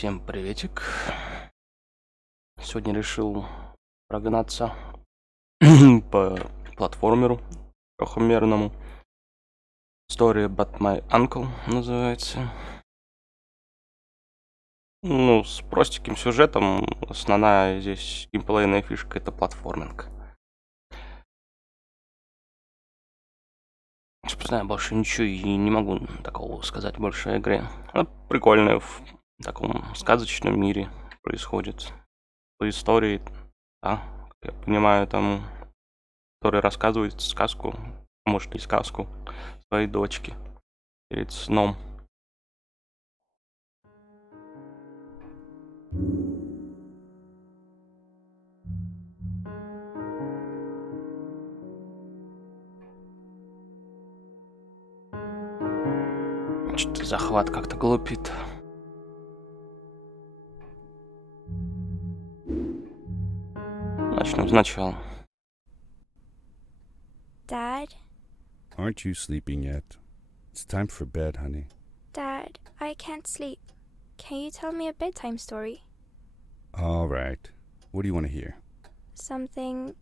Всем приветик. Сегодня решил прогнаться по платформеру трехмерному. История But My Uncle называется. Ну, с простеньким сюжетом. Основная здесь геймплейная фишка — это платформинг. Собственно, я больше ничего и не могу такого сказать больше о игре. Она прикольная, в таком сказочном мире происходит. По истории, да, как я понимаю, там, который рассказывает сказку, может, и сказку своей дочке перед сном. Что-то захват как-то глупит. Начнем сначала. Dad? Aren't you sleeping yet? It's time for bed, honey. Dad, I can't sleep. Can you tell me a bedtime story? All right. What do you want to hear? Something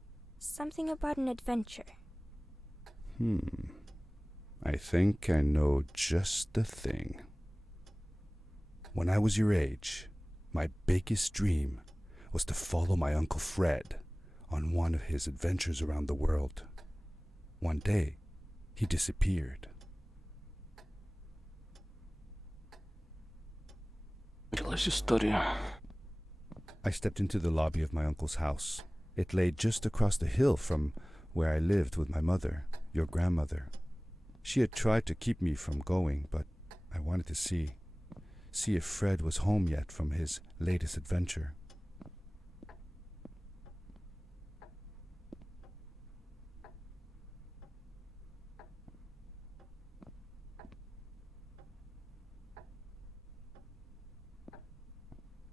about an adventure. I think I know just the thing. When I was your age, my biggest dream was to follow my Uncle Fred on one of his adventures around the world. One day, he disappeared. Началась история. I stepped into the lobby of my uncle's house. It lay just across the hill from where I lived with my mother, your grandmother. She had tried to keep me from going, but I wanted to see if Fred was home yet from his latest adventure.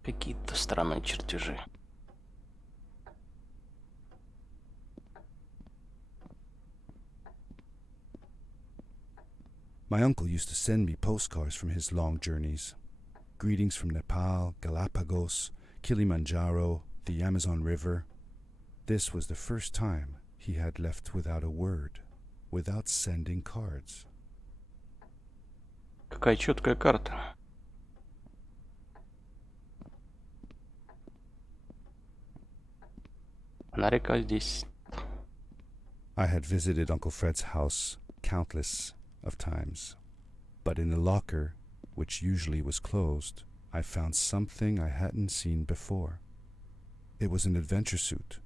Какие-то странные чертежи. My uncle used to send me postcards from his long journeys. Greetings from Nepal, Galapagos, Kilimanjaro, the Amazon River. This was the first time he had left without a word, without sending cards. Какая четкая карта. Фонарика здесь. I had visited Uncle Fred's house countless of times, but in the locker, which usually was closed, I found something I hadn't seen before. It was an adventure suit.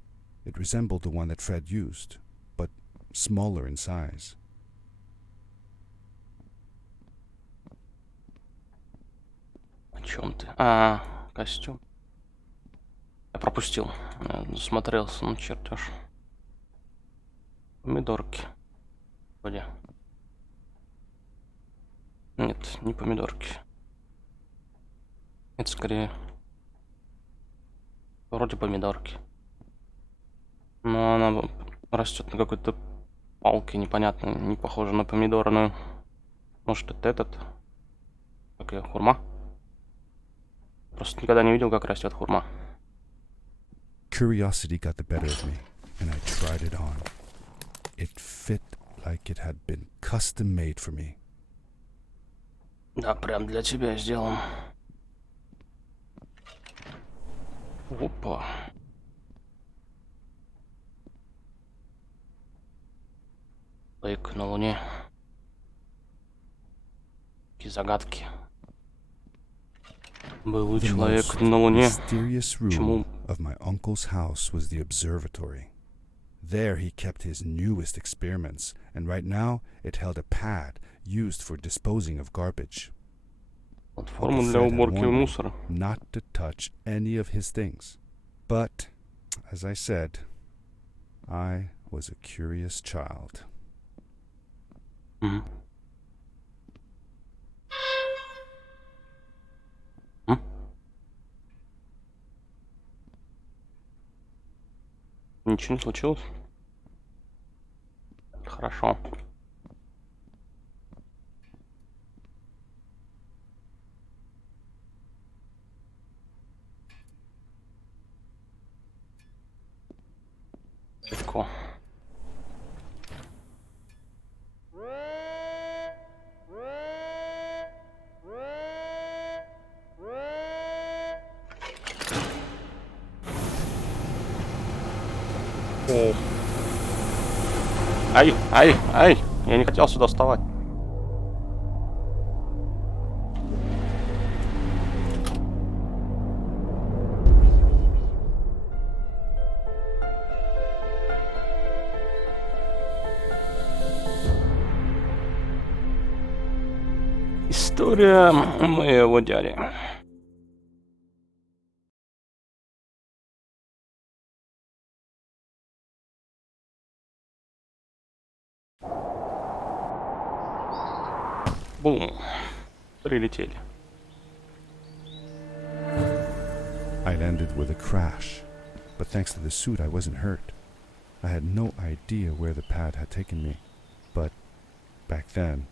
It resembled the one that Fred used, but smaller in size. О чем ты? Костюм. Я пропустил. Я засмотрелся на чертеж. Помидорки. Вроде. Нет, не помидорки. Это скорее вроде помидорки. Но она растет на какой-то палке непонятной, не похожа на помидорную. Может, это этот? Как ее, хурма? Просто никогда не видел, как растет хурма. Curiosity got the better of me, and I tried it on. It fit like it had been custom made for me. Да, прям для тебя сделан. Опа. Лейк на Луне. Какие загадки. Был The человек most на Луне. mysterious Почему? room of my uncle's house was the observatory. There he kept his newest experiments, and right now it held a pad used for disposing of garbage. Платформа Uncle для Fred had уборки warned me мусора. not to touch any of his things. But, as I said, I was a curious child. Мгм. Ничего не случилось? Хорошо. далеко. О. Ай, ай, ай! Я не хотел сюда вставать. История моего дяди. Бум. Прилетели. I landed with a crash, but thanks to the suit I wasn't hurt. I had no idea where the pad had taken me, but back then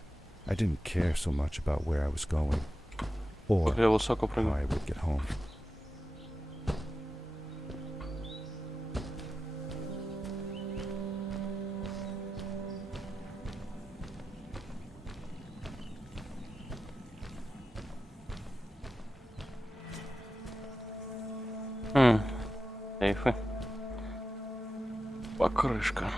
I didn't care so much about where I was going or Я высоко how прыгну. I would get home. Сейфы. Покрышка.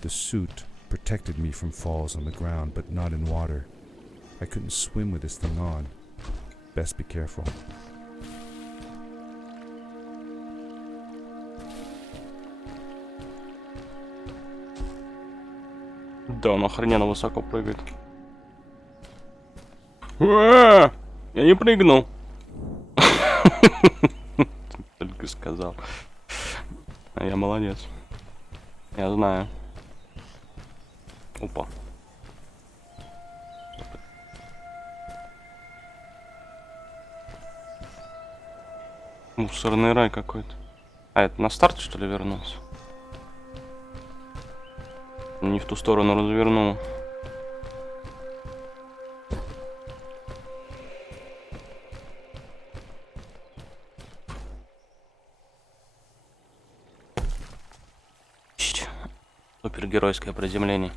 The suit protected me from falls on the ground, but not in water. I couldn't swim with this thing on. Best be careful. Да, он охрененно высоко прыгает. Я не прыгнул. Только сказал. А я молодец. Я знаю. Опа. Мусорный рай какой-то. А, это на старт, что ли, вернулся? Не в ту сторону развернул. Супергеройское приземление.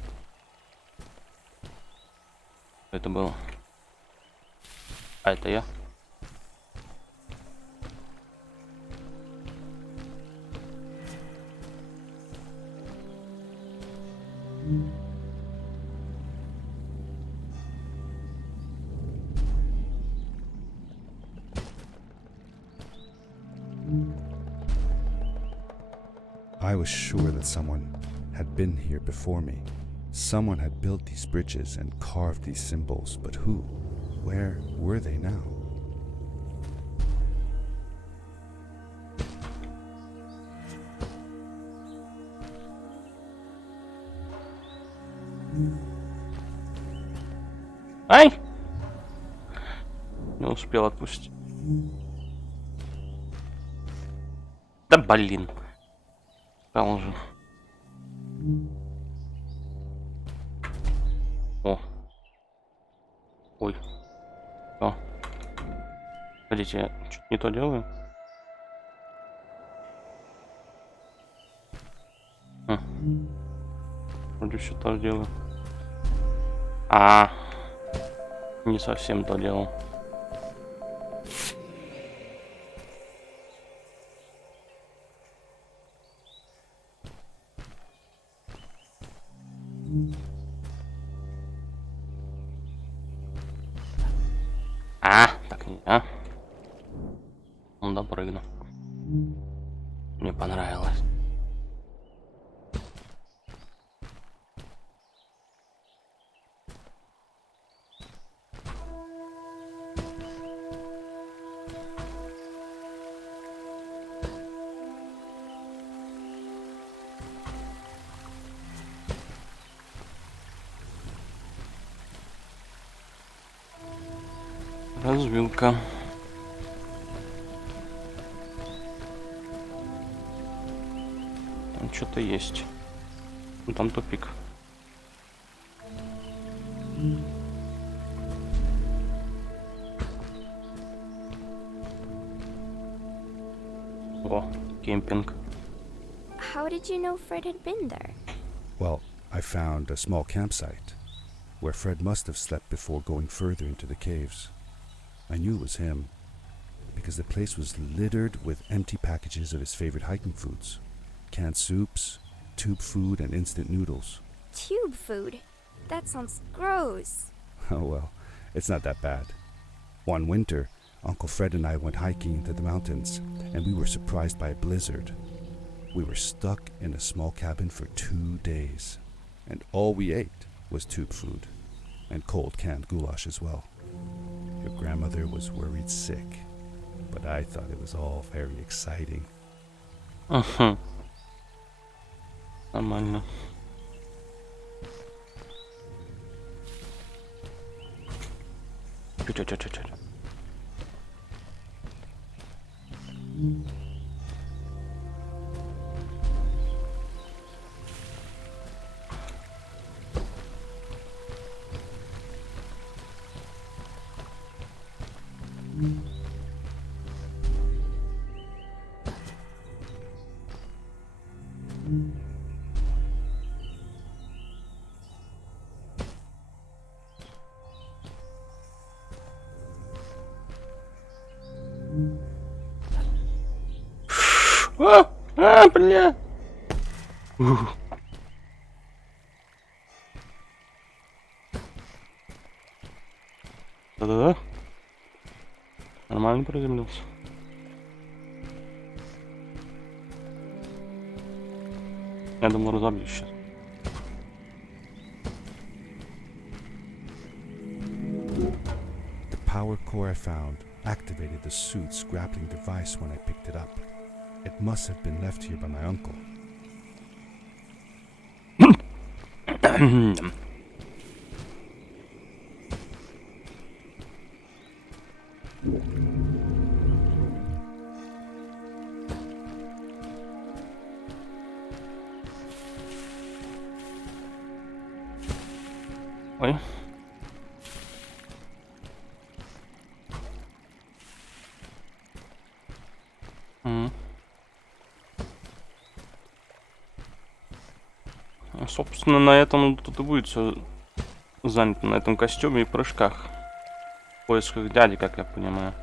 Это было. А это я? I was sure that someone had been here before me. Someone had built these bridges and carved these symbols, but who? Where were they now? Ай! Не успел отпустить. Да блин. Там же. О. Ой. О. Смотрите, я чуть не то делаю. Вроде все то делаю. Не совсем то делал. Так не, Он допрыгнул. Мне понравилось. Развилка. Там что-то есть. Ну, там тупик. О, кемпинг. How did you know Fred had been there? Well, I found a small campsite where Fred must have slept before going further into the caves. I knew it was him because the place was littered with empty packages of his favorite hiking foods. Canned soups, tube food, and instant noodles. Tube food? That sounds gross. Oh well, it's not that bad. One winter, Uncle Fred and I went hiking into the mountains, and we were surprised by a blizzard. We were stuck in a small cabin for 2 days, and all we ate was tube food, and cold canned goulash as well. Your grandmother was worried sick, but I thought it was all very exciting. Нормально. Чё. Бля. Да-да-да. Нормально приземлился. Я думал, разобьюсь сейчас. The power core I found activated the suit's grappling device when I picked it up. It must have been left here by my uncle. Ой. Собственно, на этом тут и будет все занято, на этом костюме и прыжках. В поисках дяди, как я понимаю.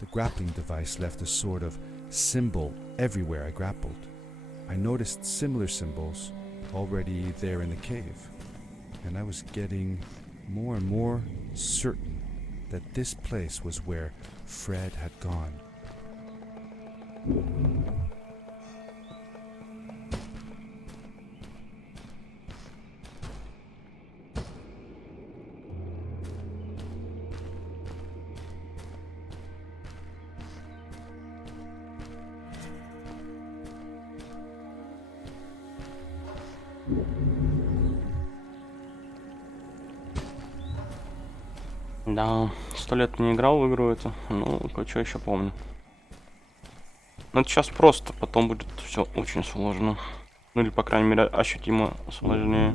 The grappling device left a sort of symbol everywhere I grappled. I noticed similar symbols already there in the cave, and I was getting more and more certain that this place was where Fred had gone. Да, 100 лет не играл в игру эту, ну, кое-что еще помню. Но это сейчас просто, потом будет все очень сложно. Ну или, по крайней мере, ощутимо сложнее.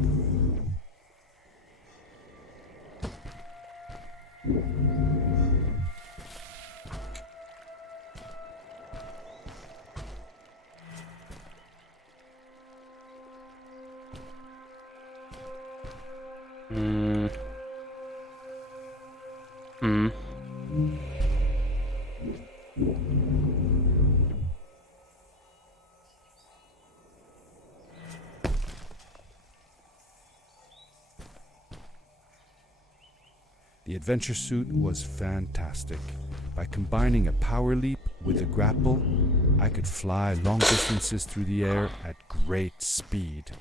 The adventure suit was fantastic. By combining a power leap with a grapple, I could fly long distances through the air at great speed.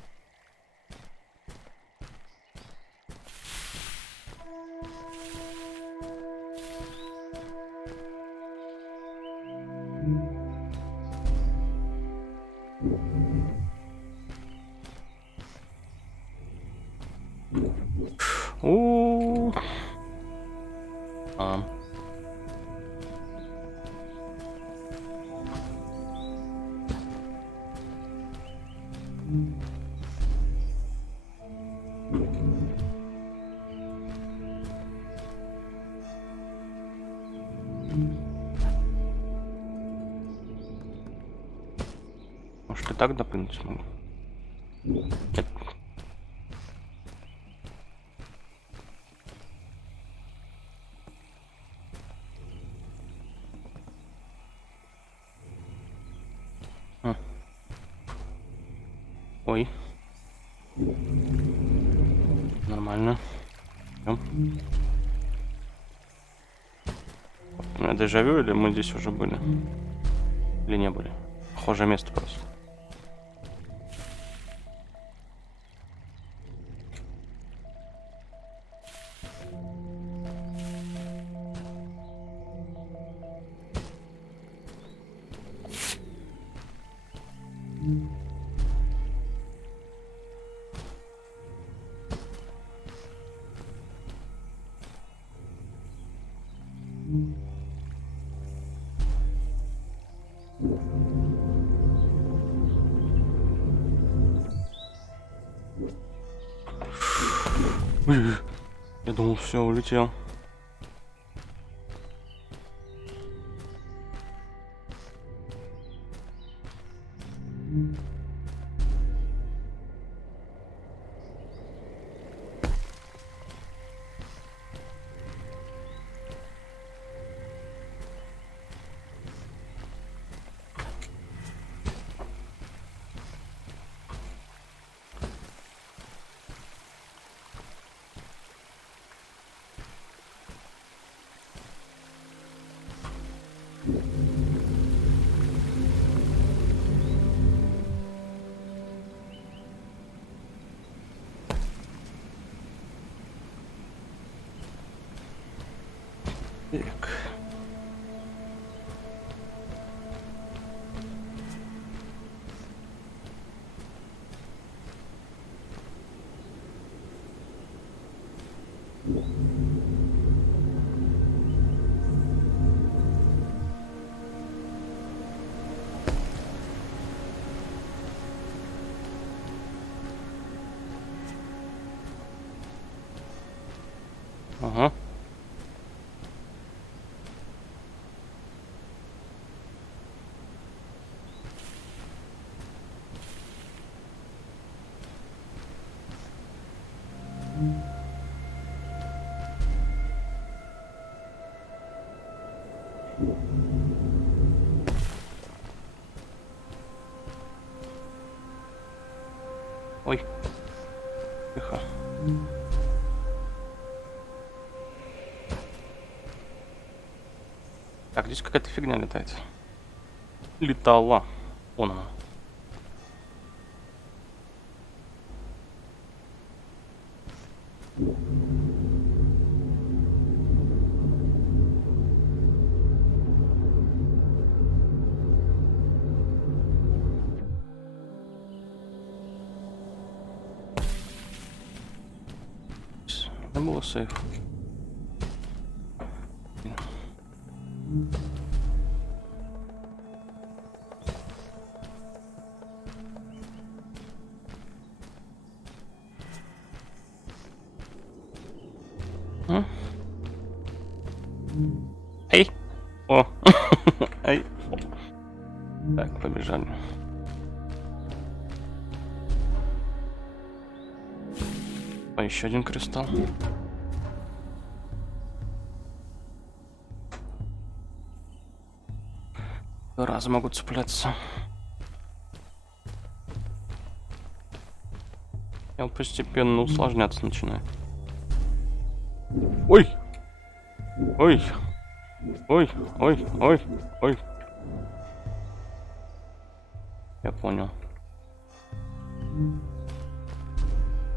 У. А. Может, и так допрыгнуть смогу? Нет. Ой. Нормально. Всё. У меня дежавю, или мы здесь уже были? Или не были? Похожее место просто. Ой, я думал, все, улетел. Так. Ага. Ой. Тихо. Так, здесь какая-то фигня летает. Летала. Вон она. Это было сейф. Эй! О! Эй! Так, побежали. А еще один кристалл. Разы могу цепляться. Я вот постепенно усложняться начинаю. Ой! Ой! Ой, ой, ой, ой. Я понял.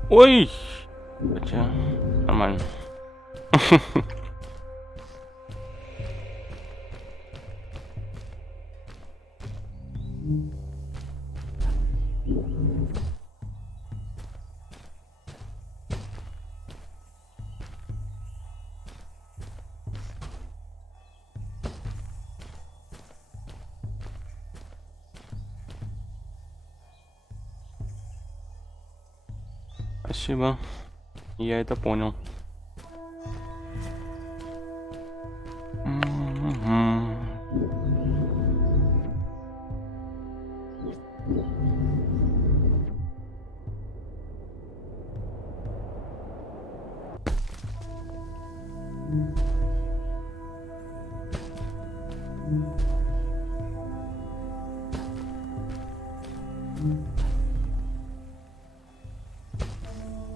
Ой! Хотя, нормально. Спасибо. Я это понял. Мгм.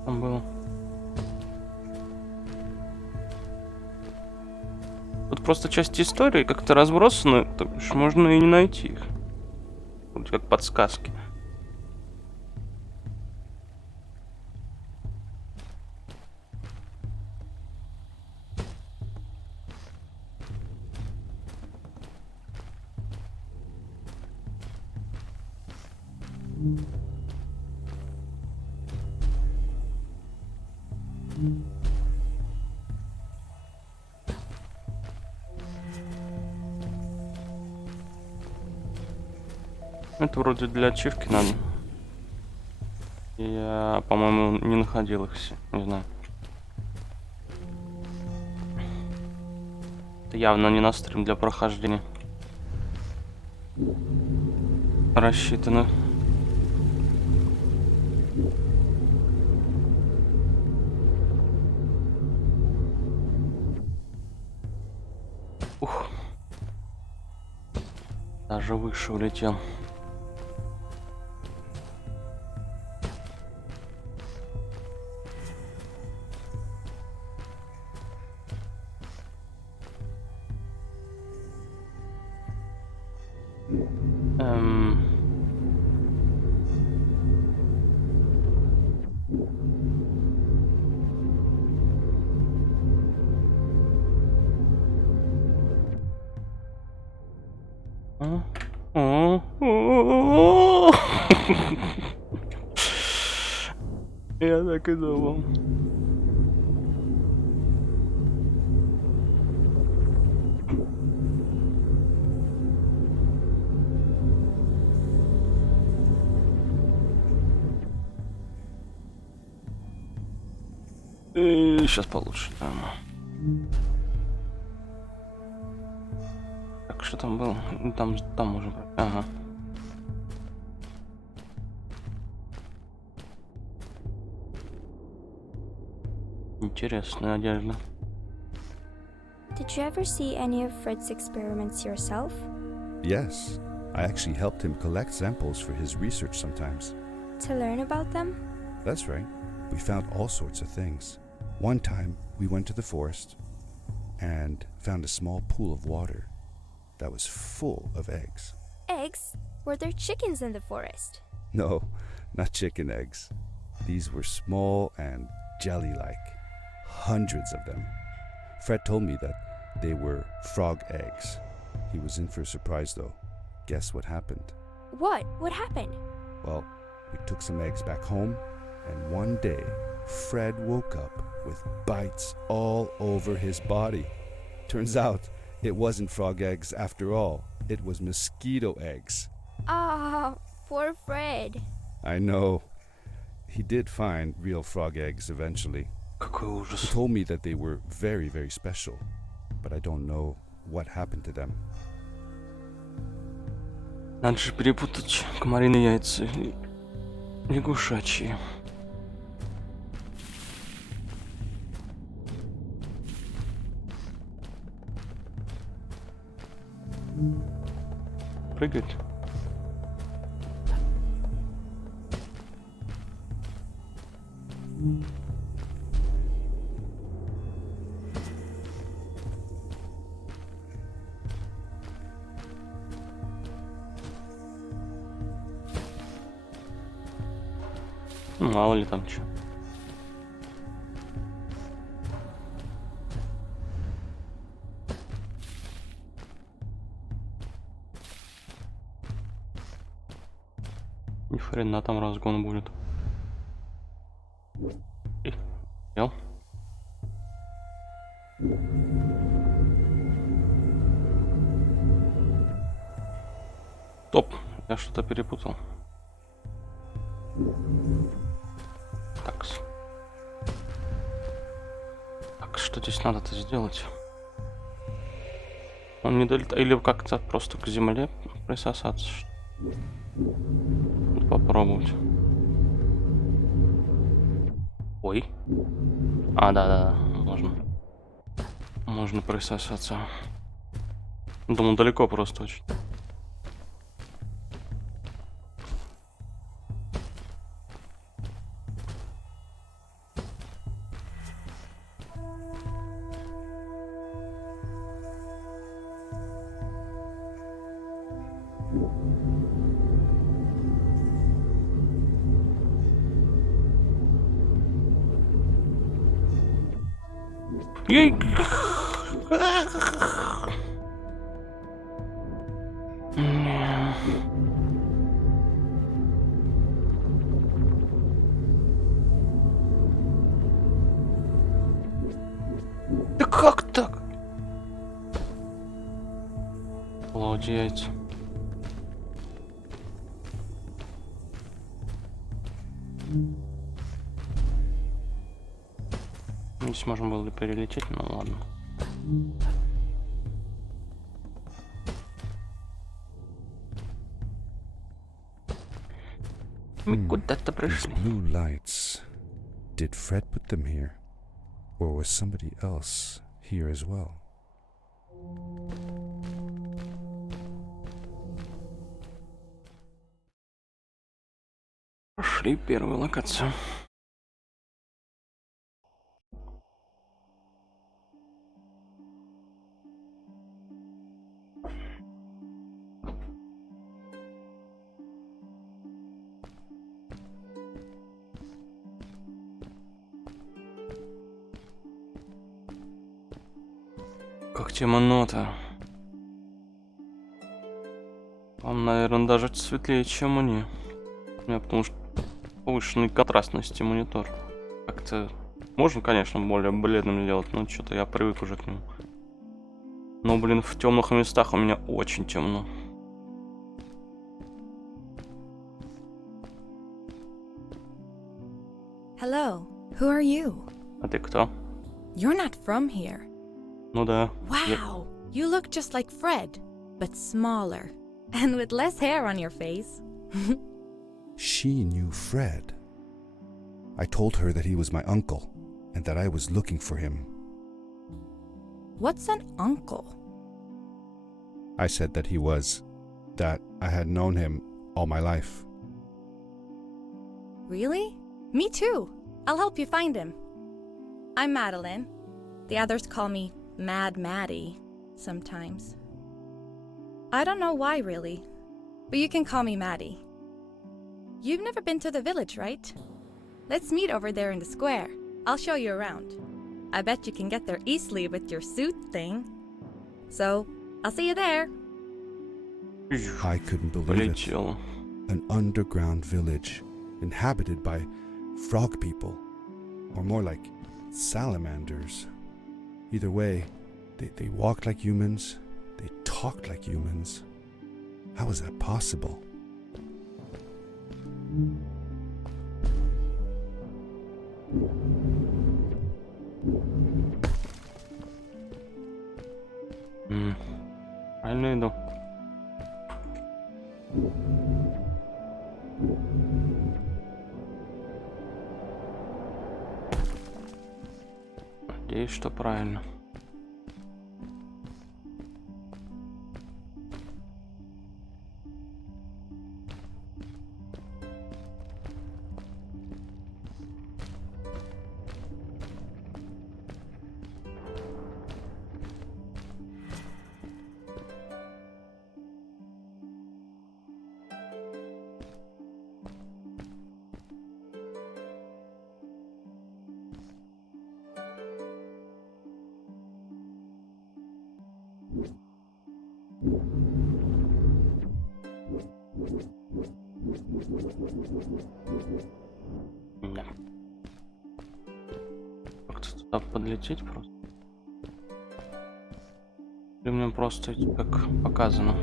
Там было. Тут просто части истории как-то разбросаны, так что можно и не найти их. Вроде как подсказки. Это вроде для ачивки надо. Я, по-моему, не находил их все. Не знаю. Это явно не на стрим для прохождения. Рассчитано. Ух. Даже выше улетел. Я так и думал. Сейчас получше. Так, что там было? Там уже. Ага. Интересная одежда. Did you ever see any of Fred's experiments yourself? Yes, I actually helped him collect samples for his research sometimes. To learn about them? That's right. We found all sorts of things. One time, we went to the forest and found a small pool of water that was full of eggs. Eggs? Were there chickens in the forest? No, not chicken eggs. These were small and jelly-like. Hundreds of them. Fred told me that they were frog eggs. He was in for a surprise though. Guess what happened? What? What happened? Well, we took some eggs back home, and one day, Fred woke up with bites all over his body. Turns out, it wasn't frog eggs after all. It was mosquito eggs. Ah, poor Fred. I know. He did find real frog eggs eventually. Какой He ужас. told me that they were very, very special, but I don't know what happened to them. Надо же перепутать комариные яйца и лягушачьи. Прыгать. Ну, мало ли там что. Ни хрена там разгон будет. Ел. Топ, я что-то перепутал. Такс. Так, что здесь надо-то сделать? Он не долетает. Или как-то просто к земле присосаться? Надо попробовать. Ой. А, да, можно. Можно присосаться. Думал, далеко просто очень. Ей! Да как так? Молодец. Здесь можно было бы перелететь, ну ладно. Мы куда-то These пришли. blue lights. Did Fred put them here? Or was somebody else here as well? Пошли первую локацию. Как темно-то. Он, наверное, даже светлее, чем мне. У меня потому что повышенной контрастности монитор. Как-то можно, конечно, более бледным сделать, но что-то я привык уже к нему. Но, блин, в темных местах у меня очень темно. Hello, who are you? А ты кто? You're not from here. Ну да. Wow, you look just like Fred, but smaller, and with less hair on your face. She knew Fred. I told her that he was my uncle and that I was looking for him. What's an uncle? I said that he was, that I had known him all my life. Really? Me too. I'll help you find him. I'm Madeline. The others call me Mad Maddie sometimes. I don't know why, really, but you can call me Maddie. You've never been to the village, right? Let's meet over there in the square. I'll show you around. I bet you can get there easily with your suit thing. So, I'll see you there. I couldn't believe it. Полетел. An underground village inhabited by frog people, or more like salamanders. Either way, they walked like humans, they talked like humans. How is that possible? Правильно иду. Надеюсь, что правильно. Да. Как-то туда подлететь просто. Или мне просто идти как показано.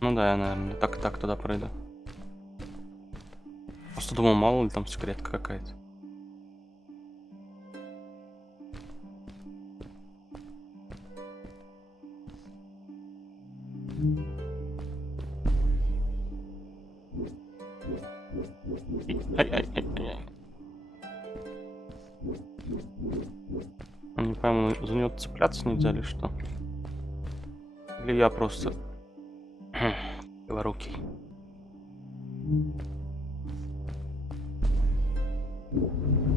Ну да, я, наверное, так туда пройду. Просто думал, мало ли там секретка какая-то. Ай-ай-ай-ай. Не пойму, за него цепляться нельзя или что? Или я просто криворукий?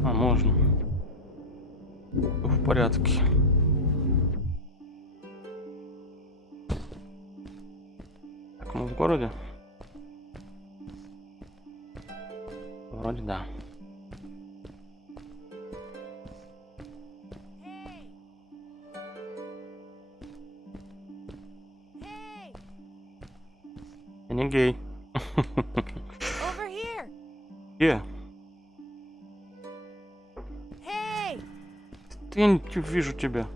А, можно. В порядке. Так, мы в городе? Вроде да. Я не гей. Over here! Где? Hey! Я не вижу тебя.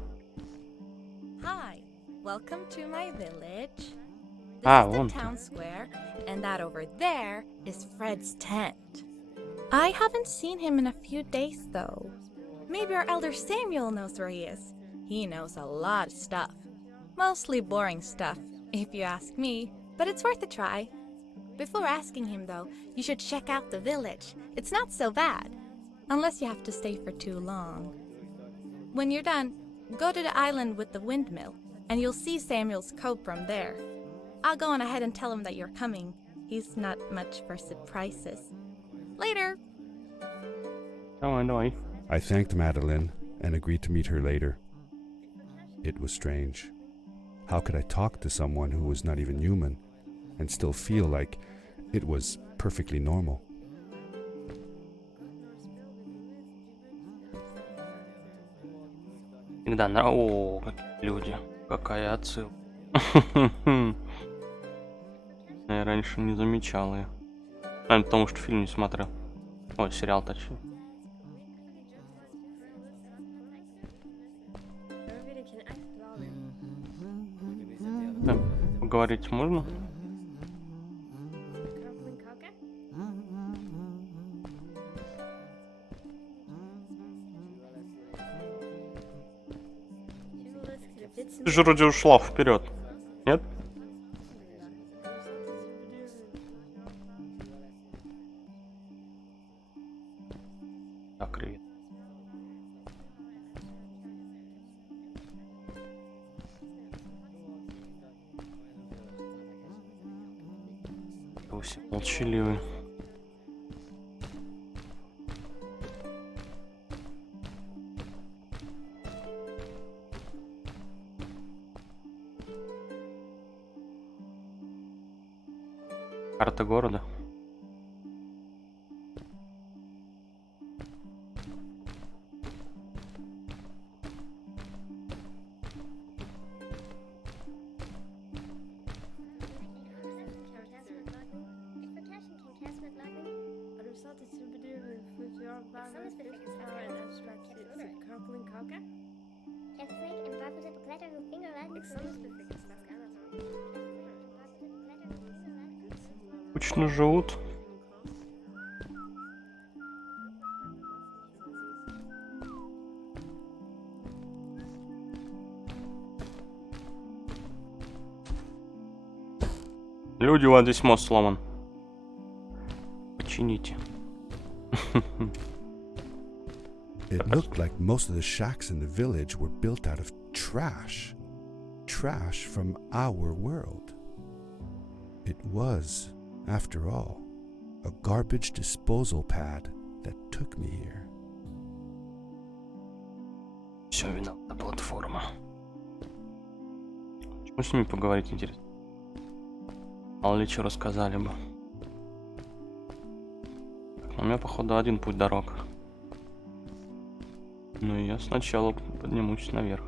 Hi, welcome to my village. This Ah, is the вон ты. town square, and that over there is Fred's tent. I haven't seen him in a few days, though. Maybe our elder Samuel knows where he is. He knows a lot of stuff. Mostly boring stuff, if you ask me, but it's worth a try. Before asking him, though, you should check out the village. It's not so bad, unless you have to stay for too long. When you're done, go to the island with the windmill, and you'll see Samuel's coat from there. I'll go on ahead and tell him that you're coming. He's not much for surprises. Later! Давай. I thanked Madeline and agreed to meet her later. It was strange. How could I talk to someone who was not even human and still feel like it was perfectly normal? Всегда О, какие люди. Какая отсылка. Я раньше не замечал ее. Наверное, потому что фильм не смотрел. Ой, сериал точнее. Поговорить можно? Ты же вроде ушла вперед. Нет? Так, привет. Вы все молчаливые. Карта города. Скучно живут. Люди, вот здесь мост сломан. Почините. It looked like most of the shacks in the village were built out of trash. Trash from our world. It was, after all, a garbage disposal pad that took me here. Все, виновата платформа. Почему с ними поговорить интересно? Мало ли что рассказали бы. Так, у меня, походу, один путь дорог. Ну и я сначала поднимусь наверх.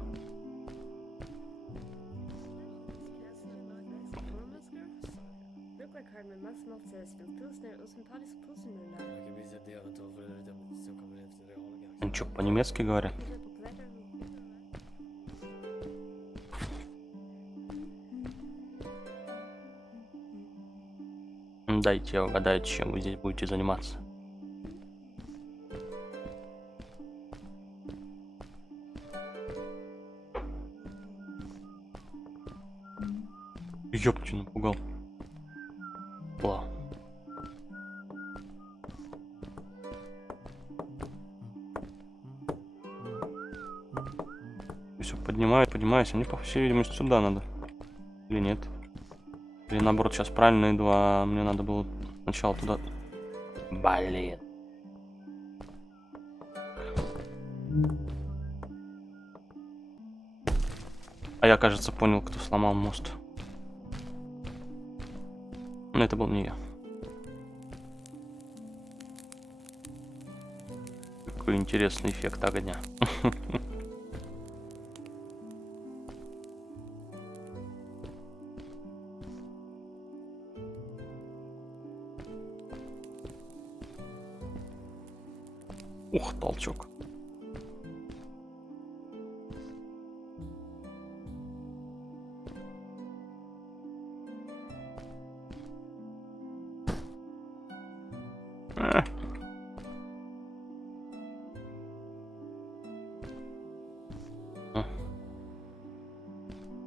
Они что, по-немецки говорят? Дайте я угадаю, чем вы здесь будете заниматься. Ёпти, напугал. Ла. Все, поднимаюсь. Они, по всей видимости, сюда надо. Или нет? Или наоборот, сейчас правильно иду, а мне надо было сначала туда. Блин. А я, кажется, понял, кто сломал мост. Но это был не я. Какой интересный эффект огня. Ух, толчок.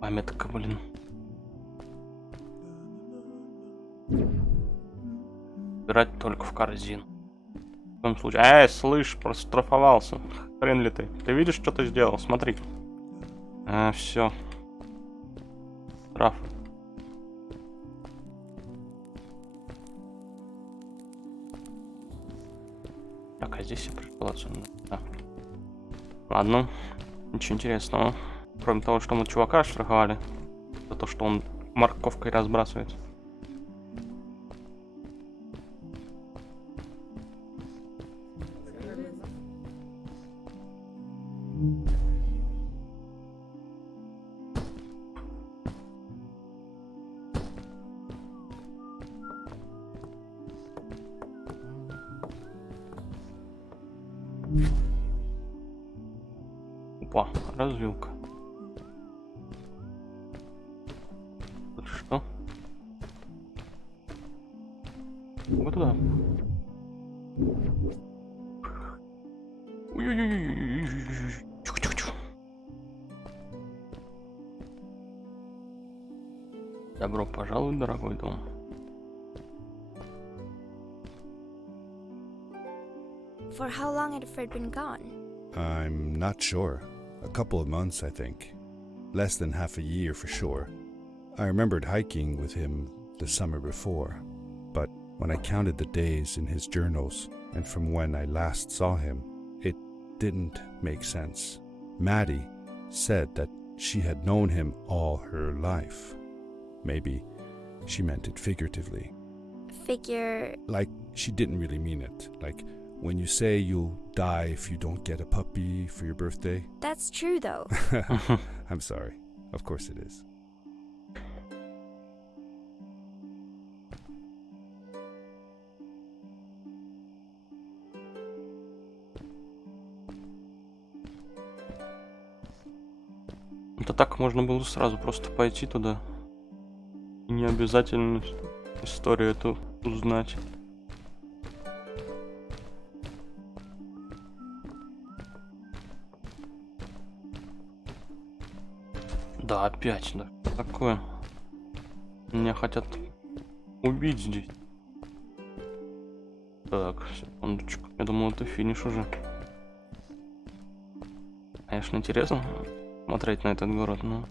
Памятка, блин. Убирать только в корзину. В том случае. Слышь, проштрафовался. Хрен ли ты? Ты видишь, что ты сделал? Смотри. Все. Штраф. Так, а здесь я пришел отсюда. Да. Ладно. Ничего интересного. Кроме того, что мы чувака штрафовали. За то, что он морковкой разбрасывается. Опа, развилка. Тут что? Вот туда. Ой-ой-ой-ой-ой-ой-ой. Чух-чух-чух. Добро пожаловать, дорогой дом. For how long had Fred been gone? I'm not sure. A couple of months, I think. Less than half a year for sure. I remembered hiking with him the summer before, but when I counted the days in his journals and from when I last saw him, it didn't make sense. Maddie said that she had known him all her life. Maybe she meant it figuratively. Figure. Like she didn't really mean it. Like when you say you'll die if you don't get a puppy for your birthday. That's true, though. I'm sorry. Of course it is. Это так можно было сразу просто пойти туда. И не обязательно историю эту узнать. Да, опять, да. Что такое? Меня хотят убить здесь. Так, секундочку. Я думал, это финиш уже. Конечно, интересно смотреть на этот город, но...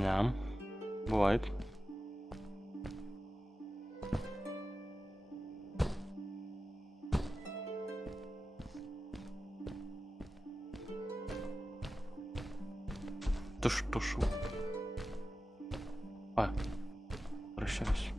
Да, бывает. Ты что шо? Прощаюсь.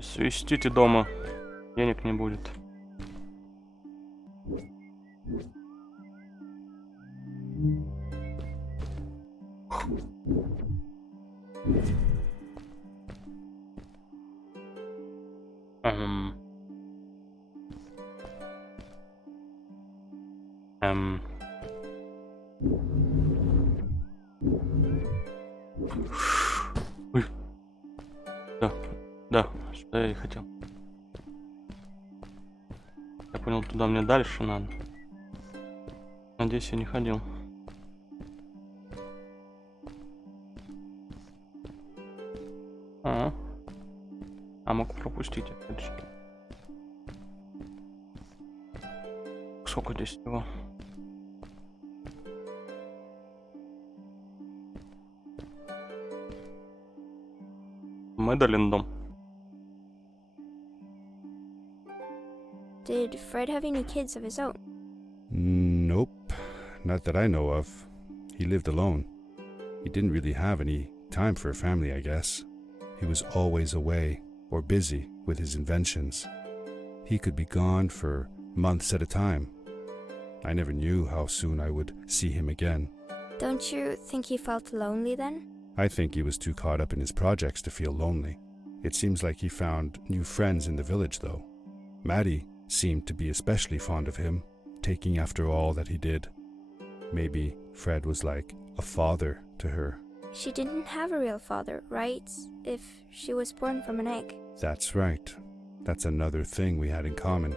Не свистите дома. Денег не будет. Эм. Эм. Ой. Да, да, что я и хотел. Я понял, туда мне дальше надо. Надеюсь, я не ходил. А мог пропустить опять же. Сколько здесь его? Мэдалин дом. Did Fred have any kids of his own? Nope, not that I know of. He lived alone. He didn't really have any time for a family, I guess. He was always away or busy with his inventions. He could be gone for months at a time. I never knew how soon I would see him again. Don't you think he felt lonely then? I think he was too caught up in his projects to feel lonely. It seems like he found new friends in the village, though. Maddie seemed to be especially fond of him, taking after all that he did. Maybe Fred was like a father to her. She didn't have a real father, right? If she was born from an egg. That's right. That's another thing we had in common.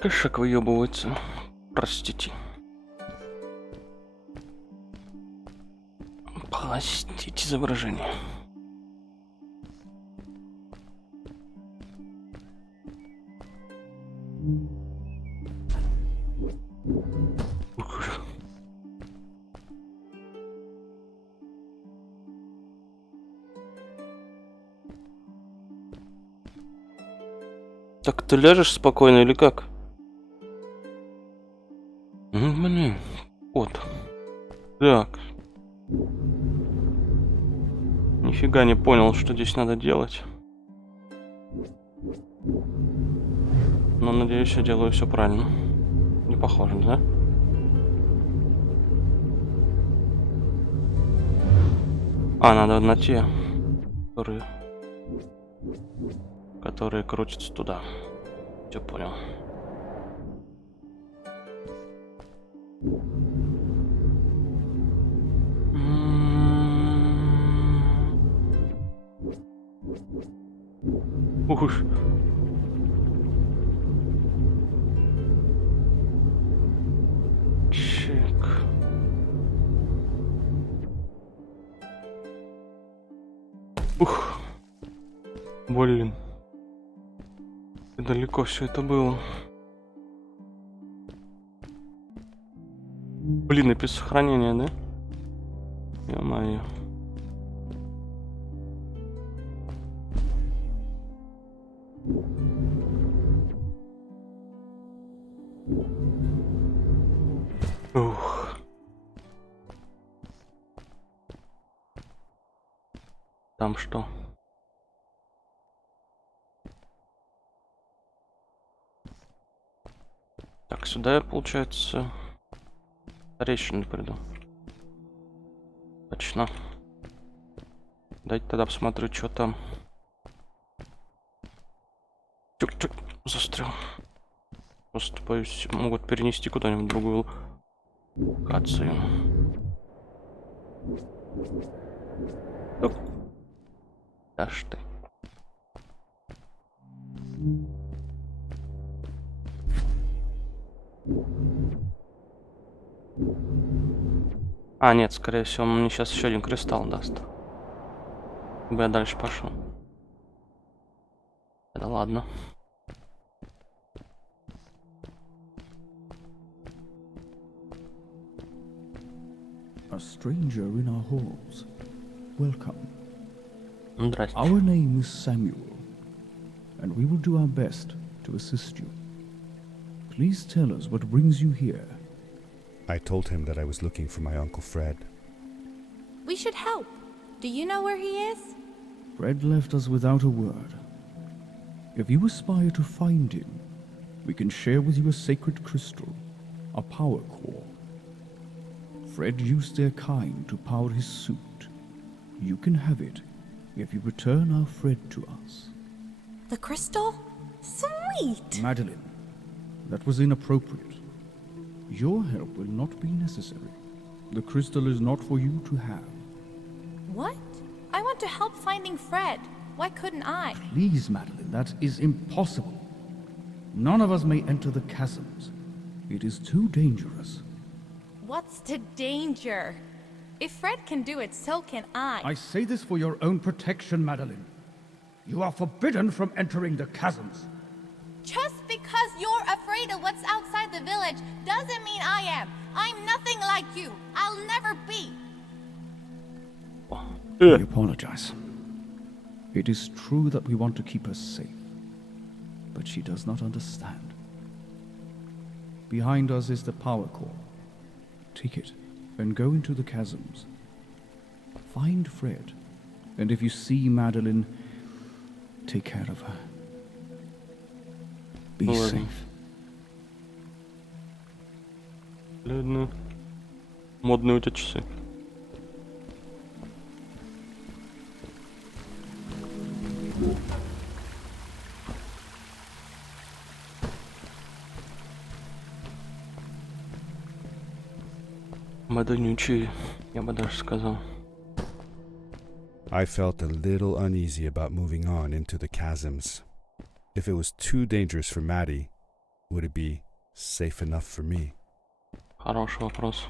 Кошак выебывается. Простите. Простите за выражение. Так ты ляжешь спокойно или как? Блин, вот. Так. Нифига не понял, что здесь надо делать. Но надеюсь, я делаю все правильно. Не похоже, да? Надо на те, которые крутятся туда. Все понял. Ух уж. Чек. Ух. Блин. И далеко все это было. Блин, и без сохранения, да? Ё-моё. Ух. Там что? Так, сюда я, получается, старейшину приду. Точно. Дайте тогда посмотрю, что там. Чук-чук, застрял. Просто боюсь, могут перенести куда-нибудь в другую Локацию. Тук. Да ж ты. А, нет, скорее всего, он мне сейчас еще один кристалл даст. Бы я дальше пошел. Да ладно. A stranger in our halls. Welcome. Здрасте. Our name is Samuel, and we will do our best to assist you. Please tell us what brings you here. I told him that I was looking for my Uncle Fred. We should help. Do you know where he is? Fred left us without a word. If you aspire to find him, we can share with you a sacred crystal, a power core. Fred used their kind to power his suit. You can have it if you return our Fred to us. The crystal? Sweet! Madeline, that was inappropriate. Your help will not be necessary. The crystal is not for you to have. What? I want to help finding Fred. Why couldn't I? Please, Madeline, that is impossible. None of us may enter the chasms. It is too dangerous. What's the danger? If Fred can do it, so can I. I say this for your own protection, Madeline. You are forbidden from entering the chasms. Just because you're afraid of what's outside the village doesn't mean I am. I'm nothing like you. I'll never be. I apologize. It is true that we want to keep her safe, but she does not understand. Behind us is the power core. Take it and go into the chasms. Find Fred, and if you see Madeline, take care of her. Be safe. Ладно. Модные у тебя часы. Моднючие, я бы даже сказал. I felt a little uneasy about moving on into the chasms. If it was too dangerous for Maddie, would it be safe enough for me? Хороший вопрос.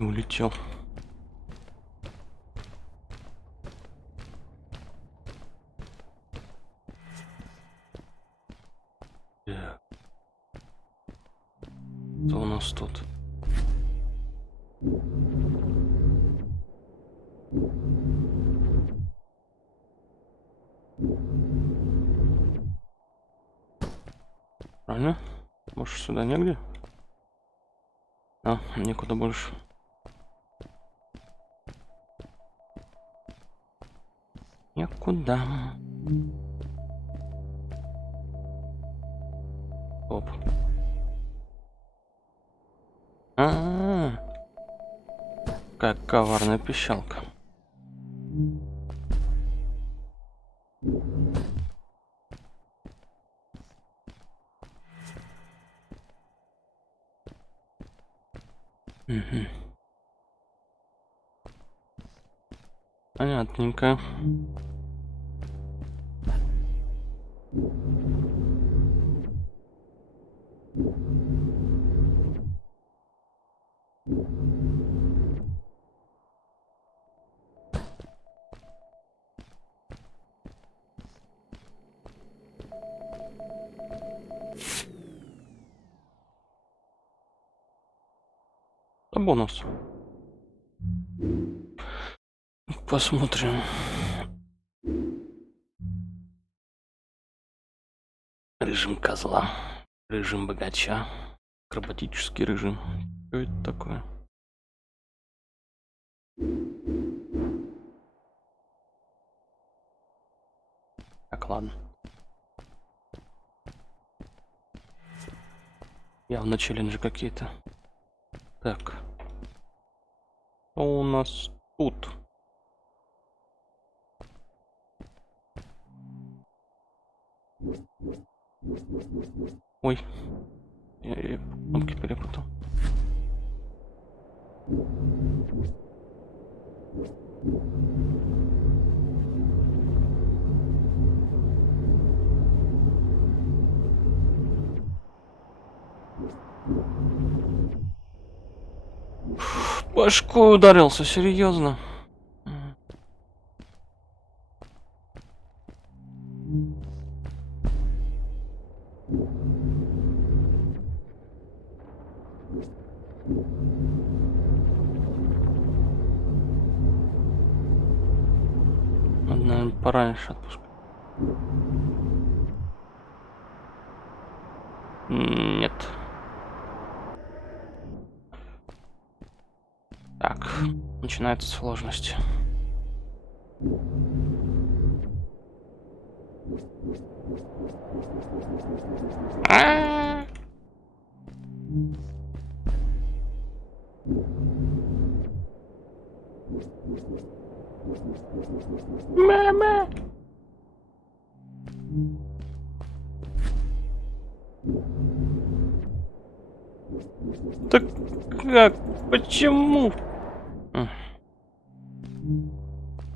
Улетел. Что у нас тут? Правильно? Может, сюда негде? А, некуда больше. Некуда. Оп. Какая коварная пищалка. Угу. Понятненько. Бонус. Посмотрим. Режим козла. Режим богача. Акробатический режим. Что это такое? Так, ладно. Явно челленджи какие-то. Так. Что у нас тут? Ой, я кнопки перепутал. Башкой ударился, серьезно. Надо, наверное, пораньше отпускать. Нет. Так, начинается сложность. Мама! Так как? Почему?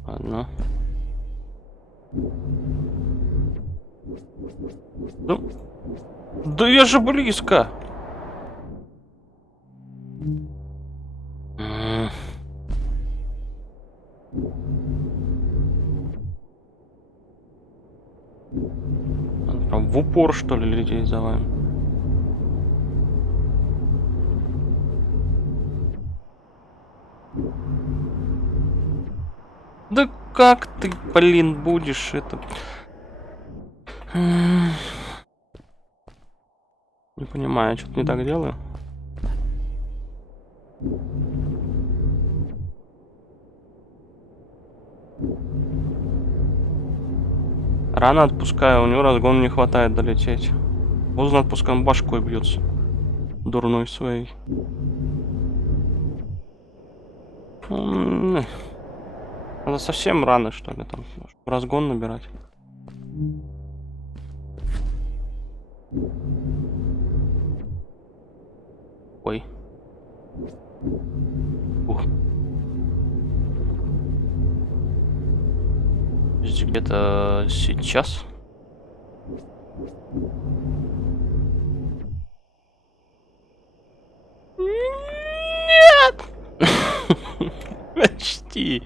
Ладно. Ну, да я же близко. Надо прям в упор, что ли, лететь за вами? Да как ты, блин, будешь это? Не понимаю, что-то не так делаю. Рано отпускаю, у него разгона не хватает долететь. Поздно отпускаем, башкой бьется. Дурной своей. Надо совсем рано, что ли, там, чтобы разгон набирать. Ой. Ух. Здесь где-то сейчас. Нет! Почти.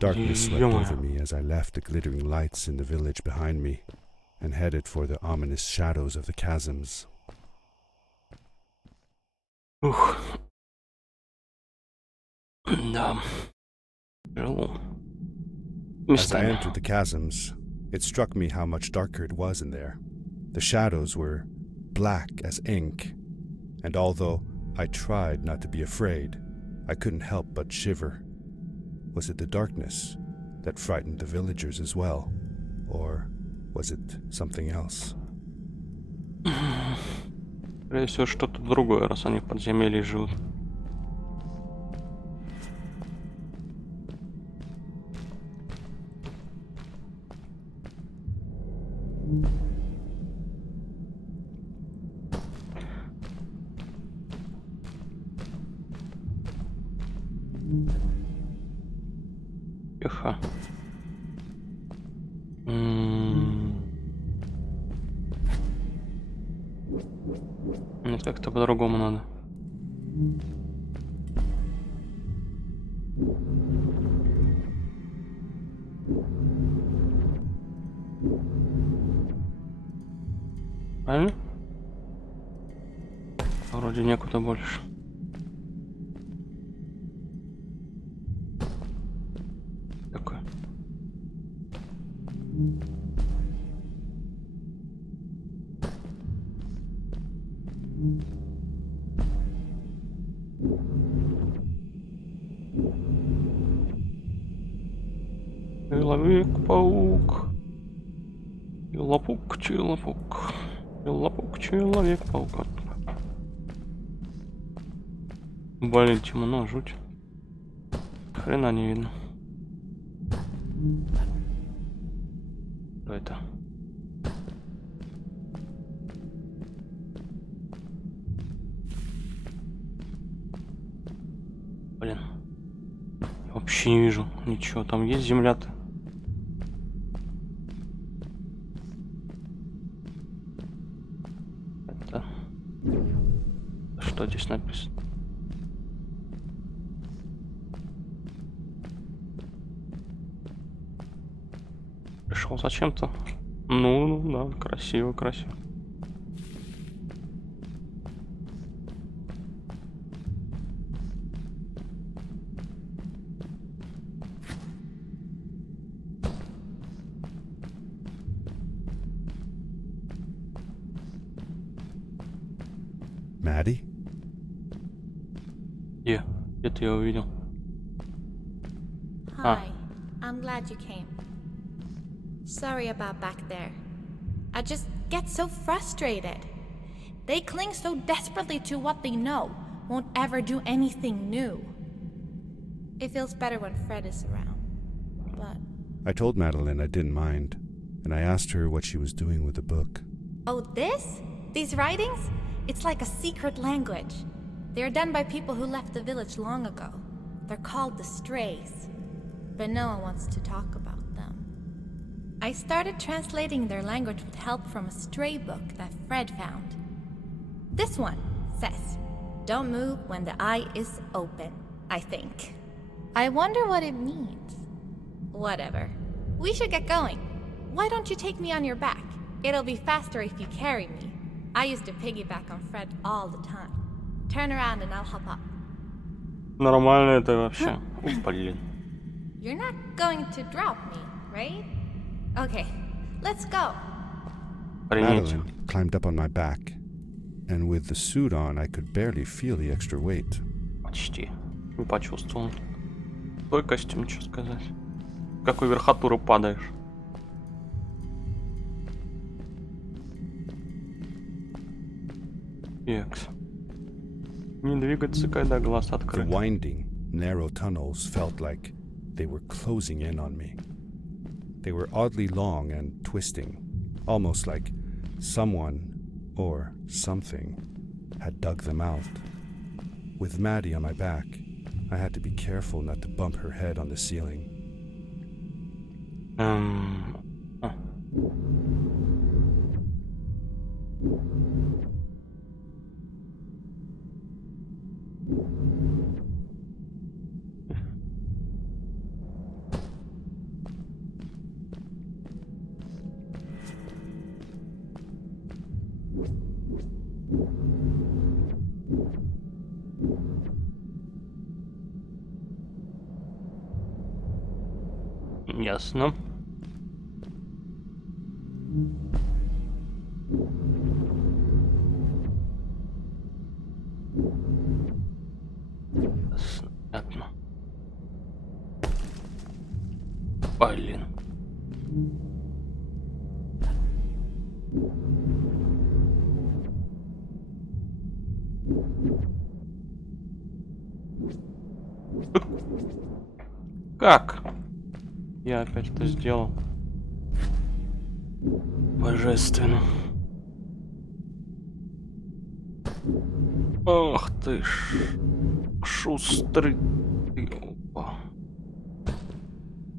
Darkness swept over me as I left the glittering lights in the village behind me and headed for the ominous shadows of the chasms. Да. As I entered the chasms, it struck me how much darker it was in there. The shadows were black as ink, and although I tried not to be afraid, I couldn't help but shiver. Was it the darkness that frightened the villagers as well? Or was it something else? Скорее всего, что-то другое, раз они в подземелье живут. Тихо. Нет, как-то по-другому надо. Правильно? Вроде некуда больше. Такое. Человек-паук. Человек-паук. Человек-паук, Человек-паук. Блин, темно, жуть. Хрена не видно. Что это? Блин. Вообще не вижу ничего. Там есть земля-то? Это... Что здесь написано? Пришел зачем-то. Ну, да, красиво, красиво. Maddie? Где-то я увидел. Hi, I'm glad you came. Sorry about back there. I just get so frustrated. They cling so desperately to what they know, won't ever do anything new. It feels better when Fred is around, but... I told Madeline I didn't mind, and I asked her what she was doing with the book. Oh, this? These writings? It's like a secret language. They are done by people who left the village long ago. They're called the Strays, but no one wants to talk about them. I started translating their language with help from a stray book that Fred found. This one says, "Don't move when the eye is open," I think. I wonder what it means. Whatever. We should get going. Why don't you take me on your back? It'll be faster if you carry me. I used to piggyback on Fred all the time. Turn around and I'll hop up. Нормально это вообще. Блин. You're not going to drop me, right? Okay, let's go. Принять. Madeline climbed up on my back, and with the suit on, I could barely feel the extra weight. Почти. Не почувствовал. Стойкость, ничего сказать. С какой верхотуры падаешь? Екс. Не двигаться, когда глаз The открыт. winding, narrow tunnels felt like they were closing in on me. They were oddly long and twisting, almost like someone or something had dug them out. With Maddie on my back, I had to be careful not to bump her head on the ceiling. Ясно. Понятно. Блин. Как? Я опять это сделал. Божественно. Ах ты ж. Шустрый. Опа.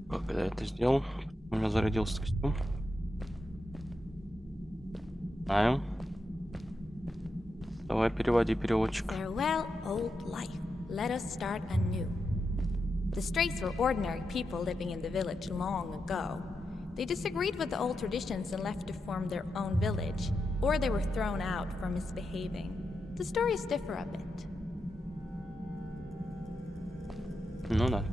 Как я это сделал? У меня зарядился костюм. Знаю. Давай переводи, переводчик. Farewell, old life. Let us start anew. The Strays were ordinary people living in the village long ago. They disagreed with the old traditions and left to form their own village, or they were thrown out for misbehaving. The stories differ a bit. Ну да.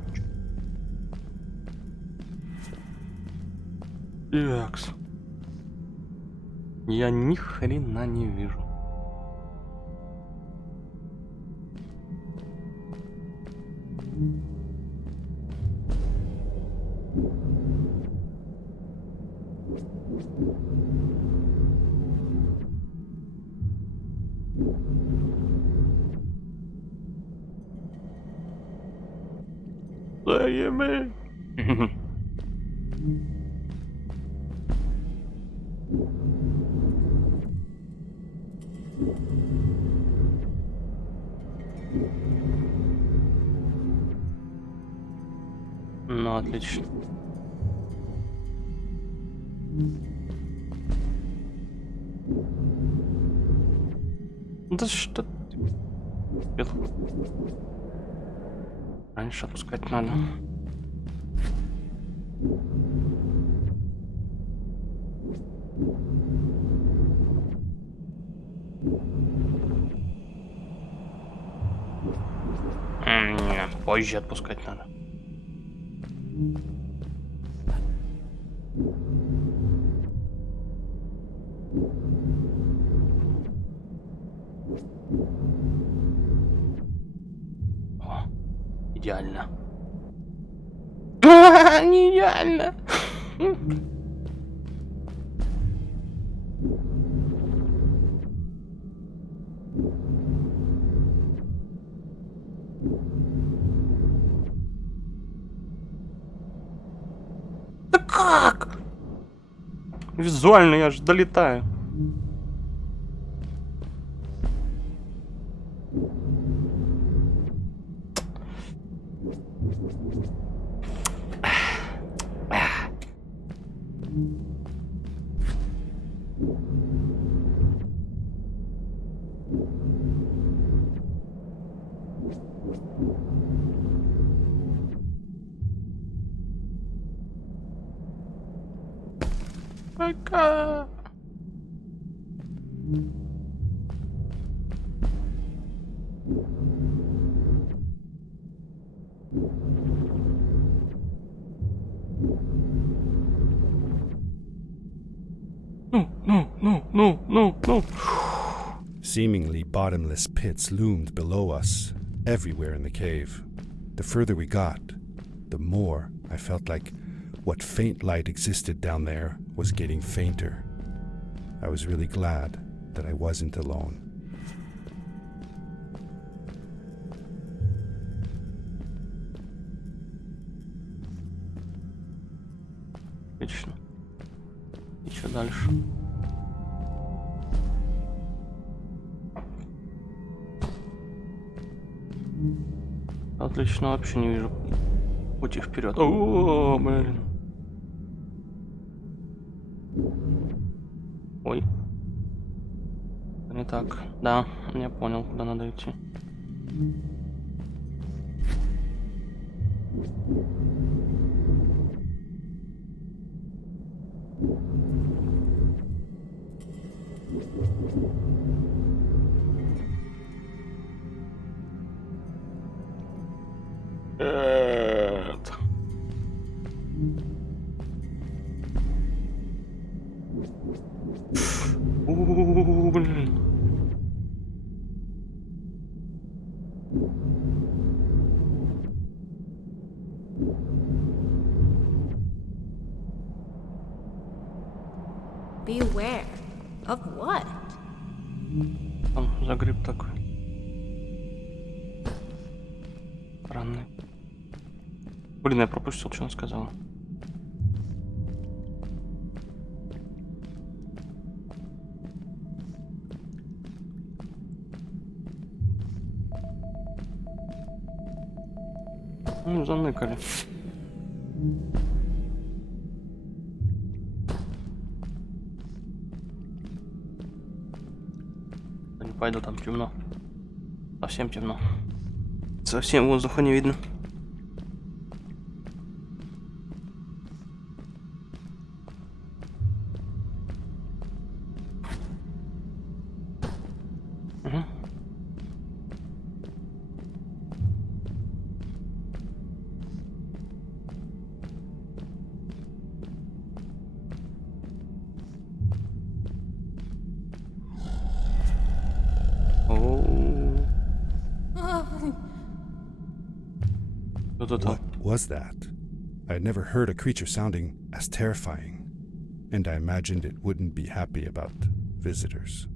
Такс. Я ни хрена не вижу. Заебы. Ну, отлично. Да что ты? Раньше отпускать надо. Позже отпускать надо. О, идеально. Не идеально. Да как? Визуально я же долетаю. Пока. No. Seemingly bottomless pits loomed below us, everywhere in the cave. The further we got, the more I felt like what faint light existed down there was getting fainter. I was really glad that I wasn't alone. Отлично. И что дальше? Отлично, вообще не вижу пути вперед. О, блин. Ой. Не так. Да, я понял, куда надо идти. Блин. Beware. Of what? Там за гриб такой. Странный. Блин, я пропустил, что он сказал. Ну, заныкали. Да не пойду, там темно. Совсем темно. Совсем воздуха не видно. Угу. What was that? I had never heard a creature sounding as terrifying. and I imagined it wouldn't be happy about visitors.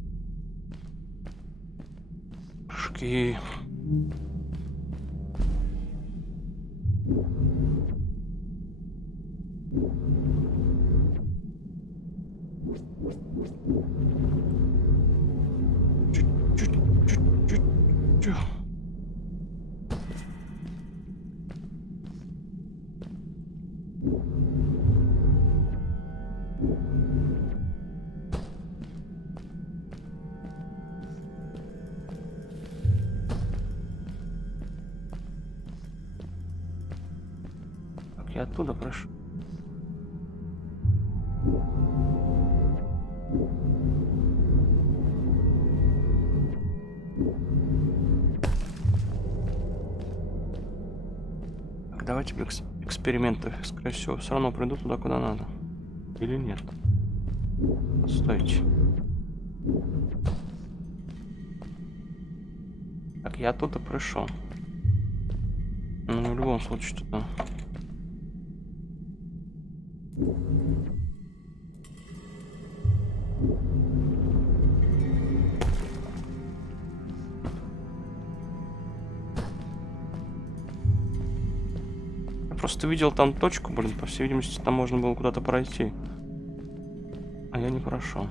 Прыжки. Чуть-чуть. Так, я оттуда прошу. Так, давайте эксперименты. Скорее всего, все равно приду туда, куда надо. Или нет? Постойте. Так, я оттуда пришел. Ну, в любом случае, туда. Я просто видел там точку, блин, по всей видимости, там можно было куда-то пройти. А я не прошел.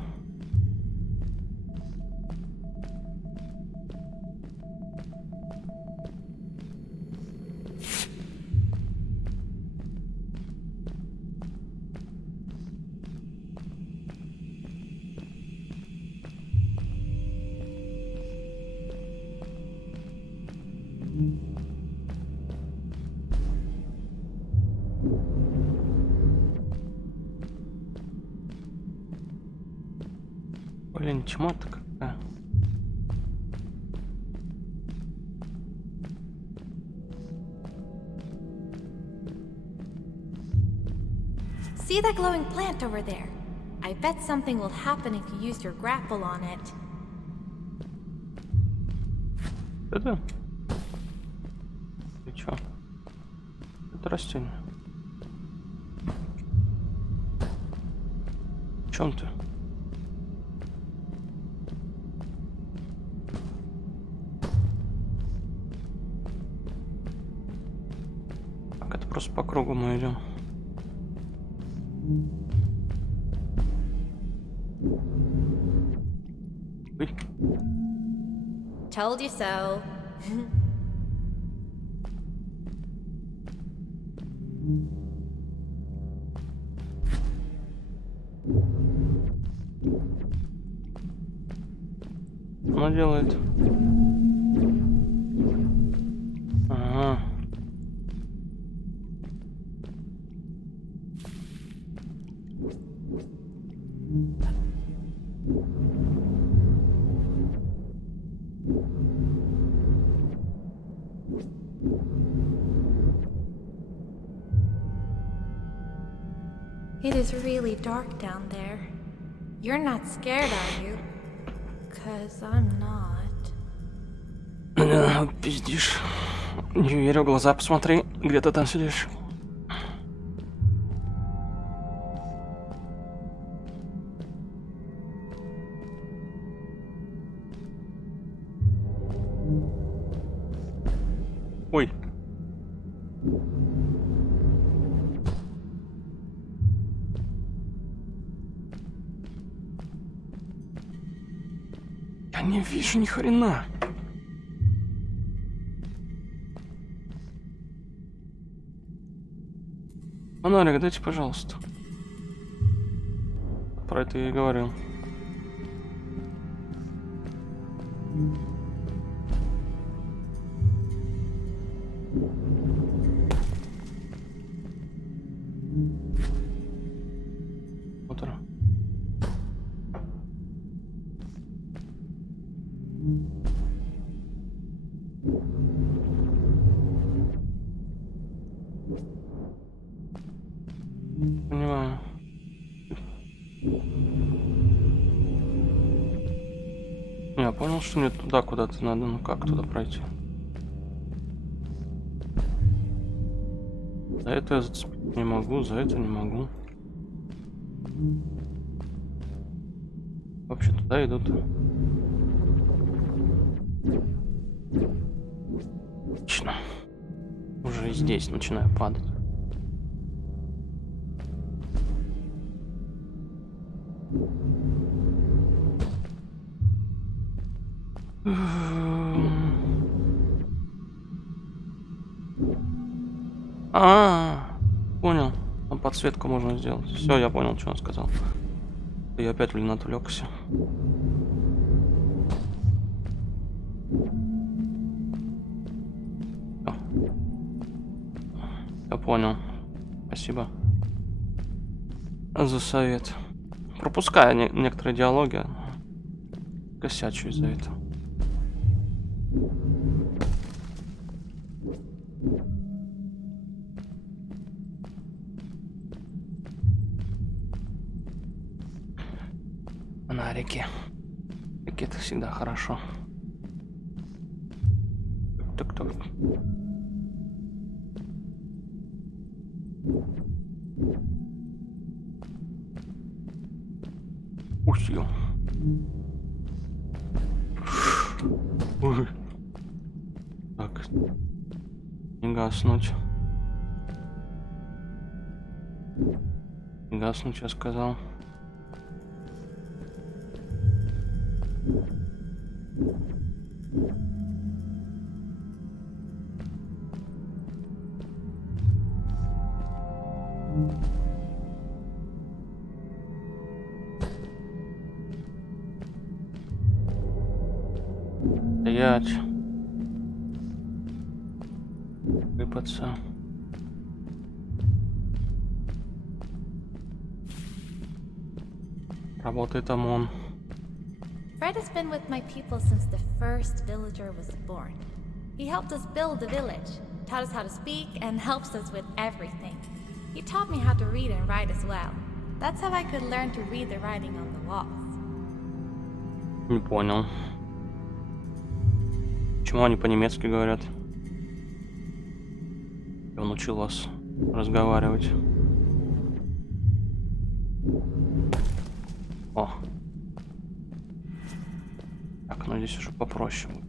Блин, тьма-то какая. See that glowing plant over there? I bet something will happen if you use your grapple on it. Это? Ты чё? Это растение. В чем ты? Так, это просто по кругу мы идем. Ой. Told you so. Она делает. Ага. It is really dark down there. You're not scared, are you? 'Cause I'm not. Пиздишь. Не верю, в глаза посмотри, где ты там сидишь. Ой. Я не вижу ни хрена. Фонарик дайте, пожалуйста. Про это я и говорил. Вот она. Понимаю. Я понял, что мне туда куда-то надо. Ну как туда пройти? За это я зацепить не могу, за это не могу. Вообще туда идут. Отлично. Уже здесь начинаю падать. Понял. Там подсветку можно сделать. Все, я понял, что он сказал. Я опять, блин, отвлекся. Я понял. Спасибо за совет. Пропуская некоторые диалоги, косячу из-за этого. Фонарики. Это всегда хорошо. Так. Усил. Ой. Так. Не гаснуть. Не гаснуть, я сказал. Стоять. Выпаться. Работает ОМОН. Fred has been with my people since the first villager was born. He helped us build the village, taught us how to speak, and helps us with everything. He taught me how to read and write as well. That's how I could learn to read the writing on the walls. Не понял. Почему они по-немецки говорят? Он учил вас разговаривать. О. Так, ну здесь уже попроще будет.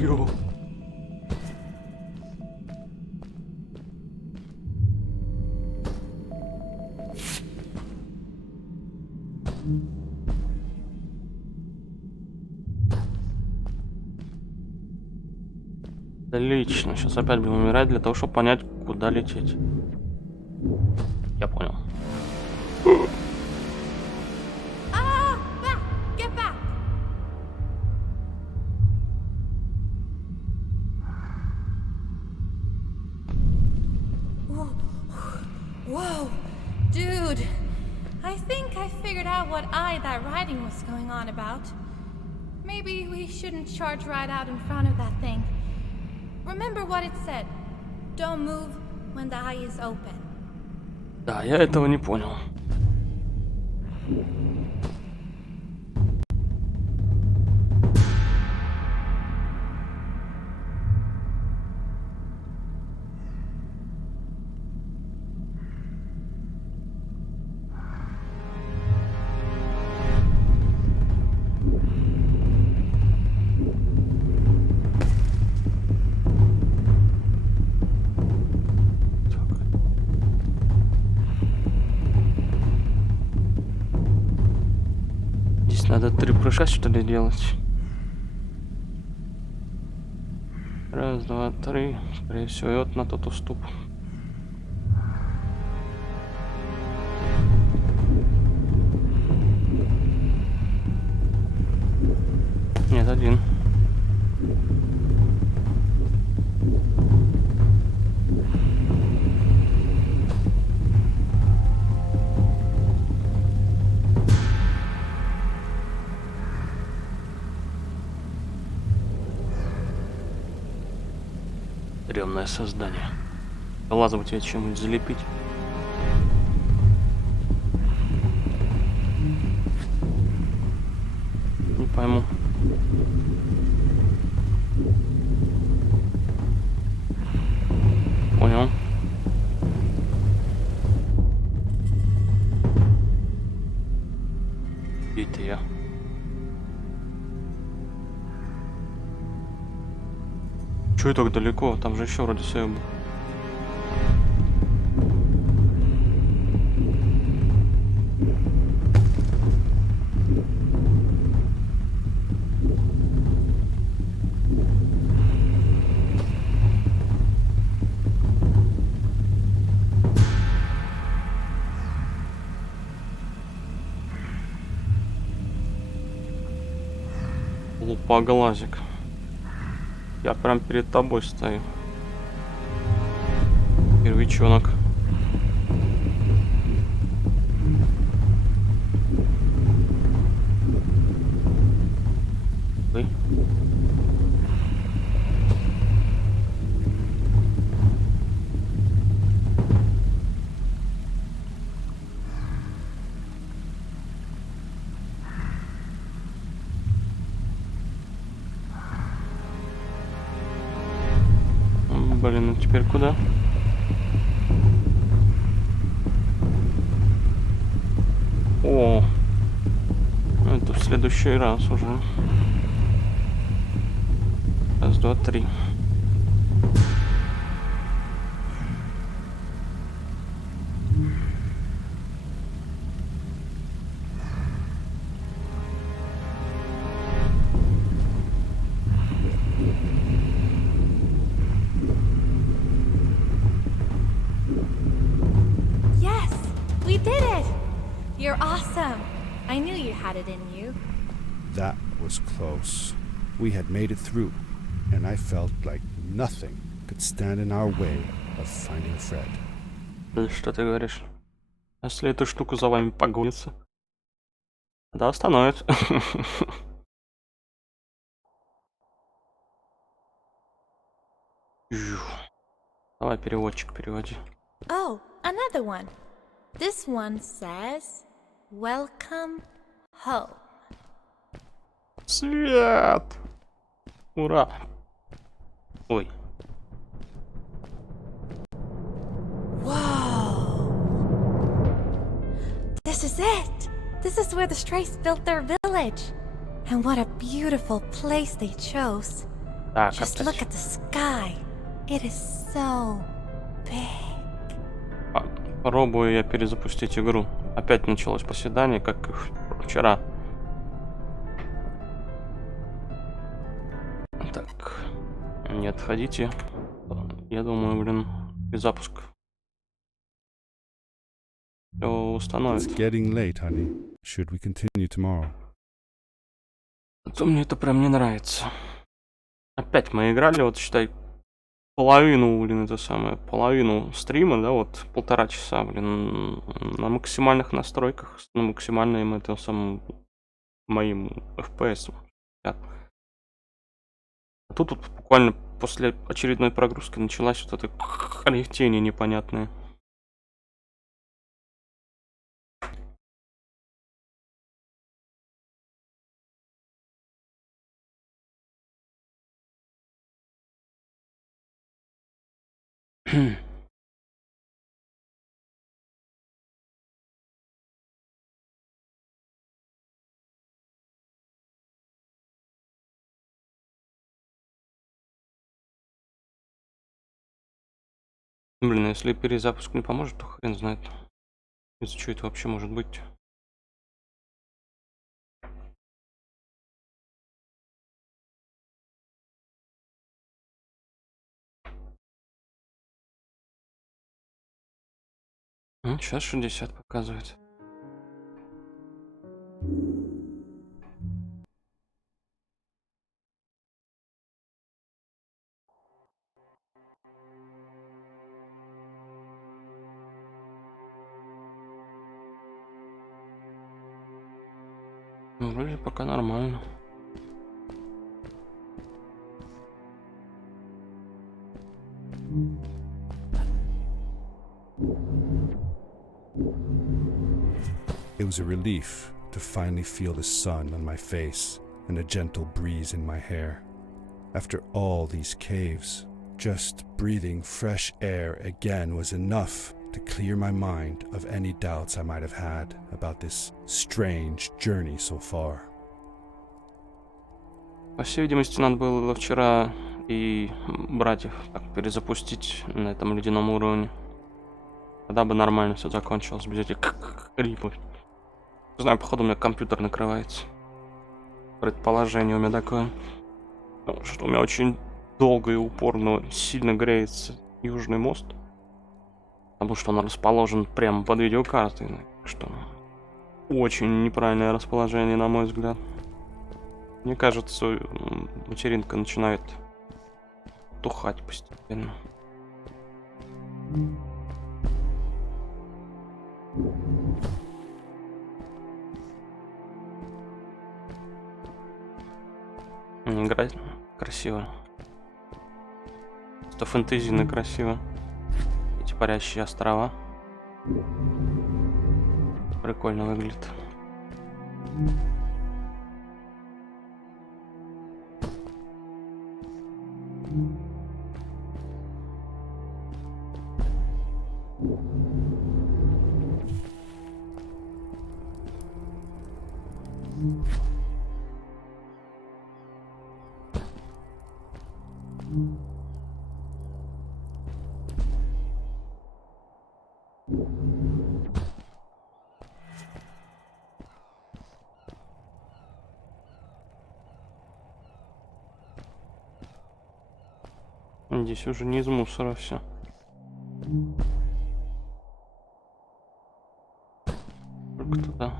Йо. Отлично, сейчас опять будем умирать для того, чтобы понять, куда лететь. Я понял. Back! Get back! Whoa! Dude! I think I figured out what that writing was going on about. Maybe we shouldn't charge right out in front of that thing. Remember what it said. Don't move when the eye is open. Да, я этого не понял. Надо 3 прыжка, что ли, делать? Раз, два, 3. Скорее всего, и вот на тот уступ. Нет, 1. Стрёмное создание. Глаза бы тебе чем-нибудь залепить. Не пойму. Чё я так далеко? Там же еще вроде сейв был. Лупоглазик. Я прям перед тобой стою. Первичонок. Вы? Блин, ну теперь куда? О, это в следующий раз уже. Раз, два, три. Yes, we did it! You're awesome. I knew you had it in you. That was close. We had made it through, and I felt like nothing could stand in our way of finding Fred. Да что ты говоришь? Если эта штука за вами погонится, да остановит. Давай, переводчик, переводи. Oh, another one. This one says, "Welcome home." Свет! Ура! Ой. Whoa! This is it! This is where the Strays built their village. And what a beautiful place they chose. Так, Just опять. look at the sky. It is so big. Пробую я перезапустить игру. Опять началось поседание, как и вчера. Так, не отходите. Я думаю, блин, перезапуск. Все установит. It's getting late, honey. Should we continue tomorrow? А то мне это прям не нравится. Опять мы играли, вот считай, половину, блин, это самое, половину стрима, да, вот 1,5 часа, блин, на максимальных настройках, на максимальном этом самом моим FPS. А тут вот буквально после очередной прогрузки началась вот эта хренетение непонятное. Блин, если перезапуск не поможет, то хрен знает, из-за чего это вообще может быть. Сейчас 60 показывает. Ну, вроде пока нормально. It was a relief to finally feel the sun on my face and a gentle breeze in my hair. After all these caves, just breathing fresh air again was enough to clear my mind of any doubts I might have had about this strange journey so far. По всей видимости, надо было вчера и братьев так перезапустить на этом ледяном уровне. Тогда бы нормально все закончилось без этих крипов. Не знаю, походу у меня компьютер накрывается. Предположение у меня такое. Что у меня очень долго и упорно сильно греется Южный мост. Потому что он расположен прямо под видеокартой. Так что очень неправильное расположение, на мой взгляд. Мне кажется, материнка начинает тухать постепенно. Играть красиво. Это фэнтезийно красиво. Эти парящие острова. Прикольно выглядит. Здесь уже не из мусора все. Только туда.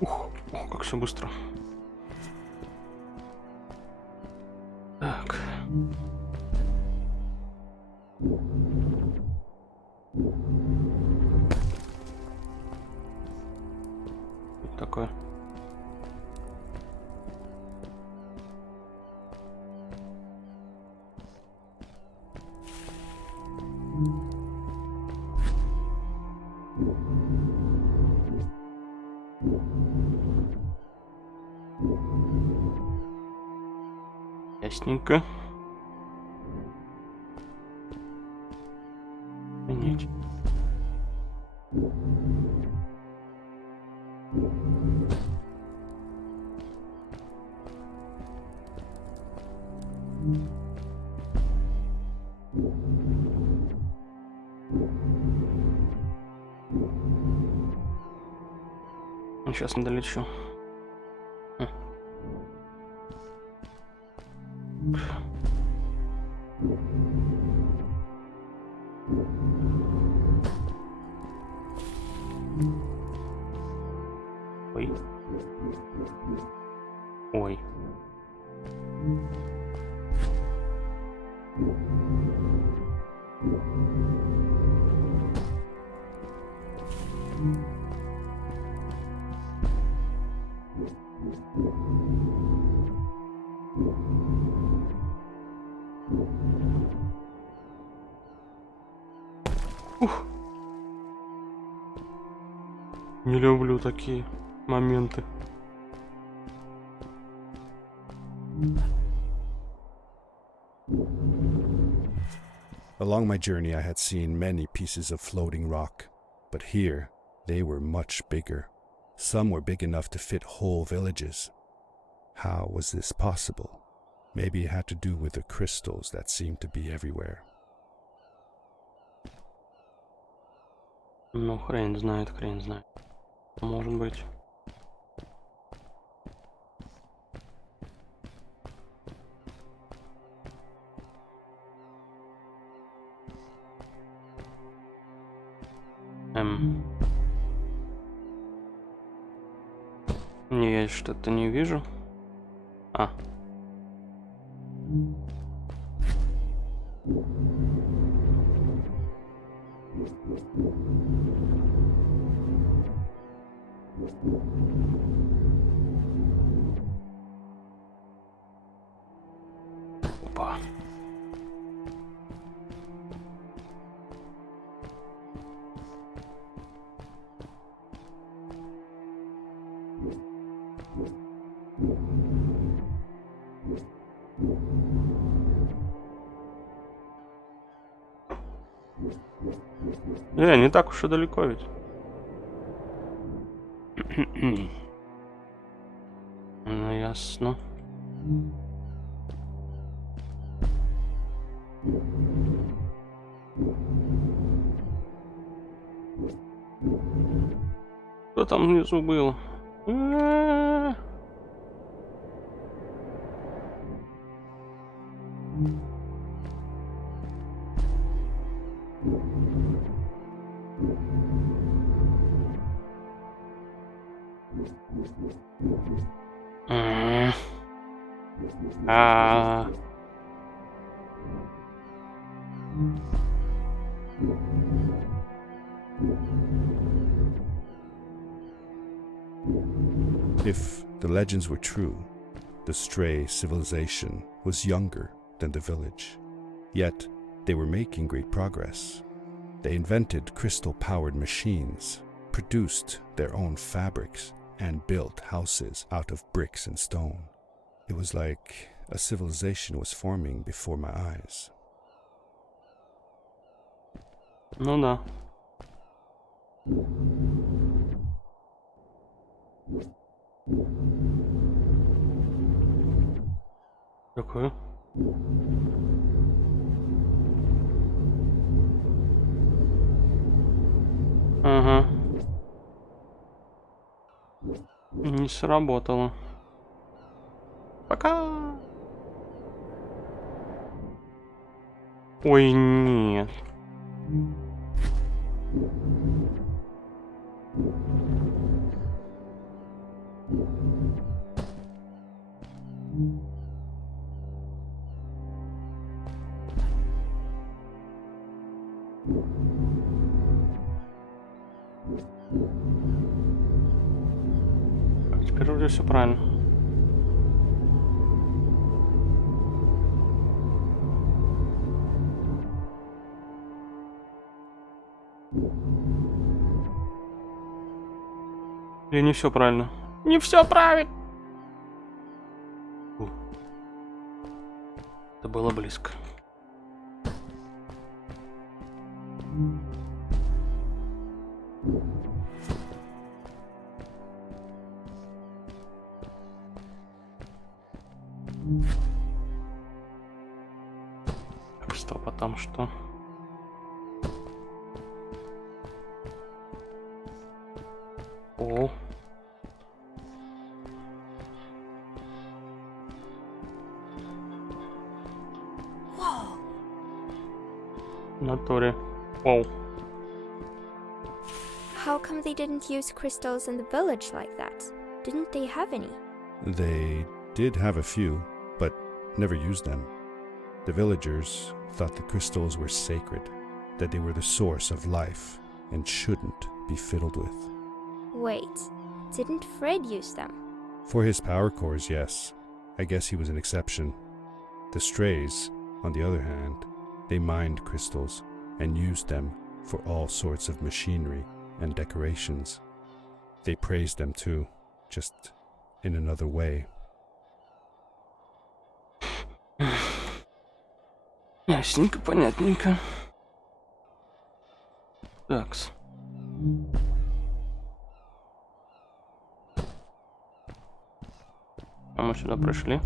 Ух, как все быстро. Так. Что такое? Ясненько. Понять. Сейчас не долечу. Ой. Ой. Ух. Не люблю такие моменты. Along my journey, I had seen many pieces of floating rock, but here they were much bigger. Some were big enough to fit whole villages. How was this possible? Maybe it had to do with the crystals that seemed to be everywhere. Ну, хрен знает, хрен знает. Может быть. Не, я что-то не вижу. А. Опа. Не так уж и далеко ведь. Ну, ясно. Что там внизу было? If the legends were true, the stray civilization was younger than the village. Yet, they were making great progress. They invented crystal-powered machines, produced their own fabrics, and built houses out of bricks and stone. It was like a civilization was forming before my eyes. Ну да. Какое? Ага. Не сработало. Пока. Ой, нет. Так, теперь уже все правильно. Или не все правильно? Не все правильно. Это было близко. Так, стоп, а там что? О. В натуре. Оу. How come they didn't use crystals in the village like that? Didn't they have any? They did have a few, but never used them. The villagers thought the crystals were sacred, that they were the source of life and shouldn't be fiddled with. Wait, didn't Fred use them? For his power cores, yes. I guess he was an exception. The strays, on the other hand, they mined crystals and used them for all sorts of machinery and decorations. They praised them too, just in another way. Ясненько, понятненько. Такс. А мы сюда пришли.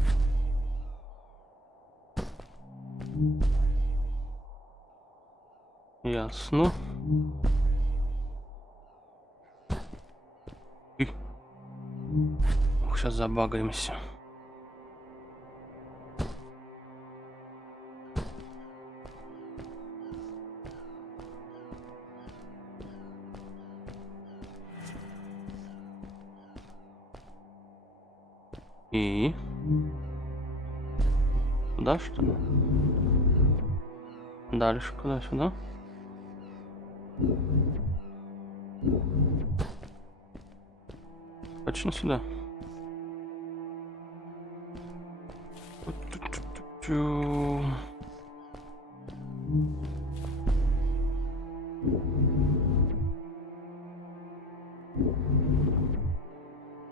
Ясно. Ох, сейчас забагаемся. И куда, что ли? Дальше куда? Сюда? Точно сюда?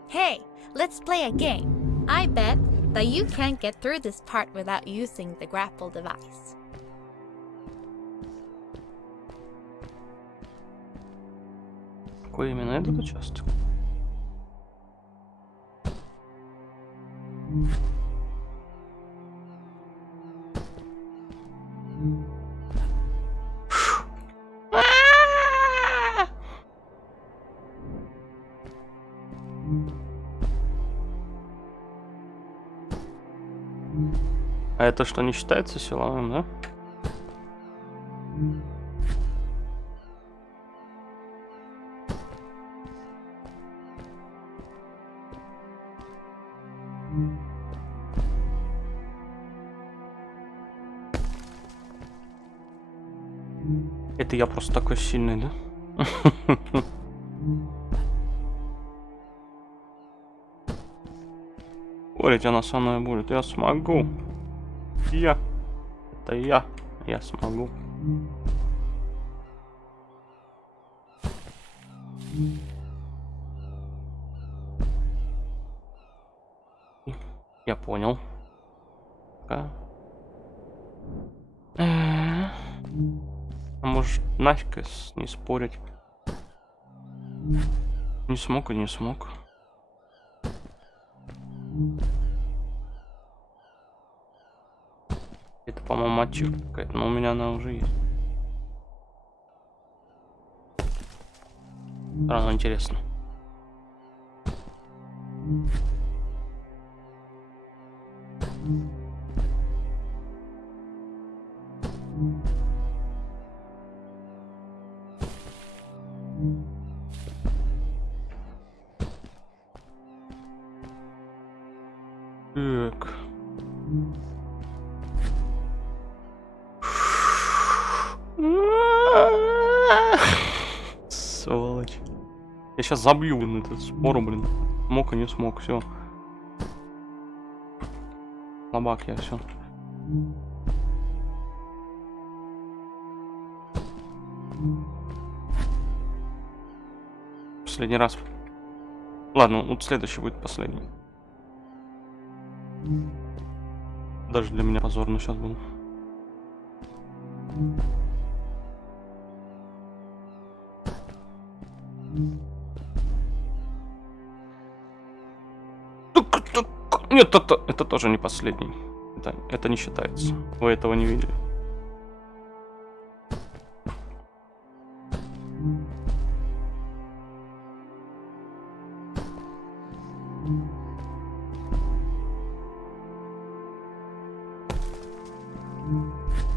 Hey, let's play a game. I bet that you can't get through this part without using the grapple device. Какой именно этот участок? А это что, не считается силовым, да? Это я просто такой сильный, да? Спорить она со мной будет. Я смогу. Это я. Я смогу. Я понял. А может, нафиг не спорить? Не смог и не смог. Это, по-моему, ачивка какая-то, но у меня она уже есть. Рано интересно. Так. Сволочь. Я сейчас забью, блин, этот спор, блин. Смог и не смог, все. Слабак я, все. Последний раз. Ладно, вот следующий будет последний. Даже для меня позорно сейчас был. Нет, это тоже не последний. Это не считается. Вы этого не видели.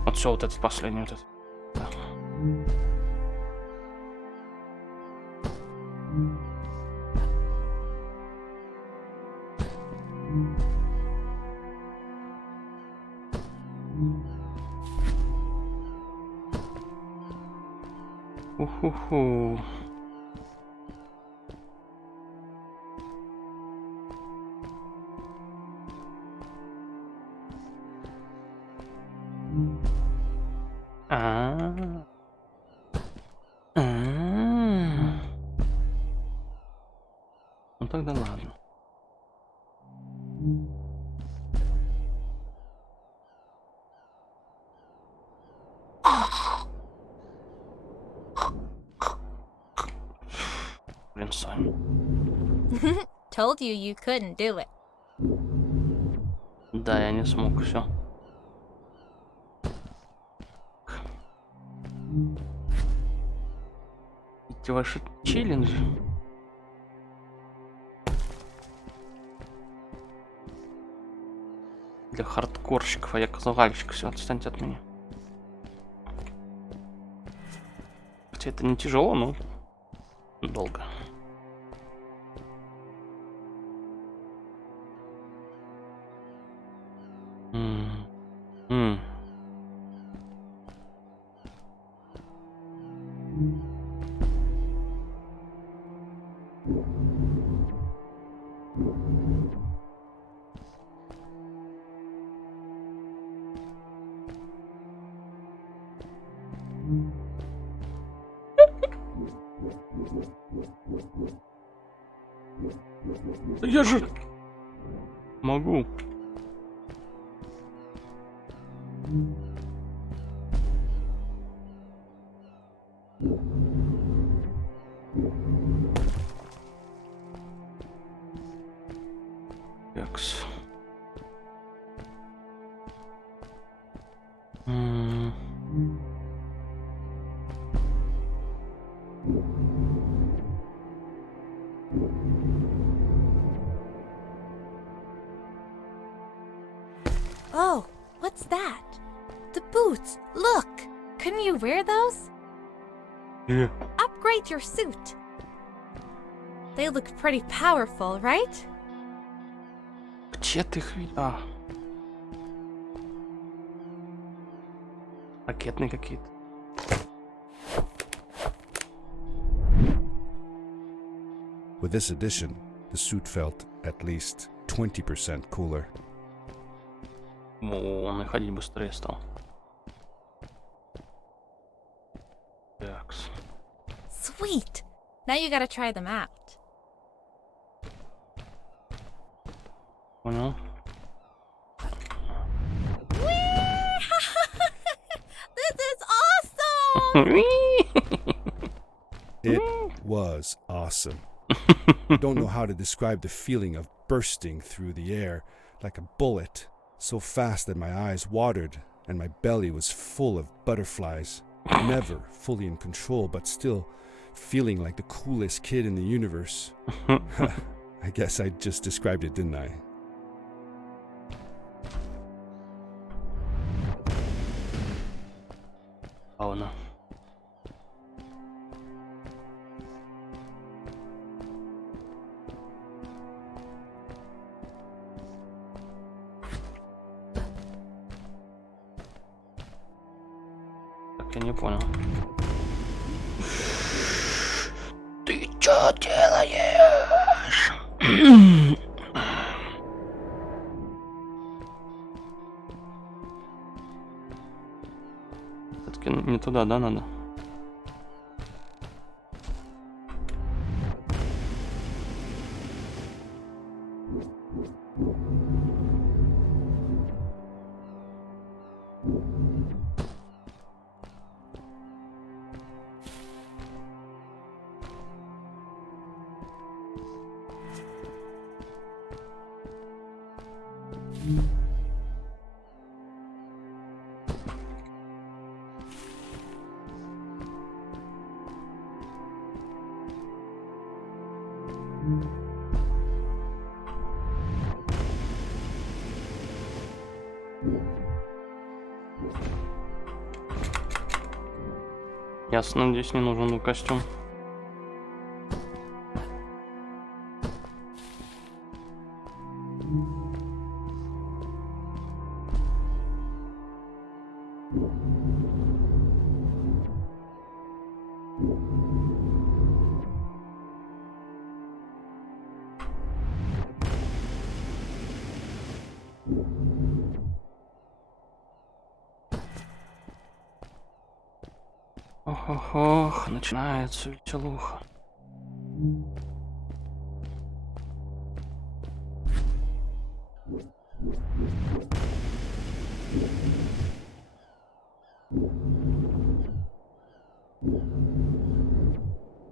Вот все, вот этот последний, вот этот. Да. Уху-ху. Ну тогда ладно. Блин, Сань. Told you you couldn't do it. Да, я не смог, все. Эти ваши челленджи. Для хардкорщиков, а я казуальщик, все, отстаньте от меня. Хотя это не тяжело, но долго. Да я же могу. Такс. Oh, what's that? The boots! Look! Couldn't you wear those? Yeah. Upgrade your suit. They look pretty powerful, right? Где ты их видел? А. Ракетные какие-то. With this addition, the suit felt at least 20% cooler. О, он и ходить быстрее стал. Такс. Sweet! Now you gotta try them out. Понял. This is awesome! It was awesome. Don't know how to describe the feeling of bursting through the air like a bullet, so fast that my eyes watered and my belly was full of butterflies. Never fully in control, but still feeling like the coolest kid in the universe. I guess I just described it, didn't I? Oh no. Так, я не понял. Ты чё делаешь? Все-таки не туда, да, надо? Ясно, здесь не нужен был костюм. Ох, начинается веселуха.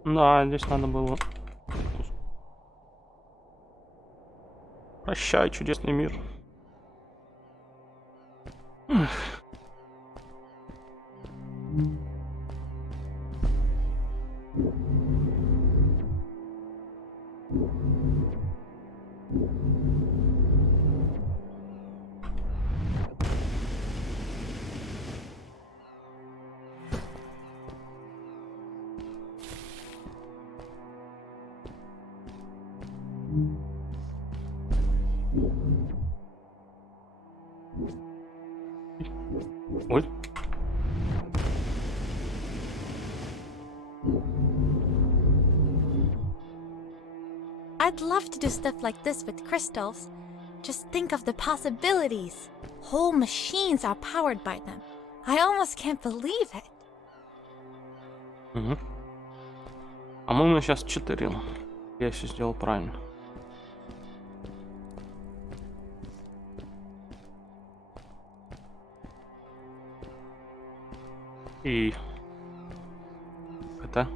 Да, здесь надо было. Прощай, чудесный мир. Ой. I'd love to do stuff like this with crystals. Just think of the possibilities. Whole machines are powered by them. I almost can't believe it. Угу. А мы сейчас 4. Я все сделал правильно. И это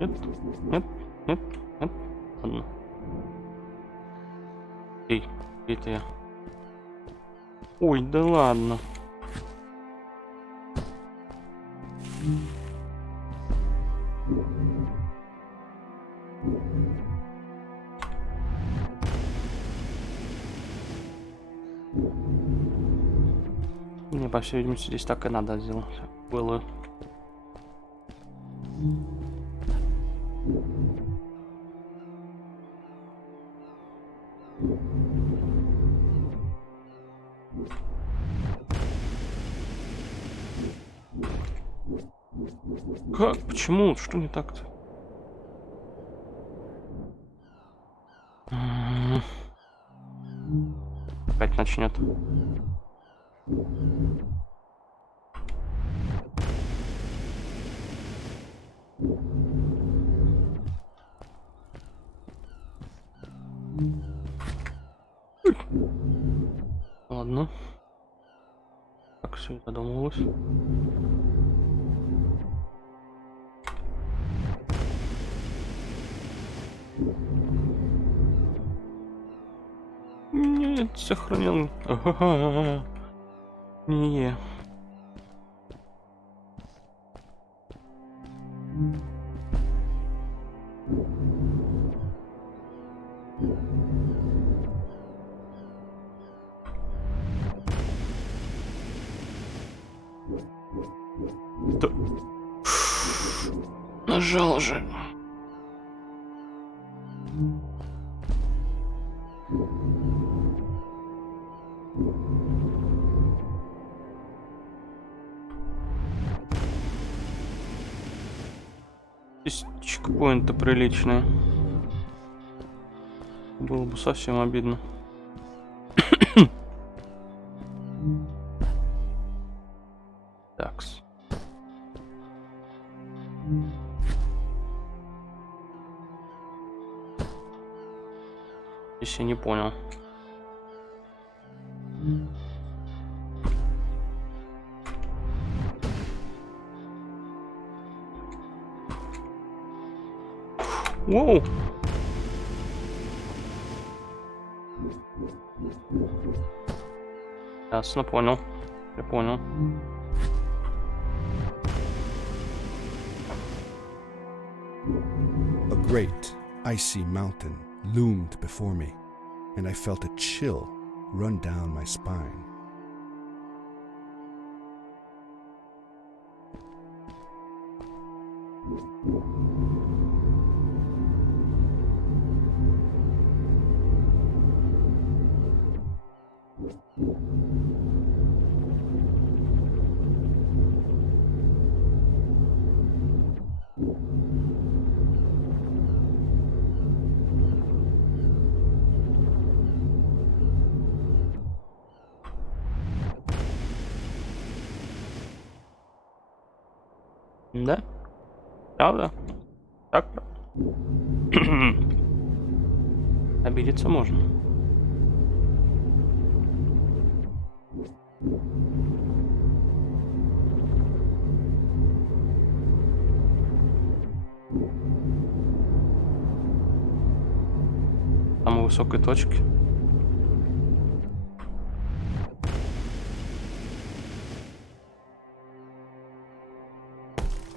Нет, нет, нет, нет. Ладно. Эй, это я. Ой, да ладно. Мне, по всей видимости, здесь так и надо сделать. Было. Как? Почему? Что не так-то? Опять начнет. Ладно. Как все это думалось? Нет, сохранил. Ага. Не. Да. Нажал же. Здесь чекпоинты приличные. Было бы совсем обидно. Такс. Здесь я не понял. Воу! Ясно, понял. Я понял. A great, icy mountain loomed before me, and I felt a chill run down my spine. Да? Правда? Так? Обидеться можно. Самой высокой точки.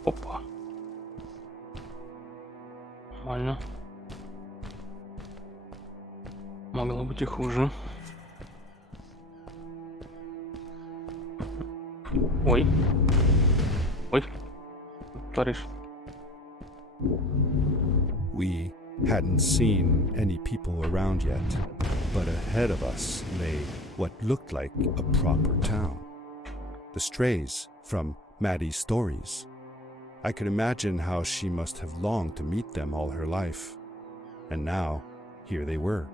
Опа. Нормально. Могло быть и хуже. Ой. Ой. Творишь. We hadn't seen any people around yet, but ahead of us lay what looked like a proper town. The strays from Maddie's stories. I could imagine how she must have longed to meet them all her life. And now, here they were.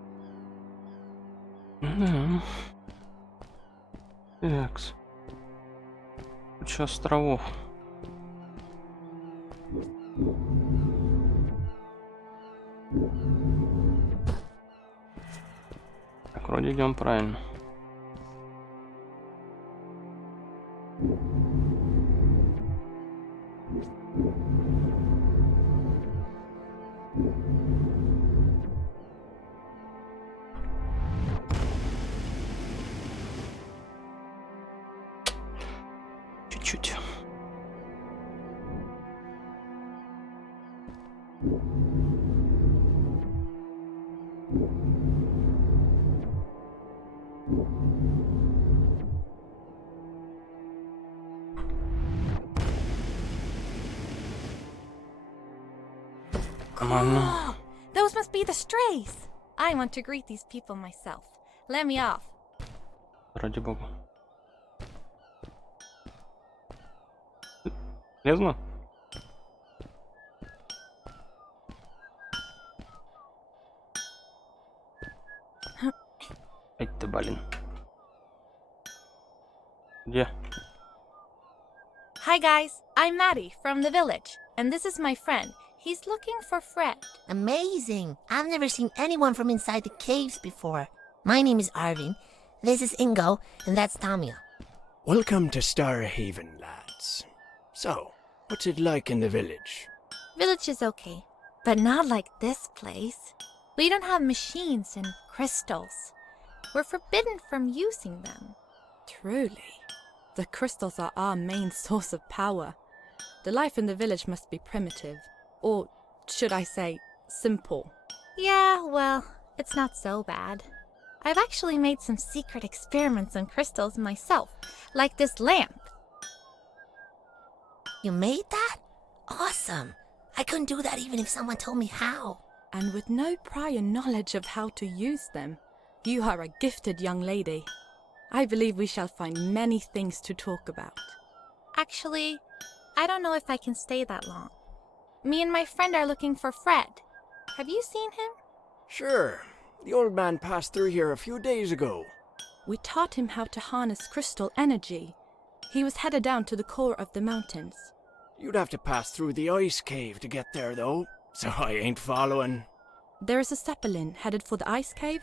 Да. Такс. Куча островов. Так, вроде идем правильно. чуть-чуть. Нормально. Those must be the strays. I want to greet these people myself. Let me off. Ради бога. Лезно? Ай ты, блин. Где? Hi guys, I'm Maddie from the village, and this is my friend. He's looking for Fred. Amazing! I've never seen anyone from inside the caves before. My name is Arvin. This is Ingo, and that's Tamia. Welcome to Starhaven, lads. So, what's it like in the village? Village is okay, but not like this place. We don't have machines and crystals. We're forbidden from using them. Truly. The crystals are our main source of power. The life in the village must be primitive. Or should I say, simple. Yeah, well, it's not so bad. I've actually made some secret experiments on crystals myself, like this lamp. You made that? Awesome! I couldn't do that even if someone told me how. And with no prior knowledge of how to use them, you are a gifted young lady. I believe we shall find many things to talk about. Actually, I don't know if I can stay that long. Me and my friend are looking for Fred. Have you seen him? Sure. The old man passed through here a few days ago. We taught him how to harness crystal energy. He was headed down to the core of the mountains. You'd have to pass through the ice cave to get there, though, so I ain't following. There is a zeppelin headed for the ice cave.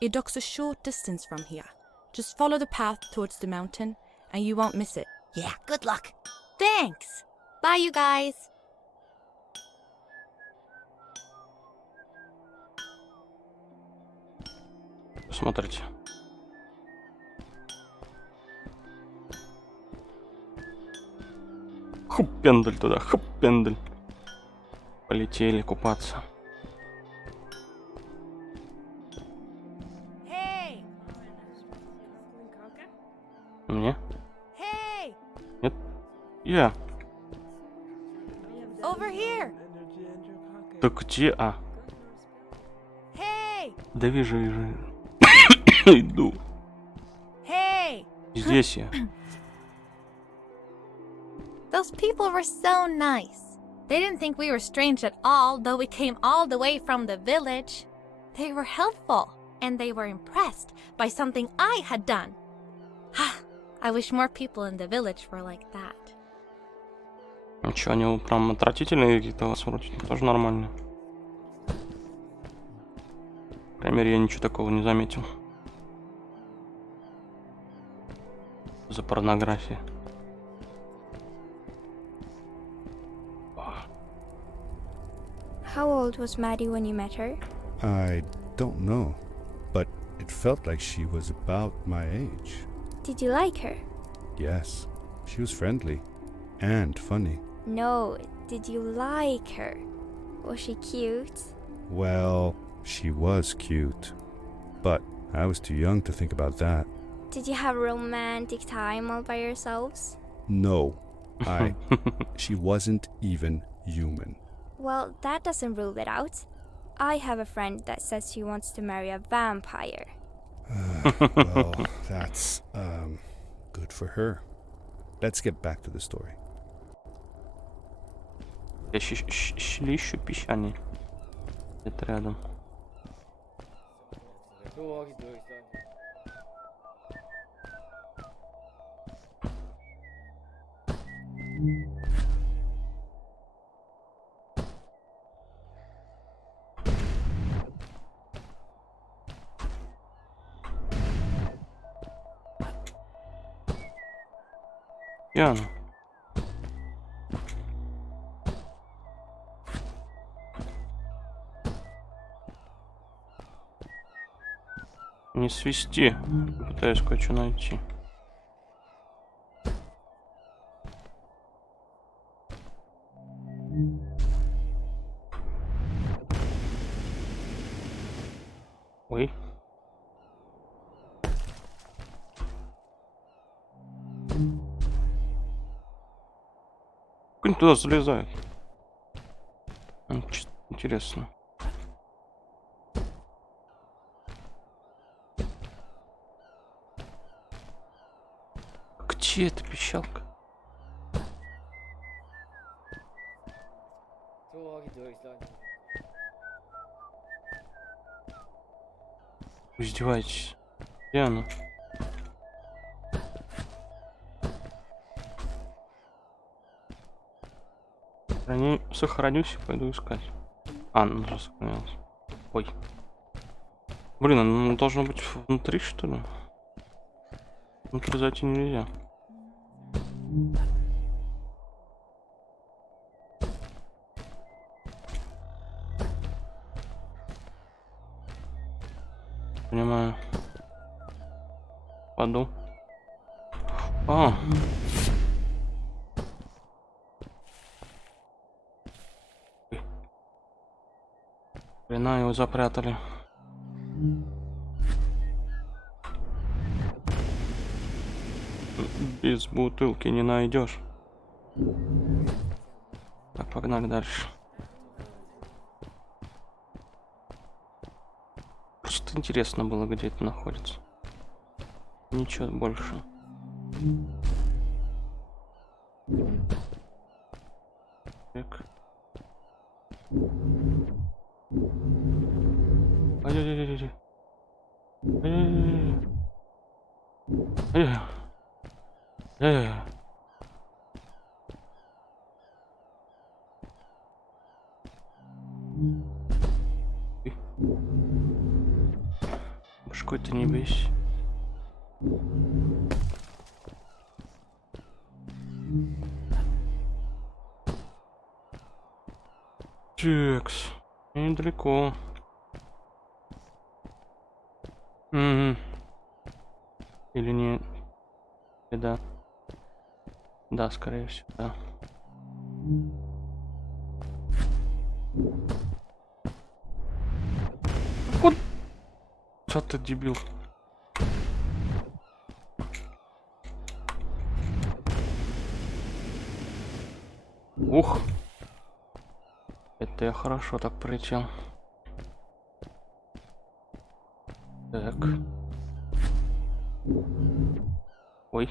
It docks a short distance from here. Just follow the path towards the mountain, and you won't miss it. Yeah, good luck. Thanks! Bye, you guys! Смотрите. Хуп, пендель туда, хуп, пендель. Полетели купаться. Hey! Мне? Hey! Нет? Я. Over here! Да где? А, Hey! да вижу, вижу. Иду. Hey! Здесь я. Those people were so nice. They didn't think we were strange at all, though we came all the way from the village. They were helpful, and they were impressed by something I had done. I wish more people in the village were like that. Ничего, они прям отвратительные какие-то, вроде тоже нормально. По крайней мере, я ничего такого не заметил. За порнографией. How old was Maddie when you met her? I don't know, but it felt like she was about my age. Did you like her? Yes, she was friendly and funny. No, did you like her? Was she cute? Well, she was cute, but I was too young to think about that. Did you have a romantic time all by yourselves? No, she wasn't even human. Well, that doesn't rule it out. I have a friend that says she wants to marry a vampire. Well, that's, good for her. Let's get back to the story. Я шли еще песчаный. Это рядом. Яна. Не свисти. Пытаюсь кое-что найти. Ой. Как они туда залезают? Интересно. Где эта пищалка? Вы издеваетесь? Где она? Сохранюсь и пойду искать. А, она уже сохранилась. Ой. Блин, она должна быть внутри, что ли? Внутрь зайти нельзя. Понимаю. Паду. А. Хрена его запрятали. Без бутылки не найдешь. Так, погнали дальше. Просто интересно было, где это находится. Ничего больше. Так. Ай-яй-яй-яй-яй. Ай-яй-яй-яй. Ай-яй-яй. Ай-яй-яй. Башкой ты не бейся. Чекс. Недалеко. Угу. Или не... Да. Да, скорее всего, да. Вот. Что ты, дебил? Ух. Это я хорошо так пролетел. Так. Ой.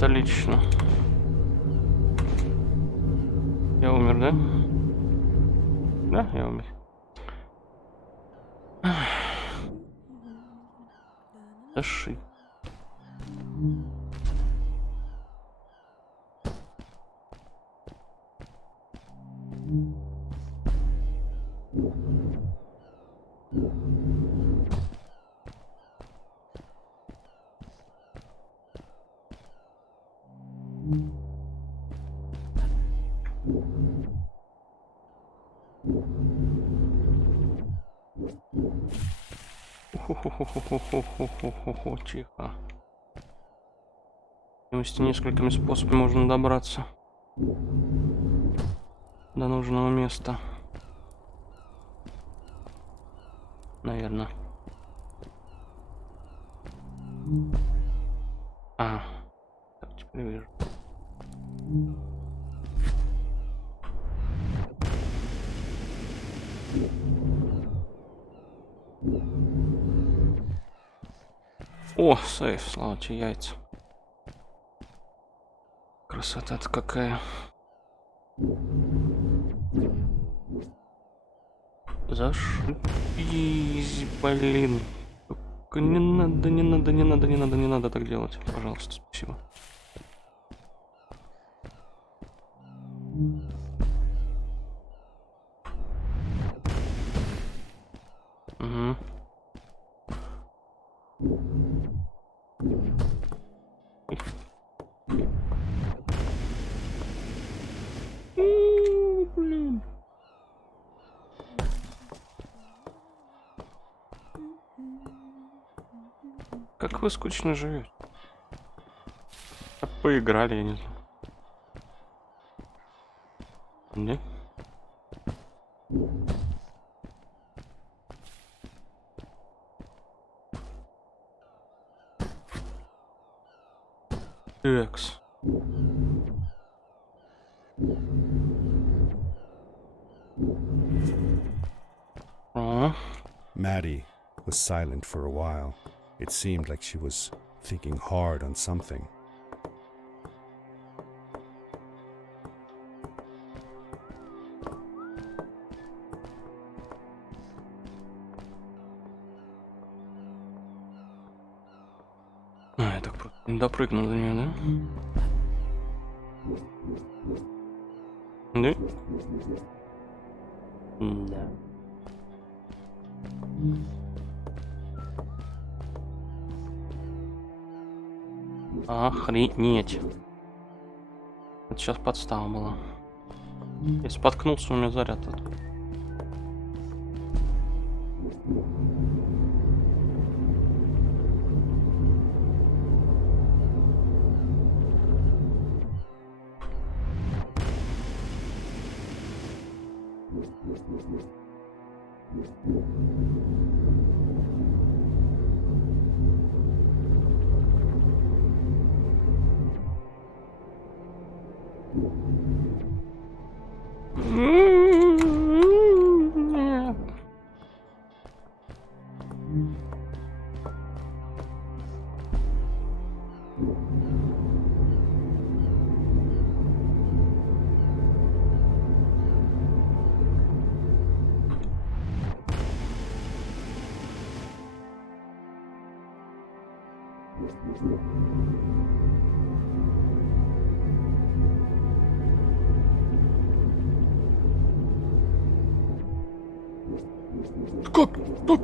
Отлично. Я умер, да? Да, я умер. Ошиб. Хо-хо-хо-хо-хо-хо-хо-хо-хо, тихо. Несколькими способами можно добраться до нужного места. Наверное. А, так, теперь вижу. О, сейф, слава тебе, яйца. Красота-то какая. Зашибись, блин. Только не надо, не надо, не надо, не надо, не надо так делать. Пожалуйста, спасибо. Угу. Как вы скучно живете? Как поиграли, я не знаю. Не? Экс. А? Maddie was silent for a while. It seemed like she was thinking hard on something. А, я так не допрыгнул до нее, да? Да? Да. Охренеть. Это сейчас подстава была. Я споткнулся, у меня заряд тут. Как? Как?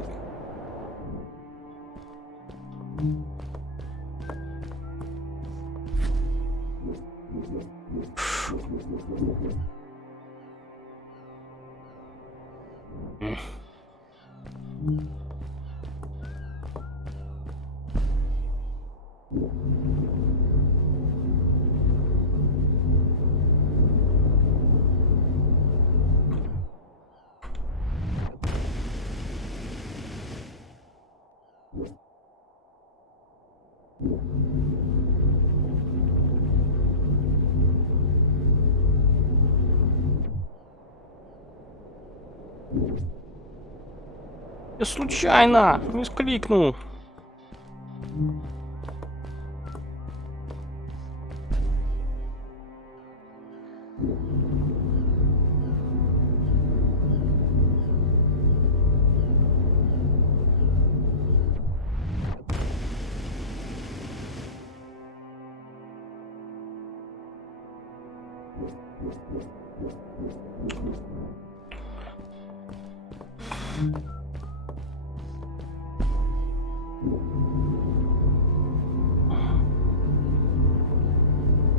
Я случайно мискликнул.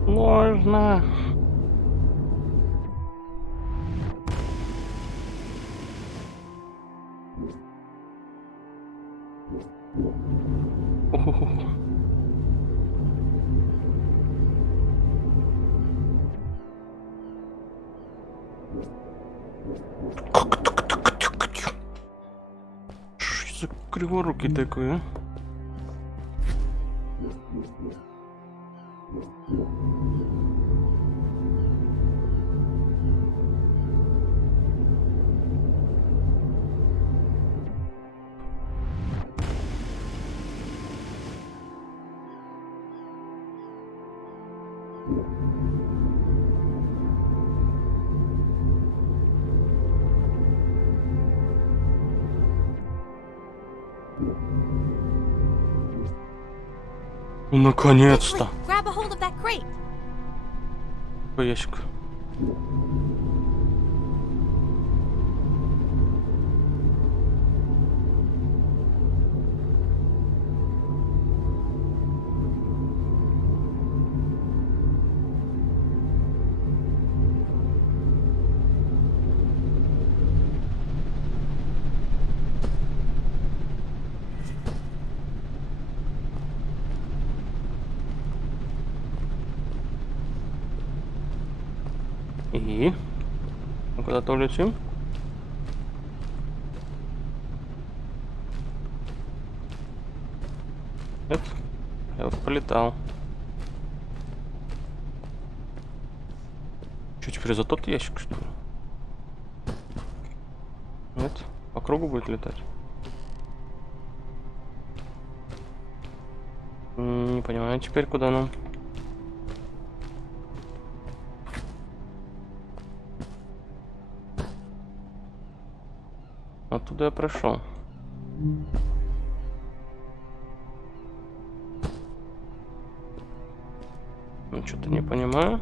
Можно. Что за криворукий такой, а? Наконец-то! Grab a hold of that crate. Какой ящик? И мы куда-то улетим? Нет? Я вот полетал. Что, теперь за тот ящик, что ли? Нет? По кругу будет летать? Не понимаю теперь, куда нам. Оттуда я прошел. Ну, что-то не понимаю.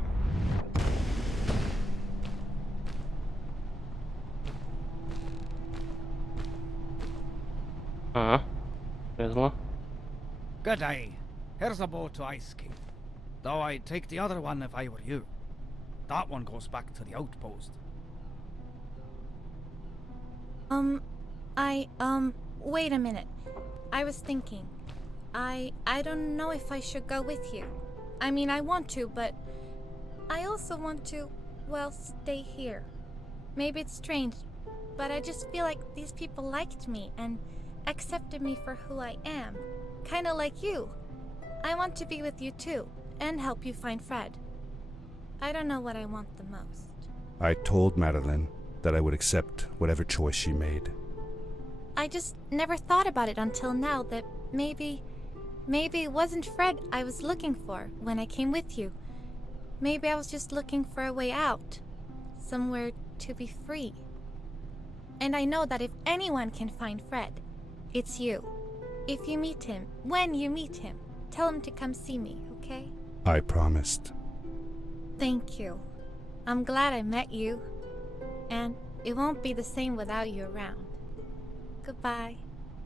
Влезла. Good day. Here's a boat to Ice Cave. Though I'd take the other one if I were you. That one goes back to the outpost. Wait a minute. I was thinking. I don't know if I should go with you. I mean, I want to, but I also want to, well, stay here. Maybe it's strange, but I just feel like these people liked me and accepted me for who I am. Kinda like you. I want to be with you too, and help you find Fred. I don't know what I want the most. I told Madeline that I would accept whatever choice she made. I just never thought about it until now that maybe it wasn't Fred I was looking for when I came with you. Maybe I was just looking for a way out. Somewhere to be free. And I know that if anyone can find Fred, it's you. If you meet him, when you meet him, tell him to come see me, okay? I promised. Thank you. I'm glad I met you. And it won't be the same without you around. Goodbye,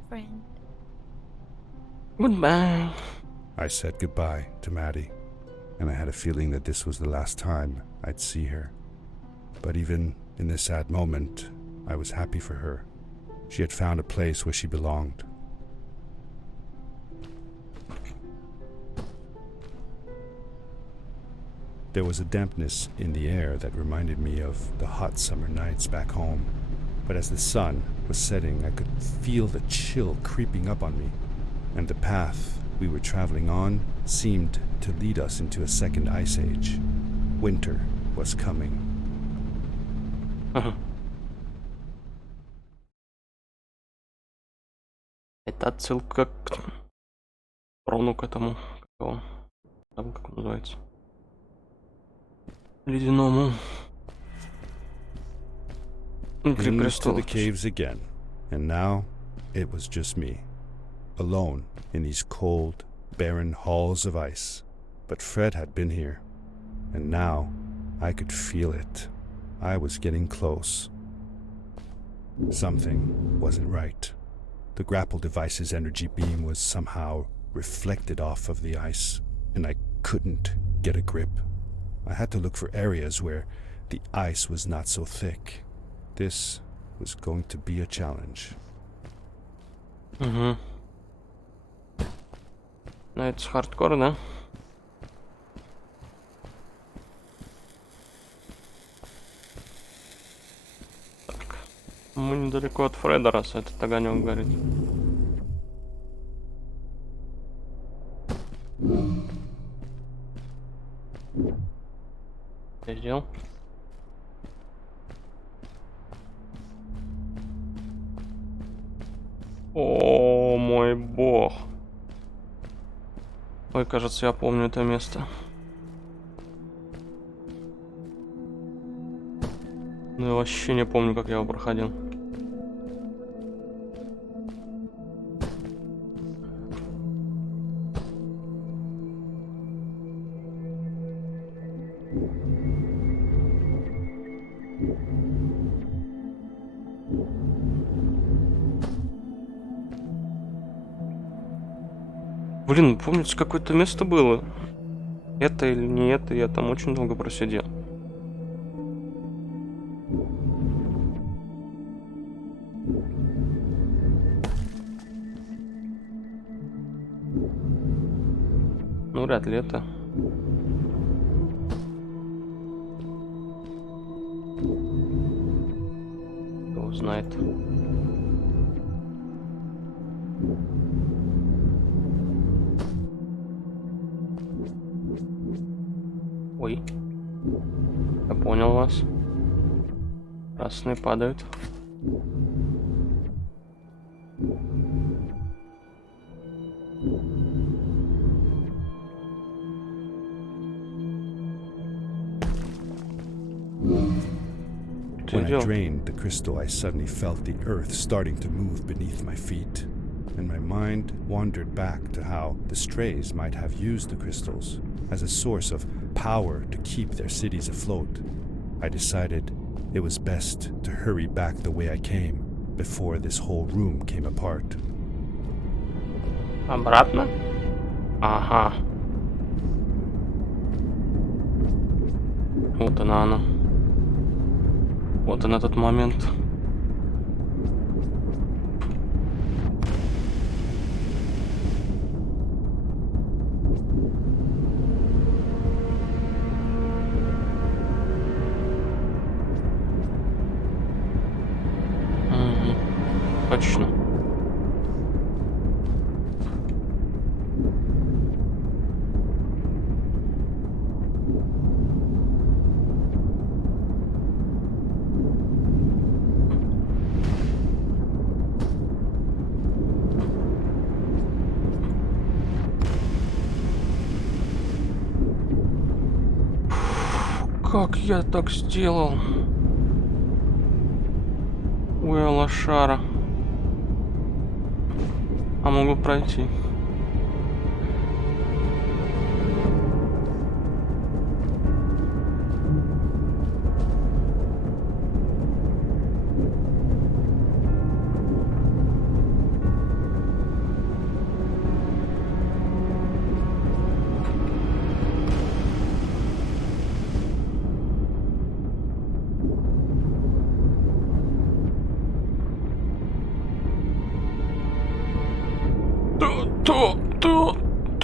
friend. Goodbye. I said goodbye to Maddie, and I had a feeling that this was the last time I'd see her. But even in this sad moment, I was happy for her. She had found a place where she belonged. There was a dampness in the air that reminded me of the hot summer nights back home. But as the sun was setting, I could feel the chill creeping up on me, and the path we were traveling on seemed to lead us into a second ice age. Winter was coming. Это отсылка к трону, к этому, как он называется, ледяному. Into the caves again, and now it was just me, alone in these cold, barren halls of ice. But Fred had been here, and now I could feel it. I was getting close. Something wasn't right. The grapple device's energy beam was somehow reflected off of the ice, and I couldn't get a grip. I had to look for areas where the ice was not so thick. This was going to be a challenge. Угу. Ну, это хардкор, да? Так. Мы недалеко от Фреда, раз этот огонек горит. Я сделал. О, мой бог. Ой, кажется, я помню это место. Ну, я вообще не помню, как я его проходил. Блин, помнится, какое-то место было. Это или не это, я там очень долго просидел. Ну, вряд ли это. знает. Ой. Я понял вас. Красные падают. When I drained the crystal, I suddenly felt the earth starting to move beneath my feet, and my mind wandered back to how the strays might have used the crystals as a source of power to keep their cities afloat. I decided it was best to hurry back the way I came before this whole room came apart. Обратно? Ага. Вот она. Вот он этот момент. Точно. Как я так сделал? Ой, лошара. А могу пройти.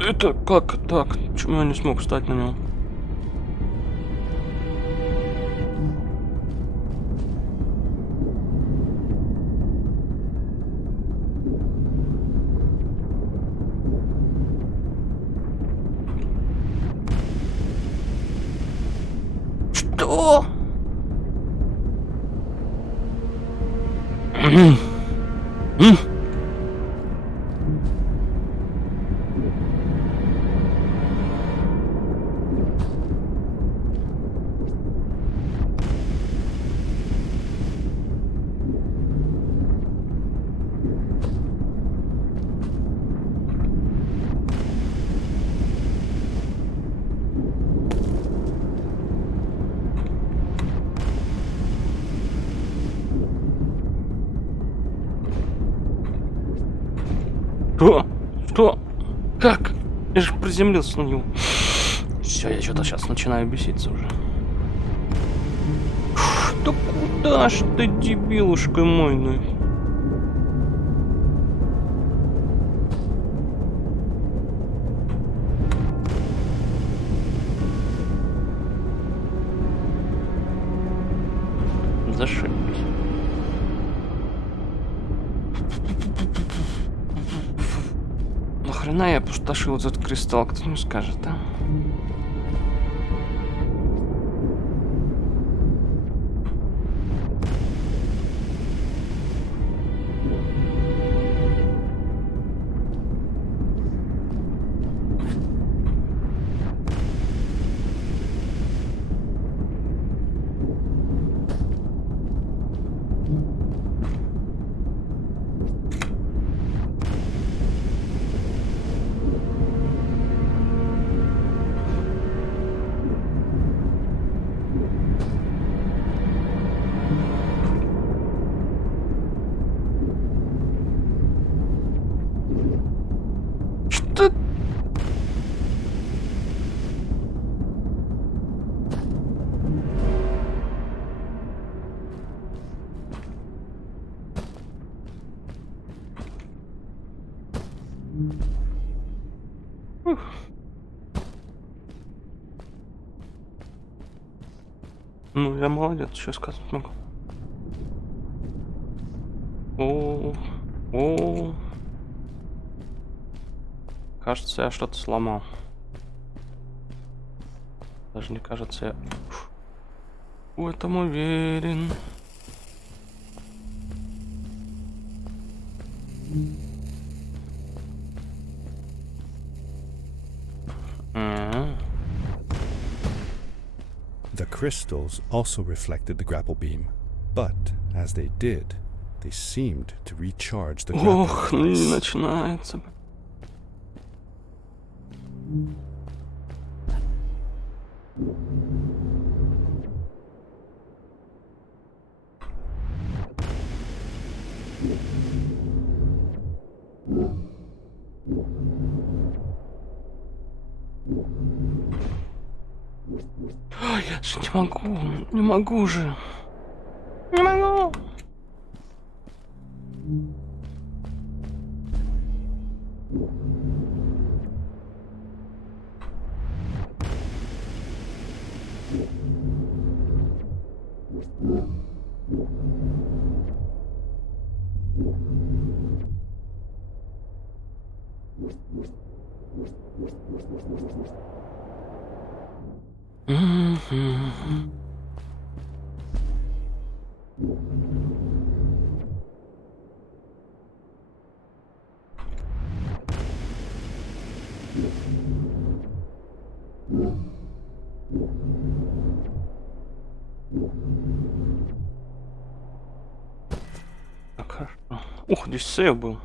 Это как так? Почему я не смог встать на него? Что? Что? Как? Я же приземлился на него. Все, я что-то сейчас начинаю беситься уже. Да куда ж ты, дебилушка мой, ну? Зашибись. Нахрена я опустошил этот кристалл, кто не скажет, а? Ну, я молодец, что сказать могу. О, о. Кажется, я что-то сломал. Даже не кажется, я в этом уверен. The crystals also reflected the grapple beam, but as they did, they seemed to recharge the grappling Ох, ну и device. начинается. Ой, я же не могу же. Не могу. Так, хорошо. Ух, здесь сейв был.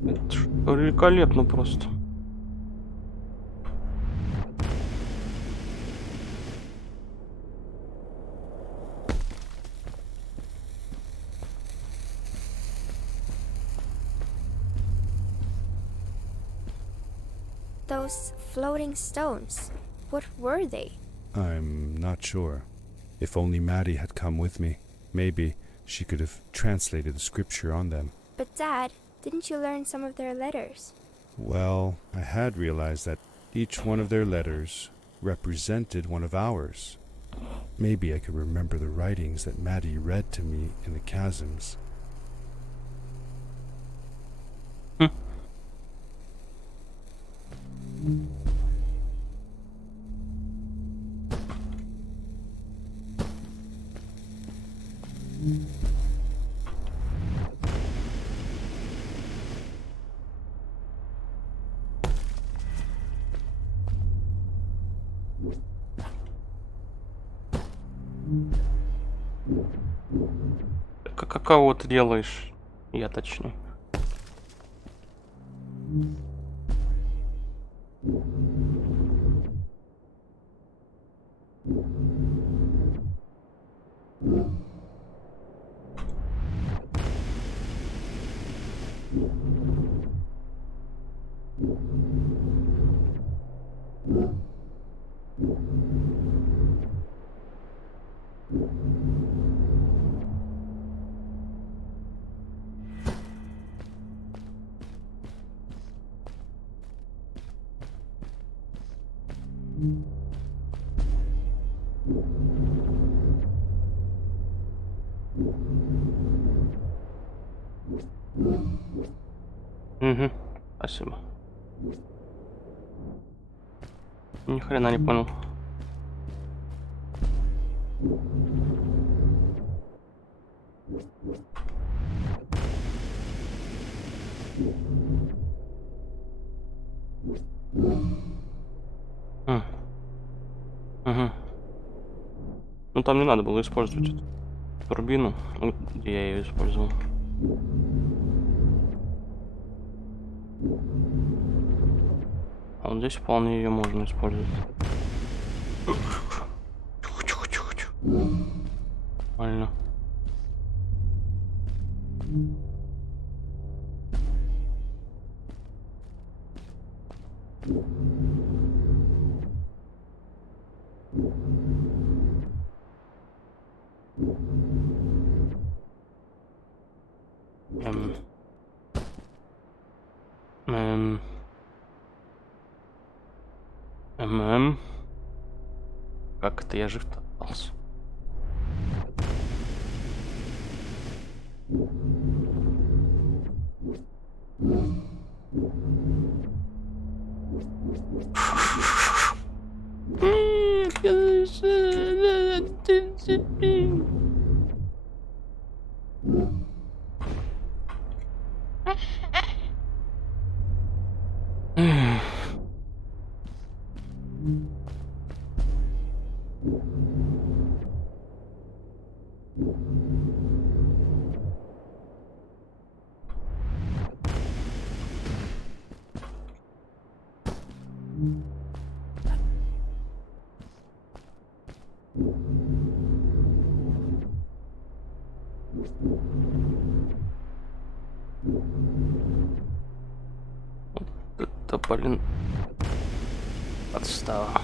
Это ж великолепно просто. Those floating stones, what were they? I'm not sure. If only Maddie had come with me, maybe she could have translated the scripture on them. But Dad, didn't you learn some of their letters? Well, I had realized that each one of their letters represented one of ours. Maybe I could remember the writings that Maddie read to me in the chasms. Какого ты делаешь? Я точнее. Угу, спасибо. Ни хрена не понял. Угу. Ну там не надо было использовать эту турбину, ну, где я ее использовал. А вот здесь вполне ее можно использовать. Нормально. Как это я жив-то остался? Это, блин, подстава.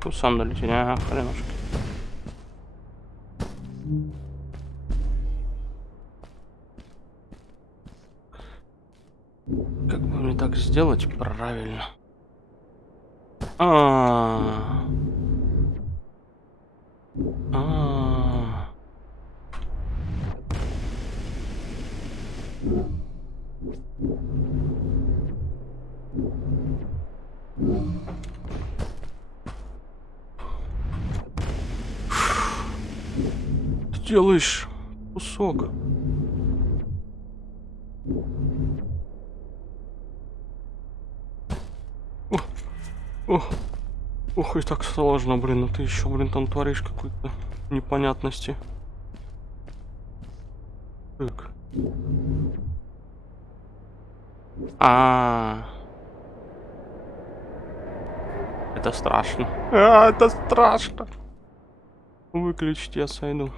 Тут сам долетел, ага, хренушки. Как бы мне так сделать правильно? Ты делаешь кусок. Ох, и так сложно, блин, ну ты еще, блин, там творишь какой-то непонятности. Так. Это страшно. Это страшно. Выключите, я сойду.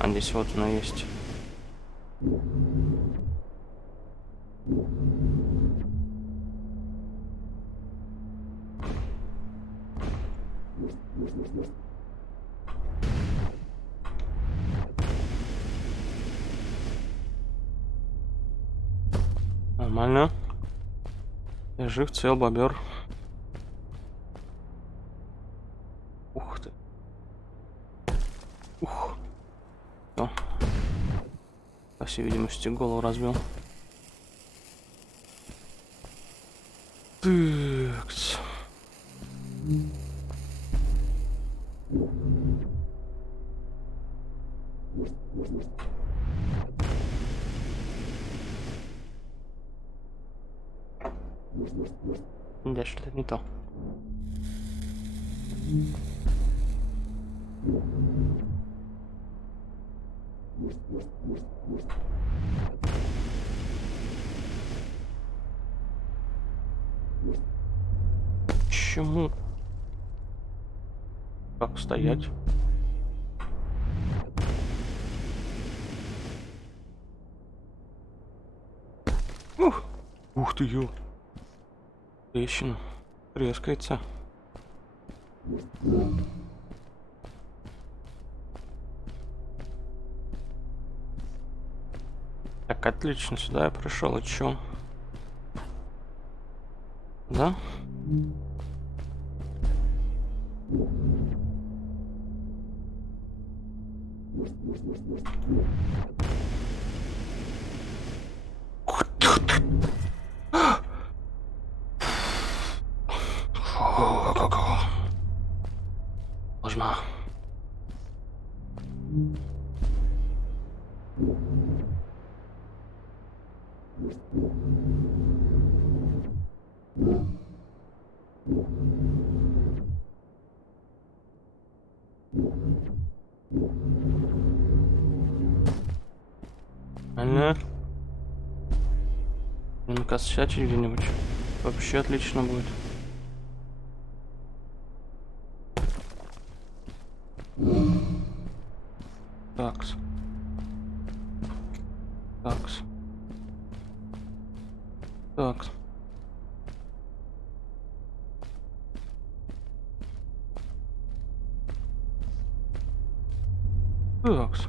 А здесь вот она есть. Нормально. Я жив, цел, бобер. Ух ты. Ух. О. По всей видимости, голову разбил. Так. Да, что-то не то. Почему? Как стоять? Ух ты, ё. Трещина трескается. Так, отлично, сюда я пришел, и чё? Да? Можно. Ага. Ну-ка, сядь где-нибудь. Вообще отлично будет. Так. Такс. Так. Такс.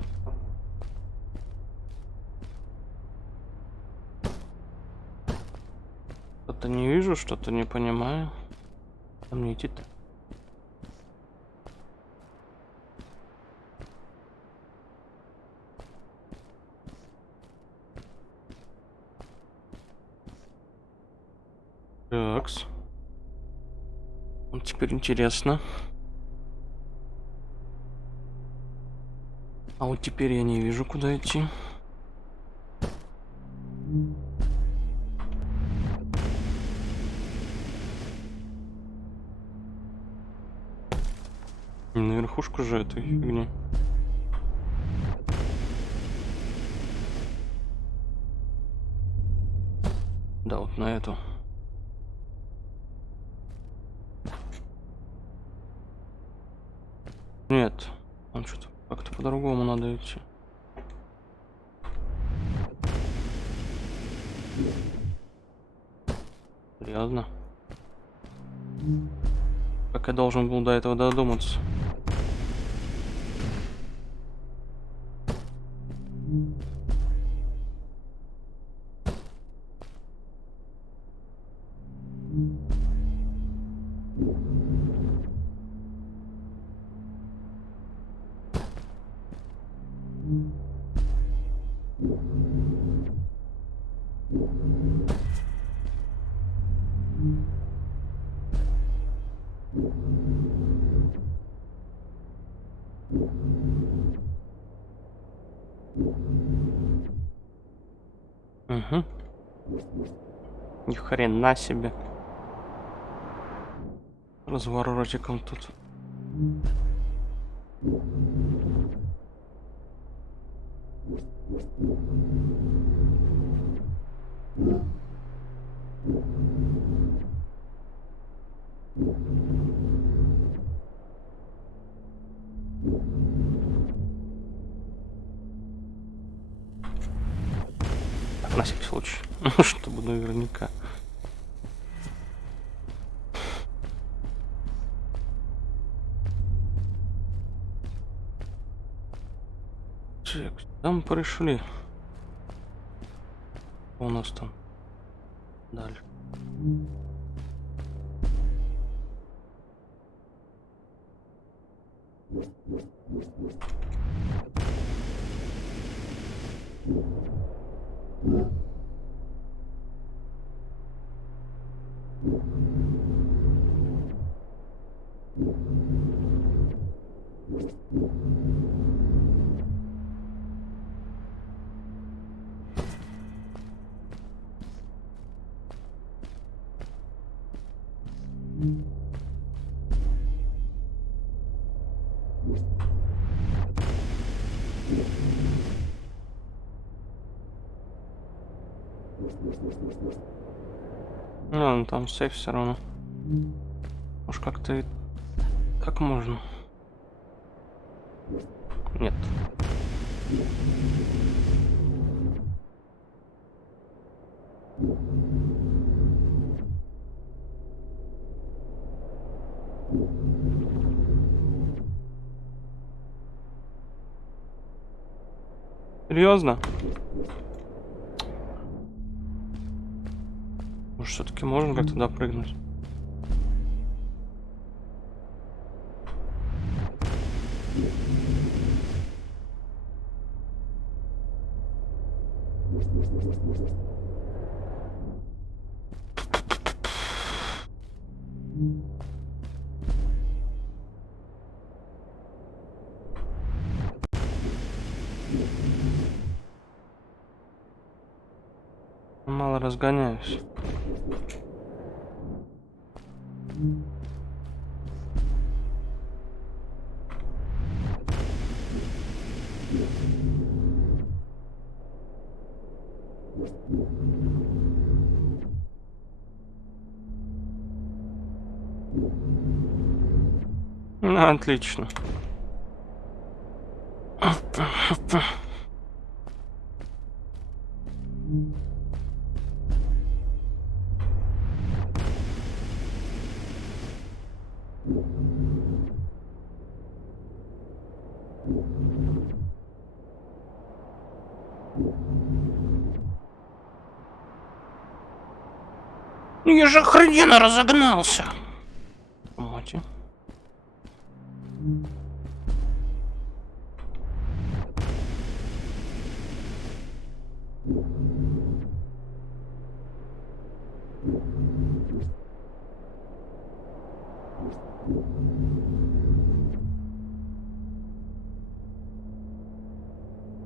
Что-то не вижу, что-то не понимаю. Там не идти-то. Такс. Вот теперь интересно. А вот теперь я не вижу, куда идти. На верхушку же этой фигни. Да, вот на эту. Нет, он что-то как-то по-другому надо идти. Серьезно? Как я должен был до этого додуматься? Угу. Ни хрена себе. Разворотиком тут. На всякий случай. Чтобы наверняка. Так, там пришли. Что у нас там дальше? Ну, там сейф все равно. Может, как-то и так можно? Нет. Серьезно? Может, все-таки можно как-то допрыгнуть? Мало разгоняюсь. Ну, отлично. Ну я же охрененно разогнался. Мать.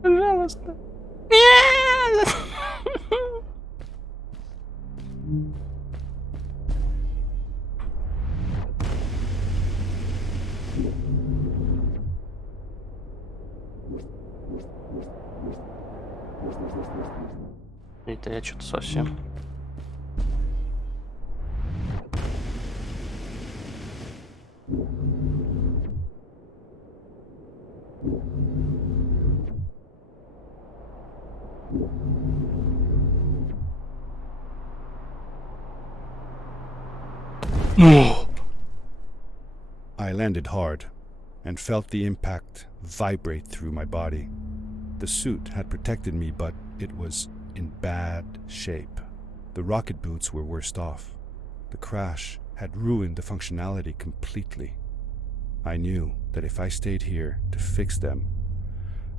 Пожалуйста. Нет! Это я что-то совсем. I landed hard and felt the impact vibrate through my body. The suit had protected me, but it was in bad shape. The rocket boots were worst off. The crash had ruined the functionality completely. I knew that if I stayed here to fix them,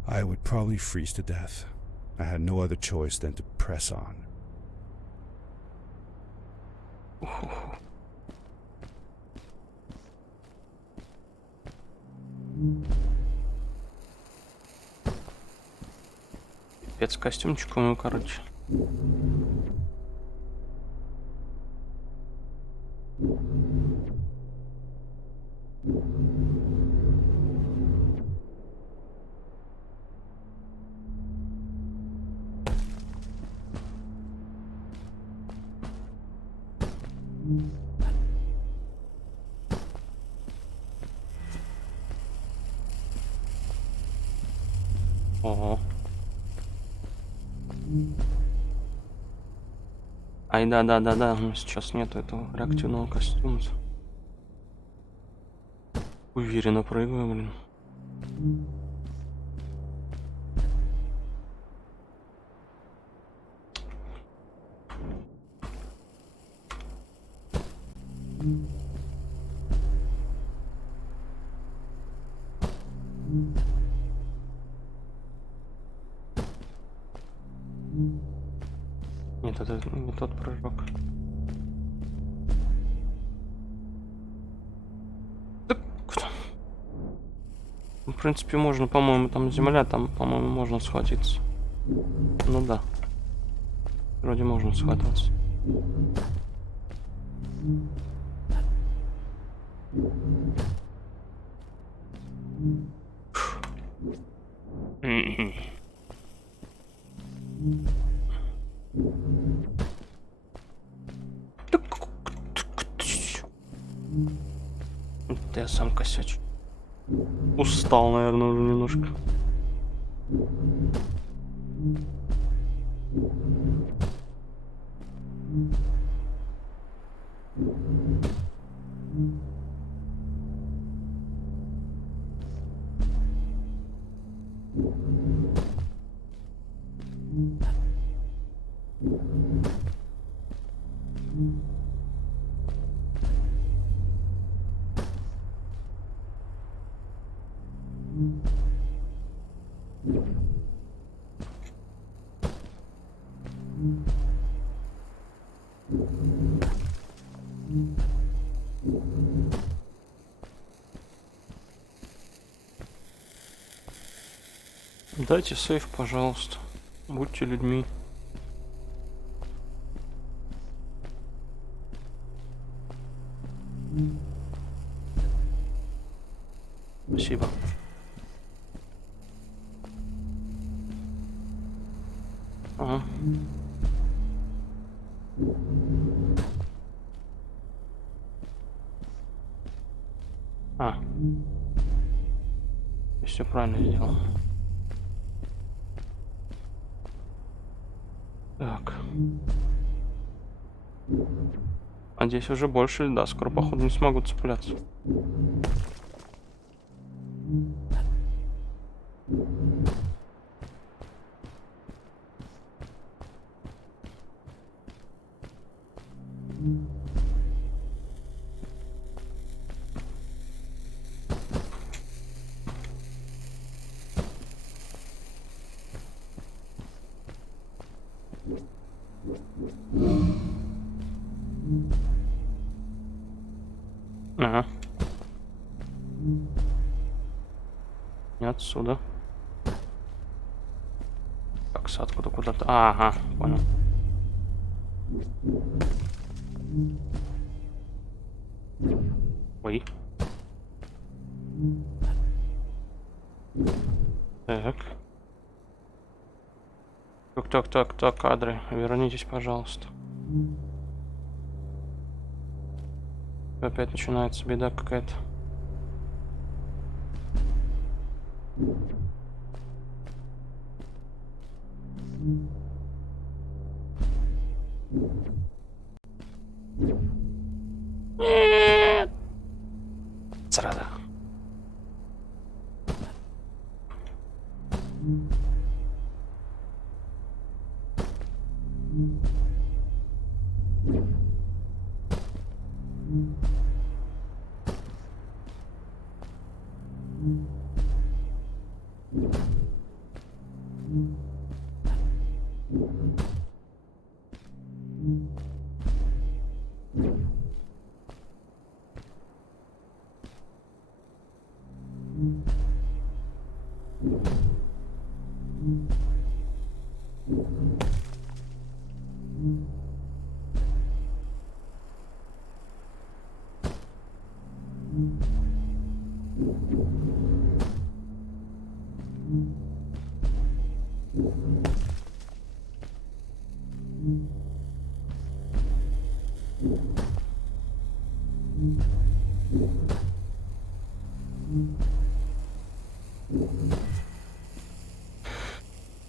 I would probably freeze to death. I had no other choice than to press on. Спецкостюмчик у него, короче. Ого. Ай, да, но сейчас нету этого реактивного костюма. Уверенно прыгаю, блин. Нет, это не тот прыжок. Так, куда? В принципе, можно, по-моему, там земля, там, по-моему, можно схватиться. Ну да. Вроде можно схватываться. Это я сам косячу. Устал, наверное, уже немножко. Дайте сейф, пожалуйста. Будьте людьми. Спасибо. Ага. Все правильно сделал. Так. здесь уже больше льда. Скоро, походу, не смогу цепляться. Ага. Не отсюда. Так, откуда куда-то. Ага, понял. Ой. Так. Так, кадры. Вернитесь, пожалуйста. Опять начинается беда какая-то. Нет! Зараза.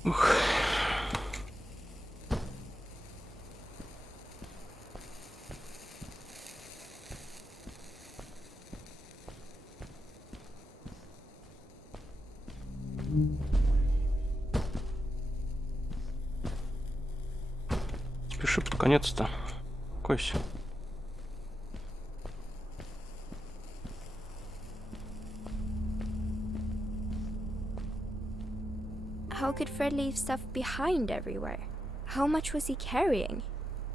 Ух. Спеши под конец-то. Койся. How could Fred leave stuff behind everywhere? How much was he carrying?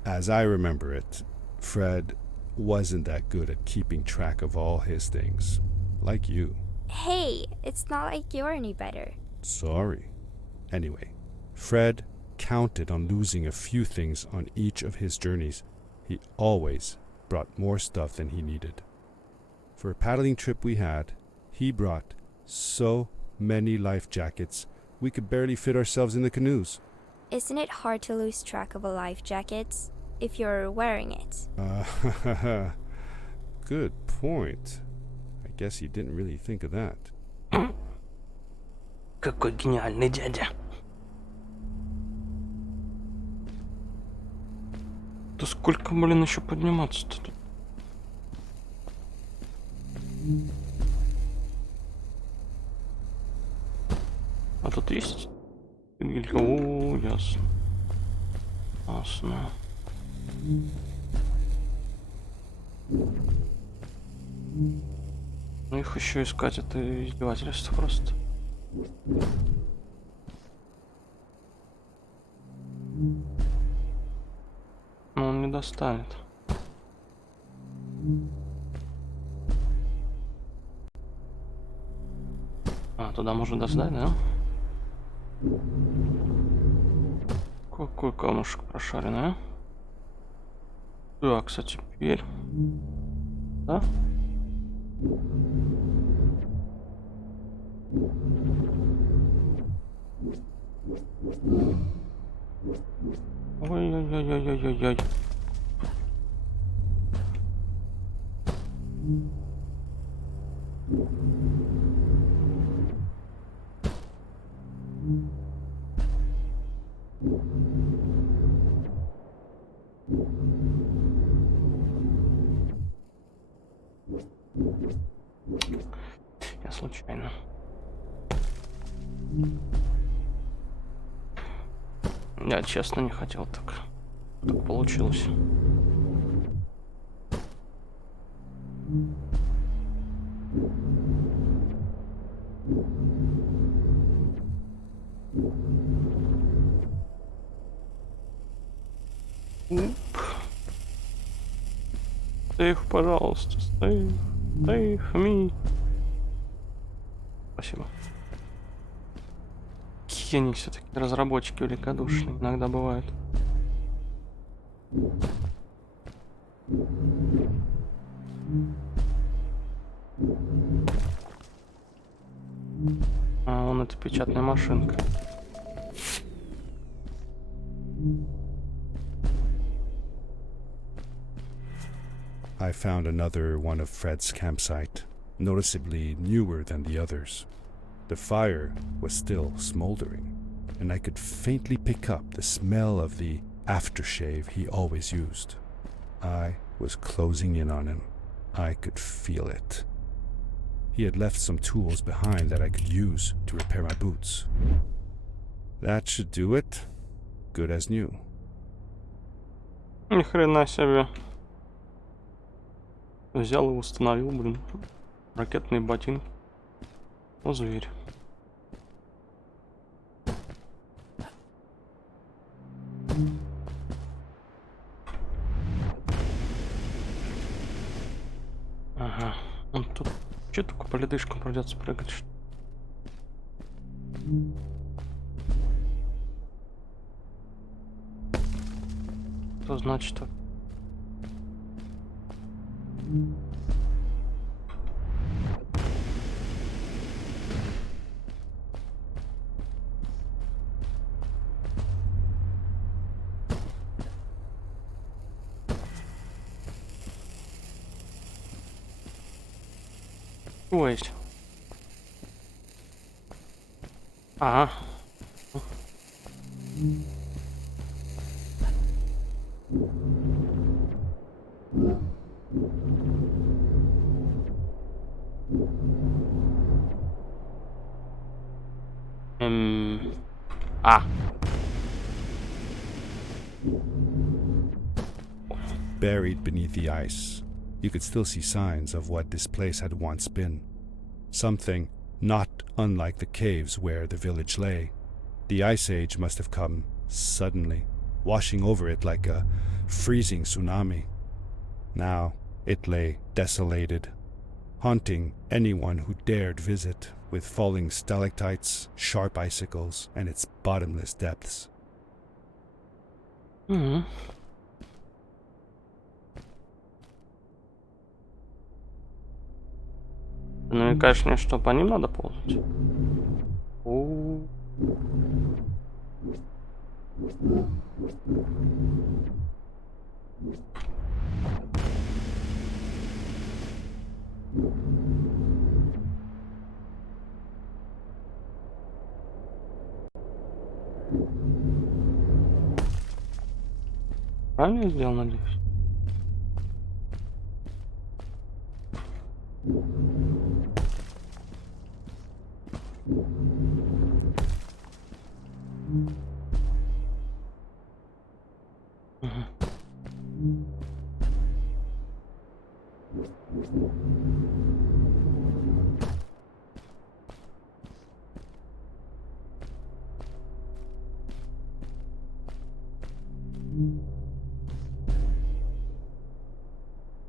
As I remember it, Fred wasn't that good at keeping track of all his things. Like you. Hey, it's not like you're any better. Sorry. Anyway, Fred counted on losing a few things on each of his journeys. He always brought more stuff than he needed. For a paddling trip we had, he brought so many life jackets we could barely fit ourselves in the canoes. Isn't it hard to lose track of a life jacket if you're wearing it? Good point. I guess he didn't really think of that. Какой гениальный дядя. Да сколько, блин, еще подниматься-то тут? А тут есть? О, ясно. Ясно. Ну их еще искать, это издевательство просто. Но он не достанет. А, туда можно достать, да? Какой камушек прошаренный, а? Так, кстати, теперь... Да? Ой-ой-ой-ой-ой-ой-ой. Я случайно. Я честно не хотел так. Так получилось. Сейф, пожалуйста, сейф, ми. Спасибо. Какие они все-таки разработчики великодушные иногда бывают. А, вон это печатная машинка. I found another one of Fred's campsite, noticeably newer than the others. The fire was still smoldering, and I could faintly pick up the smell of the aftershave he always used. I was closing in on him. I could feel it. He had left some tools behind that I could use to repair my boots. That should do it. Good as new. Ни хрена себе. Взял и установил, блин. Ракетные ботинки. О, зверь. Ага. Он тут... Че только по ледышкам придется прыгать? Что значит так? Есть. Ага. А. Buried beneath the ice, you could still see signs of what this place had once been. Something not unlike the caves where the village lay. The ice age must have come suddenly, washing over it like a freezing tsunami. Now it lay desolated, haunting anyone who dared visit, with falling stalactites, sharp icicles, and its bottomless depths. Угу. Ты намекаешь мне, что по ним надо ползать? О. Правильно я сделал, надеюсь?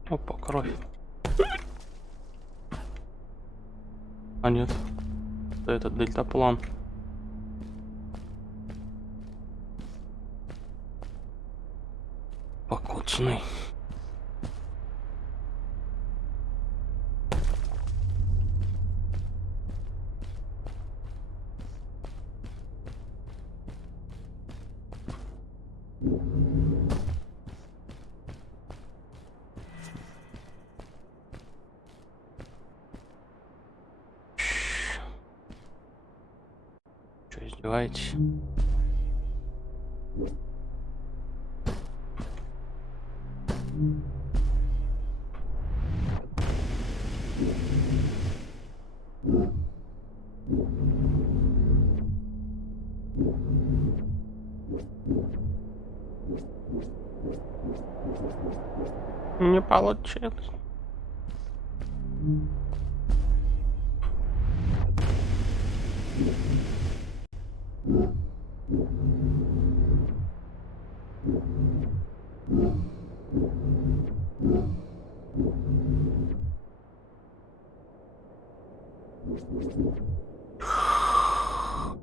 Опа, кровь. А нет, это дельтаплан. Покоцанный. Что, издеваетесь? Не получилось.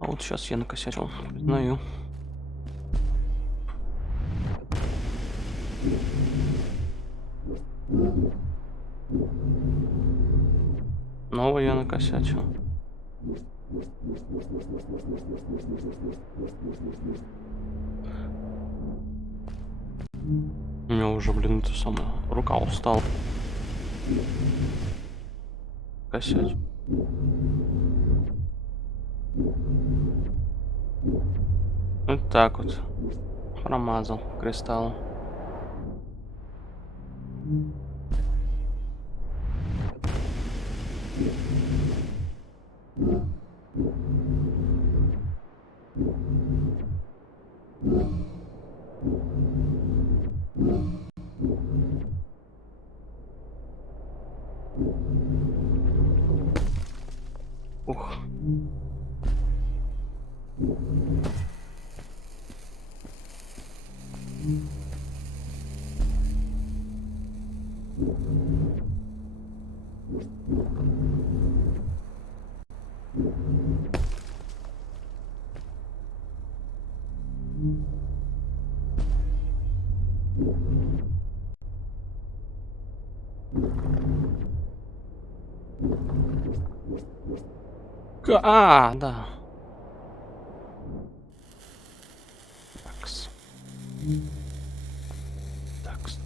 А вот сейчас я накосячил, признаю. Снова я накосячил. У меня уже, блин, это самое, рука устала. Косячь. Вот так вот. Промазал кристалл. Ух. А, да. Такс. Такс.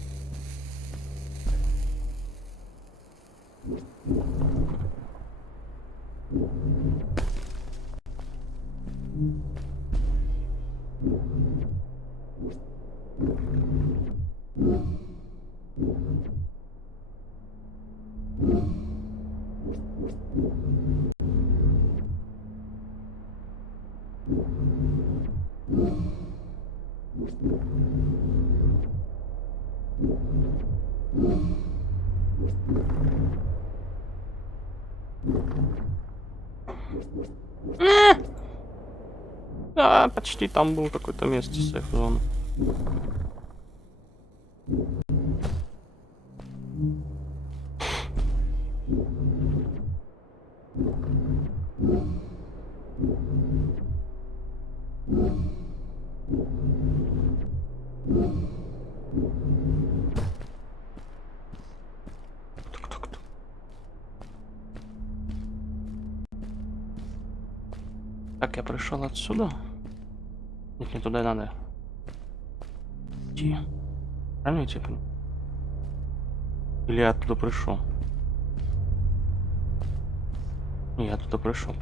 Да, почти там был какое-то место сейф-зоны. Так, я пришел отсюда. Нет, не туда надо. Идти. Правильно я понял? Или я оттуда пришел? Не, я оттуда пришел.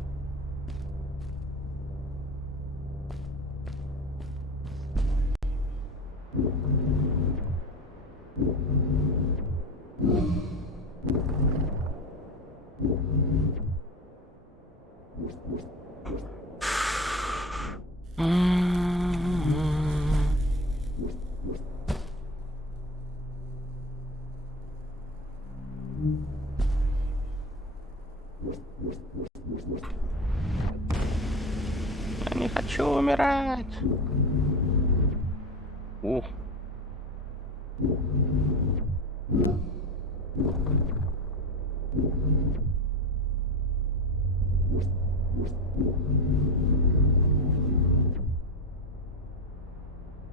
Я не хочу умирать. Ух.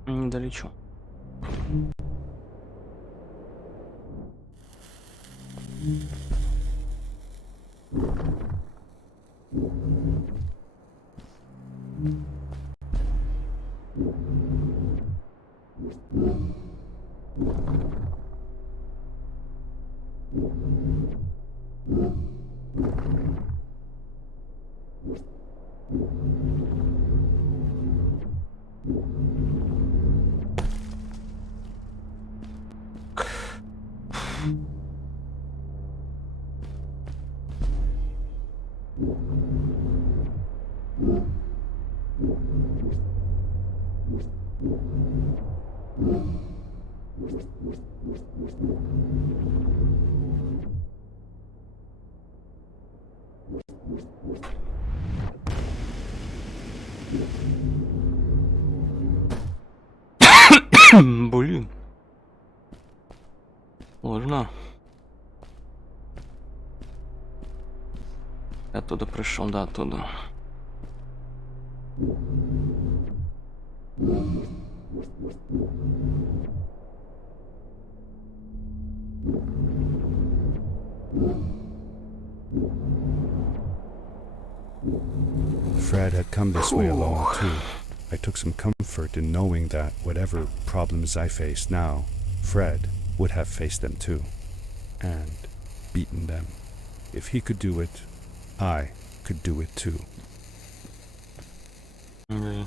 Не долечу. Блин. Сложно. Я оттуда пришел, да, оттуда. Fred had come this way alone, too. I took some comfort in knowing that whatever problems I faced now, Fred would have faced them too, and beaten them. If he could do it, I could do it too. Mm.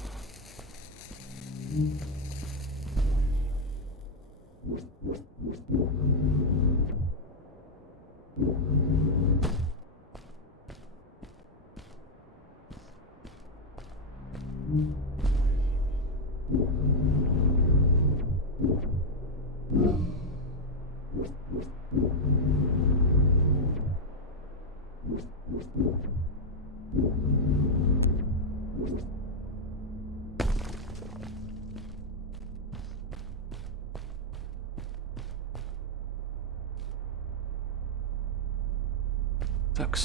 Так,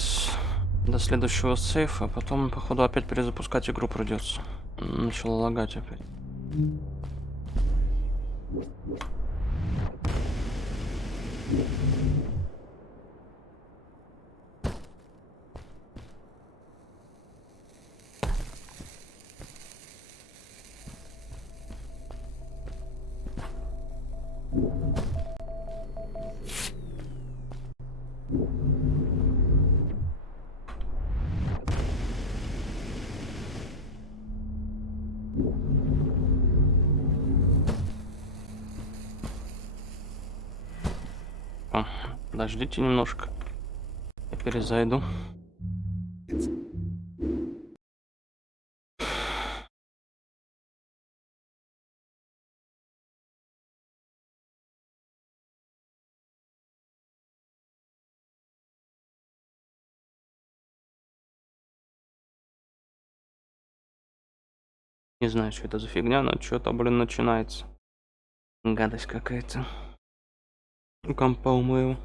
до следующего сейфа, потом, походу, опять перезапускать игру придется. Начало лагать опять. Подождите немножко. Я перезайду. Не знаю, что это за фигня, но что-то, блин, начинается. Гадость какая-то. У компа у моего.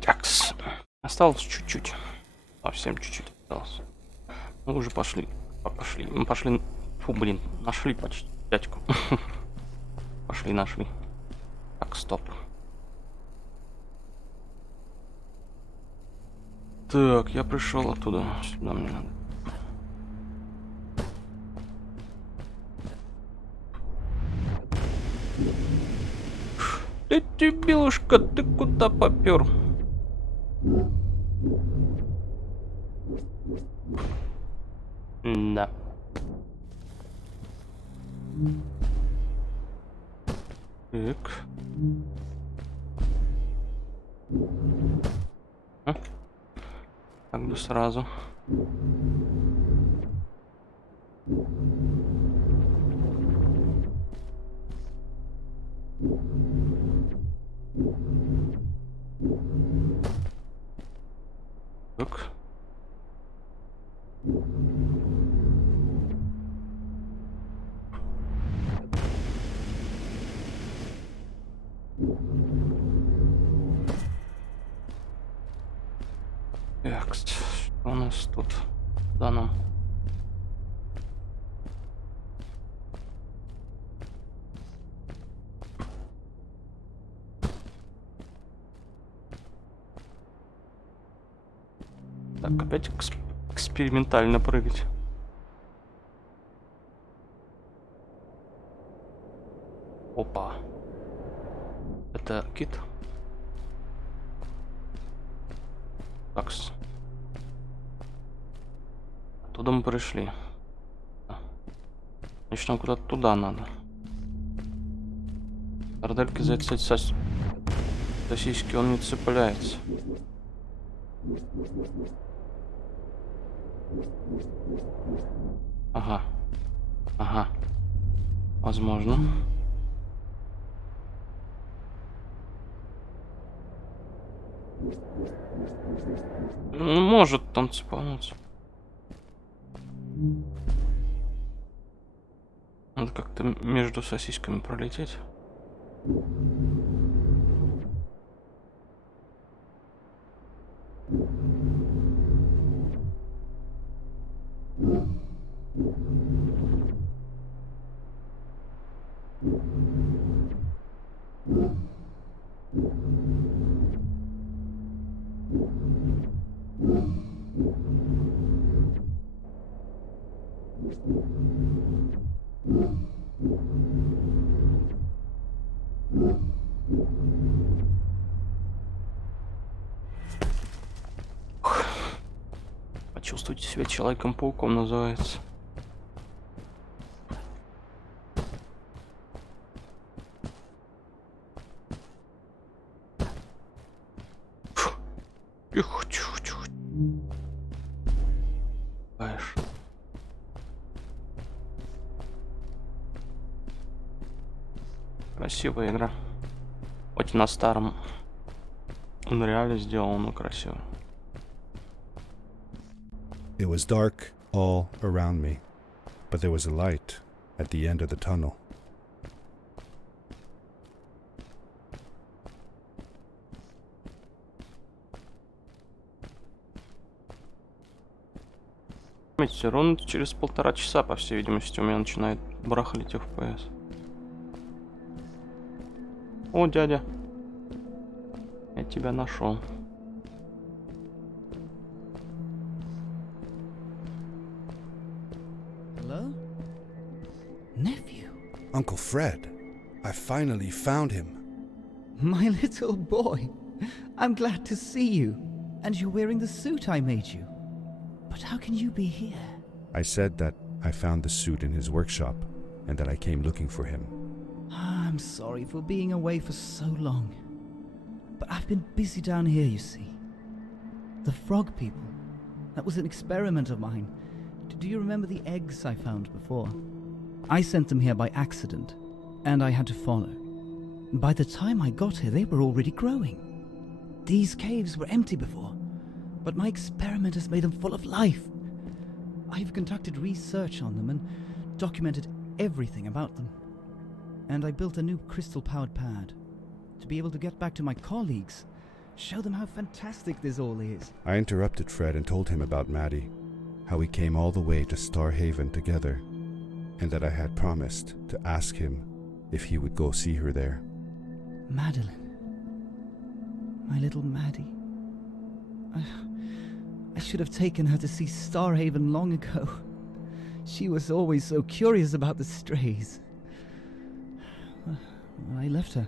Такс. Осталось чуть-чуть. Совсем чуть-чуть осталось. Мы уже пошли. Пошли. Мы пошли. Фу, блин, нашли почти дядьку. Пошли, нашли. Так, стоп. Так, я пришел оттуда. Сюда мне надо. Ты, дебилушка, ты куда попер? Да. Так. Как бы сразу. Так. Так, что у нас тут? Да, нам. Так, опять экспериментально прыгать. Опа. Это кит? Такс. Оттуда мы пришли. Значит, нам куда-то туда надо. Сардельки за эти сосиски он не цепляется. Ага. Ага. Возможно. Ну, может там цепануться. Надо как-то между сосисками пролететь. Почувствуйте себя Человеком-пауком, называется. Знаешь. Красивая игра. Хоть на старом Unreal сделал, но красиво. It was dark all around me, but there was a light at the end of the tunnel. Заметьте, ровно через 1,5 часа, по всей видимости, у меня начинает барахлить FPS. О, дядя. Я тебя нашел. Hello? Nephew? Uncle Fred, I finally found him. My little boy. I'm glad to see you. And you're wearing the suit I made you. But how can you be here? I said that I found the suit in his workshop and that I came looking for him. I'm sorry for being away for so long. But I've been busy down here, you see. The frog people. That was an experiment of mine. Do you remember the eggs I found before? I sent them here by accident, and I had to follow. By the time I got here, they were already growing. These caves were empty before, but my experiment has made them full of life. I've conducted research on them and documented everything about them. And I built a new crystal-powered pad to be able to get back to my colleagues, show them how fantastic this all is. I interrupted Fred and told him about Maddie, how we came all the way to Starhaven together, and that I had promised to ask him if he would go see her there. Madeline. My little Maddie. I should have taken her to see Starhaven long ago. She was always so curious about the strays. I left her.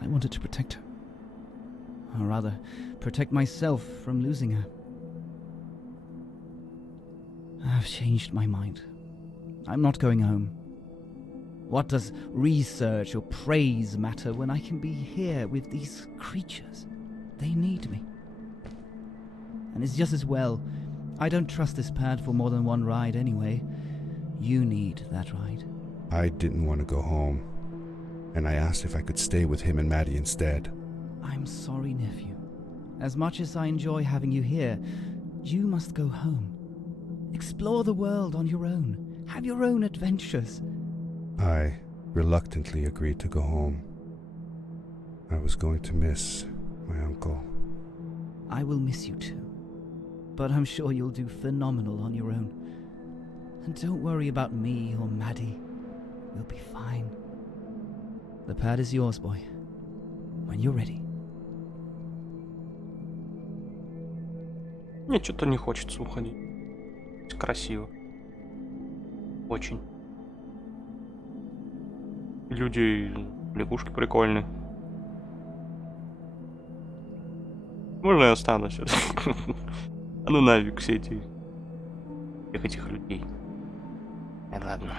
I wanted to protect her. Or rather, protect myself from losing her. I've changed my mind. I'm not going home. What does research or praise matter when I can be here with these creatures? They need me. And it's just as well. I don't trust this pad for more than one ride anyway. You need that ride. I didn't want to go home, and I asked if I could stay with him and Maddie instead. I'm sorry, nephew. As much as I enjoy having you here, you must go home. Explore the world on your own. Have your own adventures. I reluctantly agreed to go home. I was going to miss my uncle. I will miss you too. But I'm sure you'll do phenomenal on your own. And don't worry about me or Maddie. We'll be fine. The pad is yours, boy. When you're ready. Мне что-то не хочется уходить. Красиво. Очень. Люди, лягушки прикольные. Можно я останусь? А ну нафиг все эти... Всех этих людей. Ладно.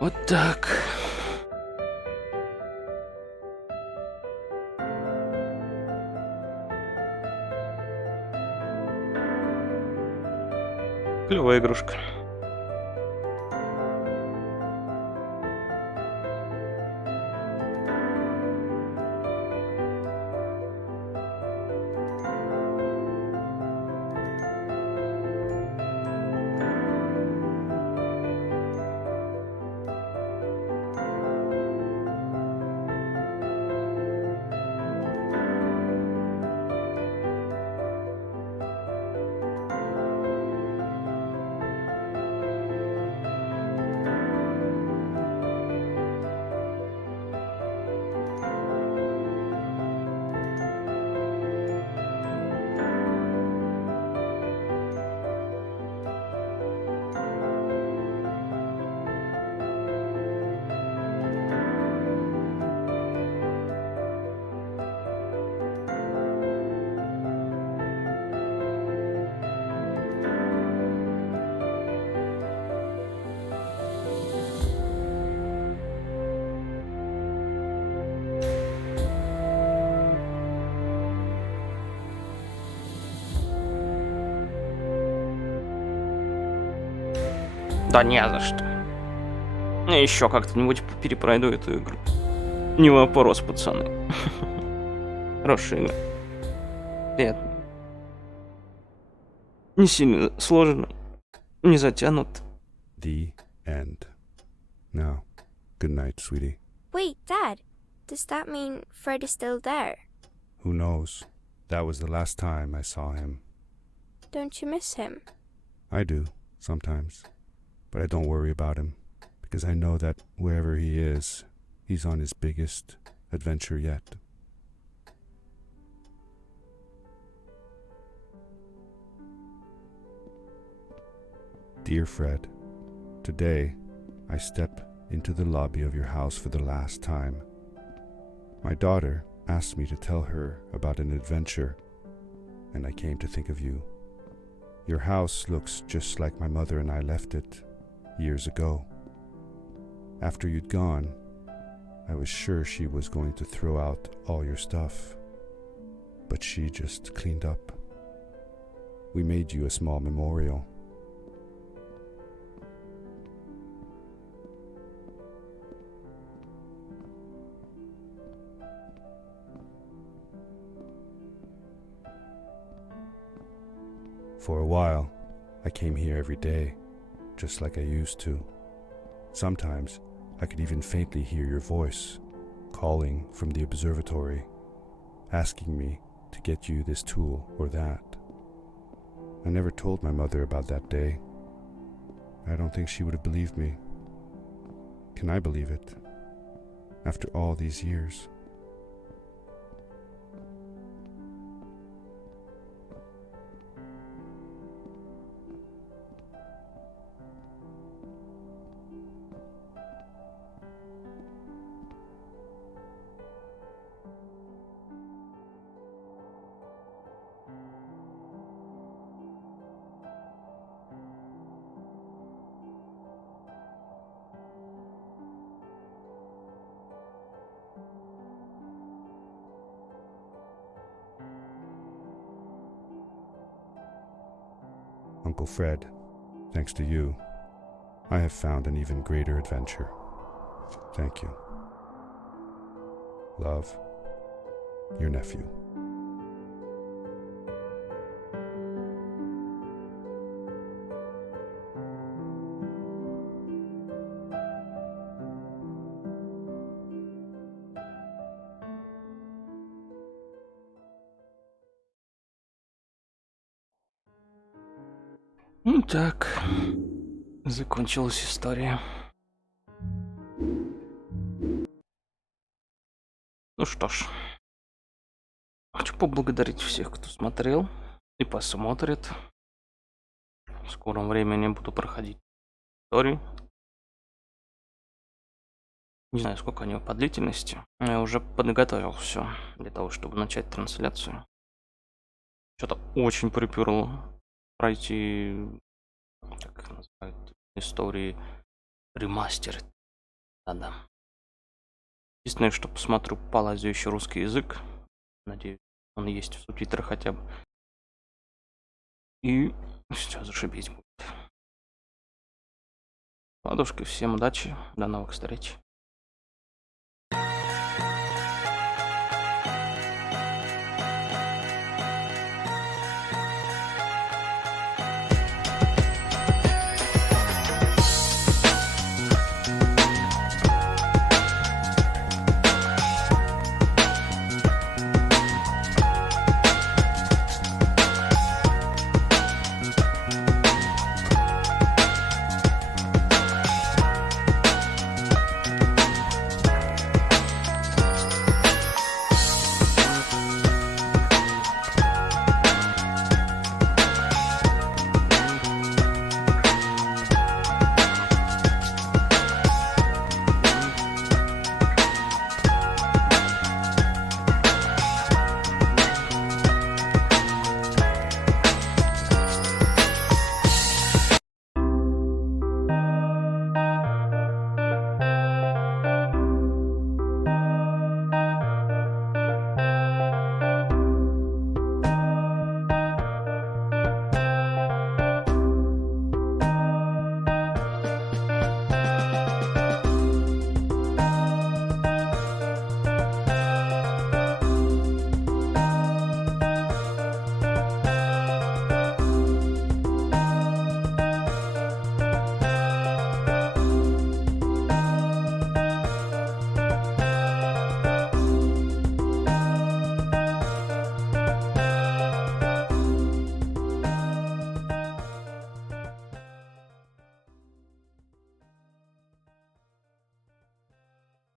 Вот так. Клевая игрушка. Да не за что. Я еще как-то-нибудь перепройду эту игру. Не вопрос, пацаны. Хорошая игра. Приятно. Не сильно сложно. Не затянут. The end. Now, good night, sweetie. Wait, Dad. Does that mean Fred is still there? Who knows? That was the last time I saw him. Don't you miss him? I do, sometimes. But I don't worry about him, because I know that wherever he is, he's on his biggest adventure yet. Dear Fred, today I step into the lobby of your house for the last time. My daughter asked me to tell her about an adventure, and I came to think of you. Your house looks just like my mother and I left it years ago. After you'd gone, I was sure she was going to throw out all your stuff, but she just cleaned up. We made you a small memorial. For a while, I came here every day, just like I used to. Sometimes, I could even faintly hear your voice, calling from the observatory, asking me to get you this tool or that. I never told my mother about that day. I don't think she would have believed me. Can I believe it? After all these years. Uncle Fred, thanks to you, I have found an even greater adventure. Thank you. Love, your nephew. Ну так, закончилась история. что ж. Хочу поблагодарить всех, кто смотрел и посмотрит. В скором времени буду проходить истории. Не знаю, сколько они по длительности. Но я уже подготовил все для того, чтобы начать трансляцию. Что-то очень приперло пройти, как их называют, истории ремастер. Да-да. Единственное, что посмотрю, полазю еще русский язык. Надеюсь, он есть в субтитрах хотя бы. И все, зашибись будет. Ладушки, всем удачи, до новых встреч.